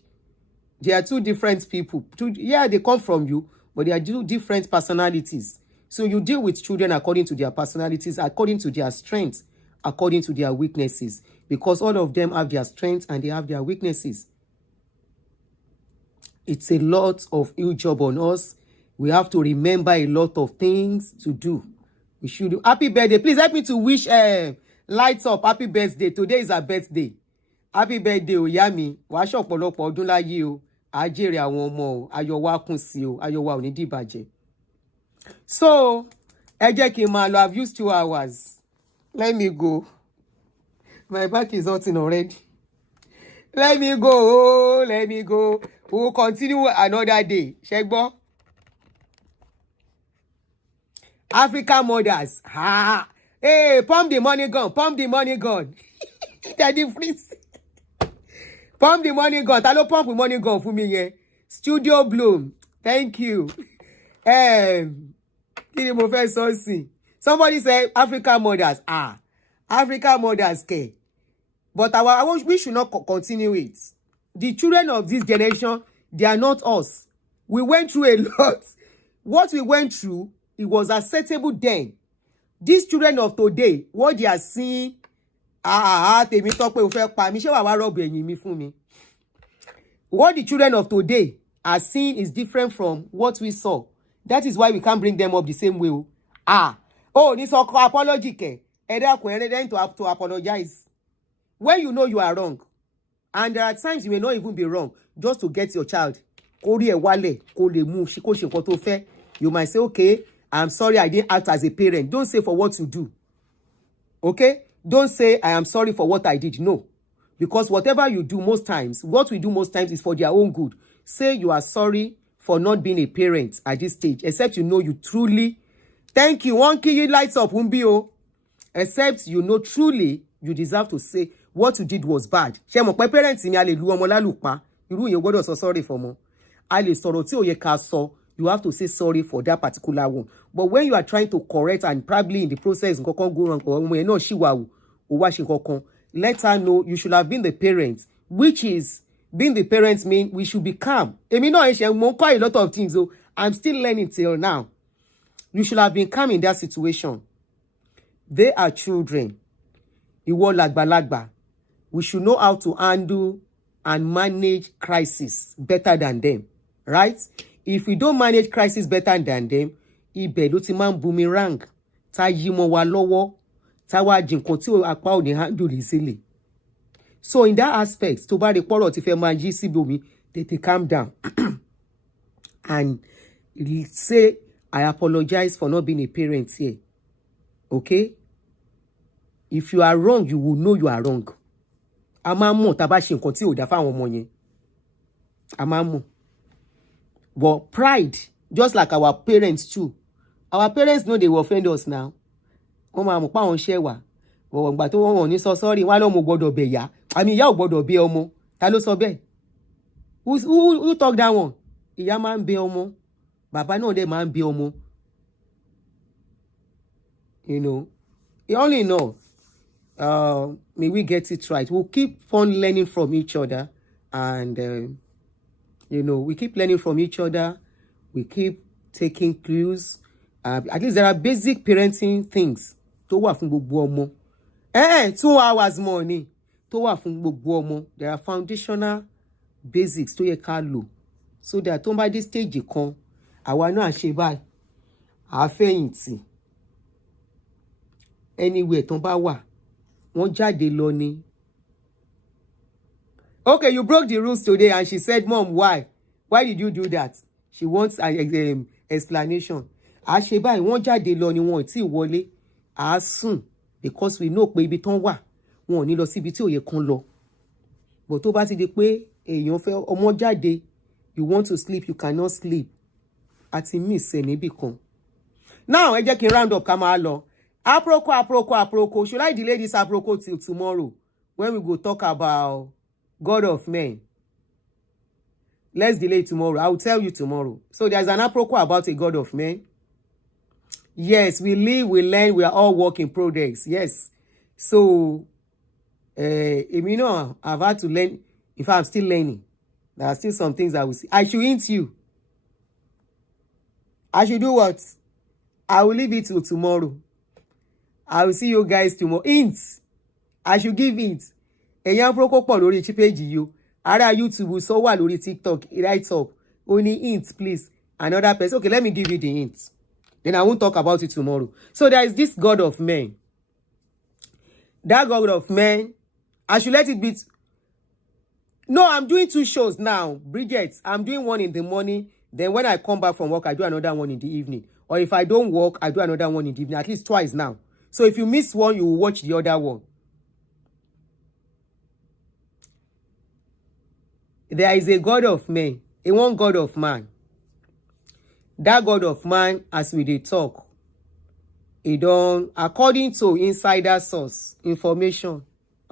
They are two different people. They come from you, but they are two different personalities. So you deal with children according to their personalities, according to their strengths, according to their weaknesses, because all of them have their strengths and they have their weaknesses. It's a lot of ill job on us. We have to remember a lot of things to do. We should do. Happy birthday. Please help me to wish Lights Up happy birthday. Today is her birthday. Happy birthday, Oyami. Wàá ṣọ̀pọ̀lọpọ̀ ọdún láyé o. Á jèrè àwọn ọmọ o. Ayọ̀ wa kún sí o. Ayọ̀ wa ò ní dìbàjẹ́. So, ẹ jẹ́ kí n máa lọ. I've used 2 hours. Let me go. My back is hurting already. Let me go. Let me go. We will continue another day. Ṣé gbọ́? African mothers. Hey, pump the money gun. Pump the money gun. Daddy freeze. Pump the money gun. Ta ló pump the money gun fún mi yẹn? Studio Bloom. Thank you. Kí ni mo fẹ́ sọ sí? Somebody said African mothers. African mothers ke. But we should not continue it. The children of this generation, they are not us. We went through a lot. What we went through, it was acceptable then. These children of today, what they are seeing, tèmi tó pé ó fẹ́ pa mí, ṣé wàá wá rọ́ọ̀bù ẹ̀yìn mi fún mi. What the children of today are seeing is different from what we saw. That is why we can't bring them up the same way. Ní sọ apology kẹ̀. Ẹ dákun, ẹ ready to apologize. When you know you are wrong, and there are times you may not even be wrong, just to get your child, kó rí ẹ wálẹ̀, kó lè mú kó ṣe nǹkan tó fẹ́. You might say, okay, I'm sorry I didn't act as a parent. Don't say for what you do. Okay? Don't say I am sorry for what I did. No. Because whatever you do most times, what we do most times is for their own good. Say you are sorry for not being a parent at this stage, except you know you truly... Thank you. One key Lights Up, Umbio. Except you know truly you deserve to say what you did was bad. Ṣé mọ̀ pé parents ni a lè lu ọmọ lálùpá. Irú yẹn gbọ́dọ̀ sọ sorry for mo. A lè sọ̀rọ̀ tí ó yẹ ká sọ. You have to say sorry for that particular one. But when you are trying to correct and probably in the process, nǹkan go wrong, or when not shiwa o wa ṣe nǹkan, let her know you should have been the parent, which is being the parents mean we should be calm. Èmi náà ṣe mo quite a lot of things, so I'm still learning till now. You should have been calm in that situation. They are children. Ìwọ làgbàlagbà. We should know how to handle and manage crisis better than them, right? If we don't manage crisis better than them, ibẹ̀ ló ti máa ń boomerang, tá yí mọ́ wa lọ́wọ́, tá wá di nǹkan tí apá ò ní handle easily. So in that aspect, tó bá rí pọ́rọ̀ tí fẹ́ máa yí síbi omi, tètè calm down and say, I apologize for not being a parent here. Okay? If you are wrong, you will know you are wrong. A máa mọ̀ tá bá ṣe nǹkan tí ò dá fáwọn ọmọ yẹn. A máa mọ̀. But pride, just like our parents too. Our parents know they will offend us now. Wọ́n máa mọ̀ pé àwọn ṣẹ́ wà. But ìgbà tó wọ́n ní sọ sorry, wọ́n lọ́mọ gbọ́dọ̀ bẹ̀ yá. Àmì ìyá ò gbọ́dọ̀ bẹ̀ ọmọ. Ta ló sọ bẹ́ẹ̀? Who talk that one? Ìyá máa ń bẹ̀ ọmọ. Bàbá náà dẹ̀ máa ń bẹ̀ ọmọ. You know, you only know. May we get it right. We'll keep on learning from each other, and you know, we keep learning from each other. We keep taking clues. At least there are basic parenting things tó wà fún gbogbo ọmọ. 2 hours more ni tó wà fún gbogbo ọmọ. There are foundational basics tó yẹ ká lò, so that tó bá dé stage kan, àwa náà ṣe báyìí, a fẹ̀yìntì. anywhere tán bá wà wọ́n jáde lọ ni. Okay, you broke the rules today, and she said, Mom, why did you do that? She wants an explanation. A ṣe báyìí wọ́n jáde lọ ni wọ́n tí wọlé a sùn because we know pé ibi tán wà wọn ò ní lọ síbi tí ó yẹ kán lọ. But tó bá ti di pé èèyàn fẹ́ ọmọ jáde, you want to sleep, you cannot sleep. Àti miss ẹ níbì kan. Now ẹ jẹ́ kí n round up ká máa lọ. Aproko. Should I delay this aproko till tomorrow when we go talk about God of men? Let's delay tomorrow. I will tell you tomorrow. So there's an aproko about a God of men. Yes, we live, we learn, we are all work in progress. Yes. So, you know, I've had to learn. In fact, I'm still learning. There are still some things I will see. I should hint you. I should do what? I will leave it till tomorrow. I will see you guys tomorrow. Hints. I should give hints. Ẹ̀yin aproko pọ̀ lórí page yìí. Ara YouTube so wà lórí TikTok. Right up. Only hints, please. Another person. Okay, let me give you the hints. Then I won't talk about it tomorrow. So there is this God of men. That God of men, I should let it be. No, I'm doing 2 shows now. Bridget, I'm doing one in the morning. Then when I come back from work, I do another one in the evening. Or if I don't work, I do another one in the evening. At least twice now. So if you miss one, you will watch the other one. There is a God of men. A one God of man. That God of man, as we dey talk, he done according to insider source information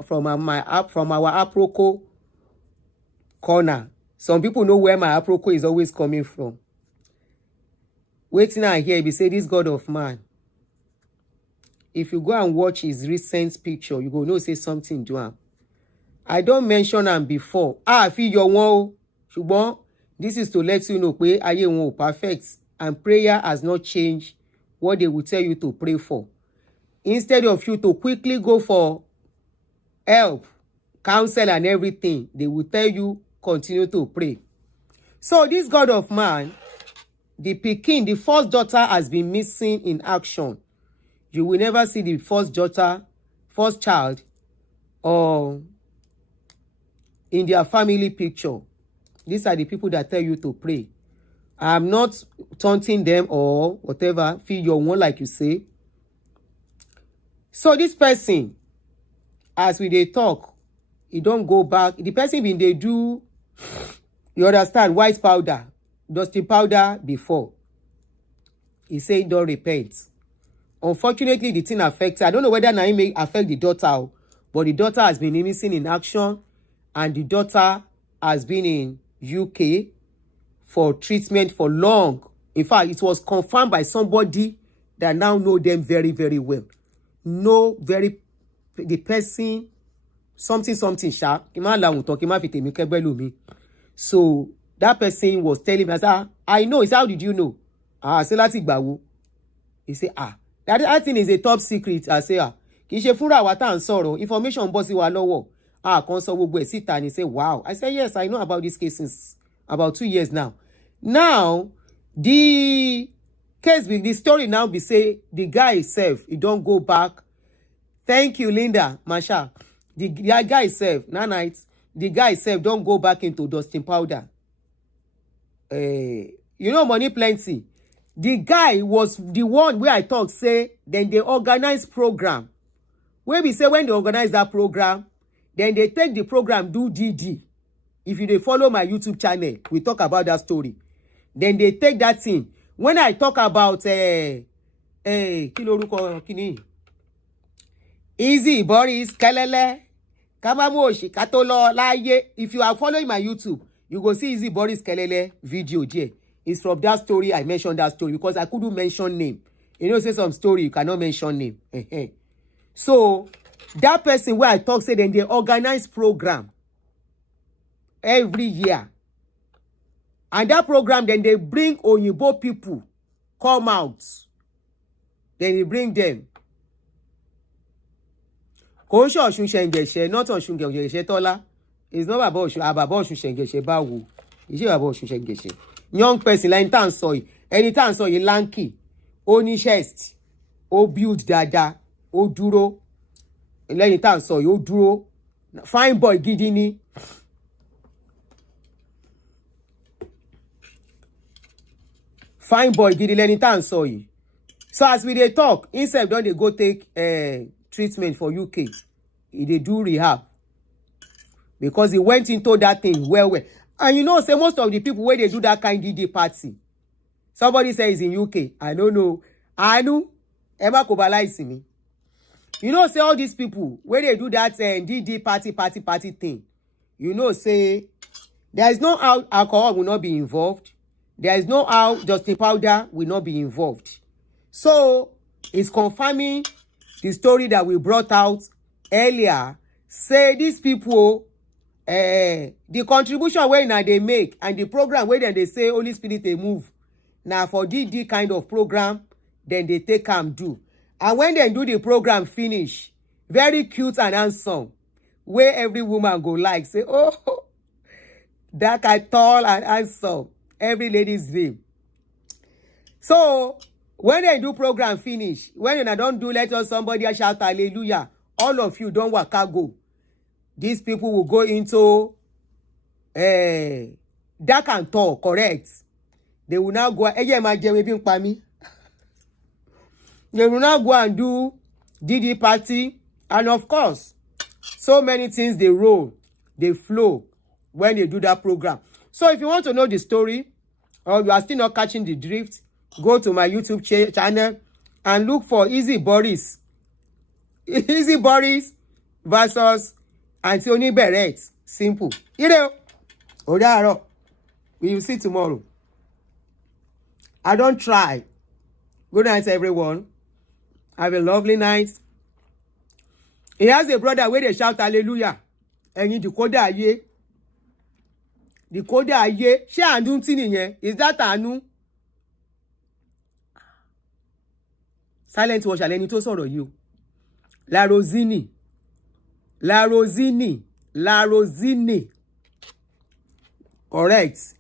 from our aproko corner. Some people know where my aproko is always coming from. Waiting I hear be say this God of man. If you go and watch his recent picture, you go know say something do am. I don't mention am before. I feel your one. Ṣùgbọ́n this is to let you know pé ayé wọn ò perfect and prayer has not changed what they will tell you to pray for. Instead of you to quickly go for help, counsel and everything, they will tell you continue to pray. So this God of man, the pikin, the first daughter has been missing in action. You will never see the first daughter, first child, or in their family picture. These are the people that tell you to pray. I'm not taunting them or whatever. Feel your one like you say. So this person, as we dey talk, he don't go back. The person been they do, you understand, white powder, dusty powder before. He say he don't repent. Unfortunately, the thing affects. I don't know whether now it may affect the daughter, but the daughter has been missing in action, and the daughter has been in UK for treatment for long. In fact, it was confirmed by somebody that now know them very, very well. Know the person, something, sha. So that person was telling me, I know. He said, how did you know? I said, he said, that thing is a top secret. I say, kì í ṣe fúnra wa tá ń sọ̀rọ̀, information bọ́ sí wa lọ́wọ́. Kan sọ gbogbo ẹ̀ síta and he say, wow. I say, yes, I know about this case since about 2 years now. Now, the case, the story now be say, the guy himself, he don't go back. Thank you, Linda, Masha. The guy himself, the guy himself don't go back into dusting powder. You know, money plenty. The guy was the one where I talk, say, then they organize program. Where we say when they organize that program, then they take the program, do DD. If they follow my YouTube channel, we talk about that story. Then they take that thing. When I talk about Easy, Boris, Kelele, Kamamoshi, Katolo, Laye. If you are following my YouTube, you go see Easy Boris Kelele video there. It's from that story I mentioned that story because I couldn't mention name. You know, say some story you cannot mention name. So that person where I talk say then they organize program every year. And that program then they bring Onyibo people come out. Then they bring them. Not Oshun Tola. It's not about Oshun Shengeshe Bawu. It's about Oshun Shengeshe. Young person like tan soy. Anytime soy lanky. Oni chest. O build dada. ó dúró lẹ́yìn tá à ń sọ yìí ó dúró fine boy gidi ni. Fine boy gidi lẹ́ni tá à ń sọ yìí. So as we dey talk, himself don dey go take treatment for UK. He dey do rehab because he went into that thing well. And you know, say most of the people wey dey do that kind DD party, somebody say he's in UK. I don't know. I know. Emma Kobalaisi me. You know, say all these people where they do that DD party thing. You know, say there is no how alcohol will not be involved. There is no how Justin Powder will not be involved. So it's confirming the story that we brought out earlier. Say these people, the contribution where now they make and the program where then they say Holy Spirit they move. Now for DD kind of program, then they take and do. And when they do the program finish, very cute and handsome, where every woman go like, say, oh, that guy tall and handsome, every lady's dream. So, when they do program finish, when you don't do, let us somebody shout hallelujah, all of you don't waka go. These people will go into dark and tall, correct? They will now go, they will now go and do DD party. And of course, so many things they roll, they flow when they do that program. So if you want to know the story, or you are still not catching the drift, go to my YouTube channel and look for Easy Boris. Easy Boris versus Anthony Beret. Simple. You know, we will see tomorrow. I don't try. Good night, everyone. Have a lovely night. He has a brother where they shout hallelujah. And you decoder aye. Decoder aye. She andun tini yen. Is that anu? Silent watch aleni to sọ̀rọ̀ yìí o. La Rosini. La Rosini. La Rosini. Correct.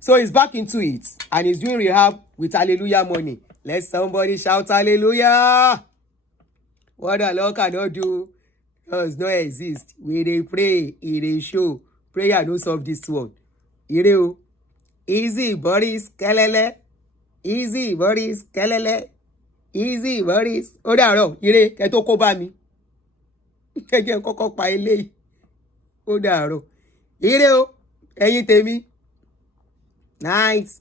So he's back into it and he's doing rehab with hallelujah money. Let somebody shout hallelujah. What the Lord cannot do does not exist. We dey pray, it dey show. Prayer no solve this one. Ire easy Boris kelele. Easy Boris kelele. Easy Boris. Ó dàárọ̀, ire kẹ́ tó kó bá mi. Kẹ́ jẹ́ kọ́kọ́ pa eléyìí. Ó dàárọ̀. Ire o, ẹ̀yin tèmi. Nice.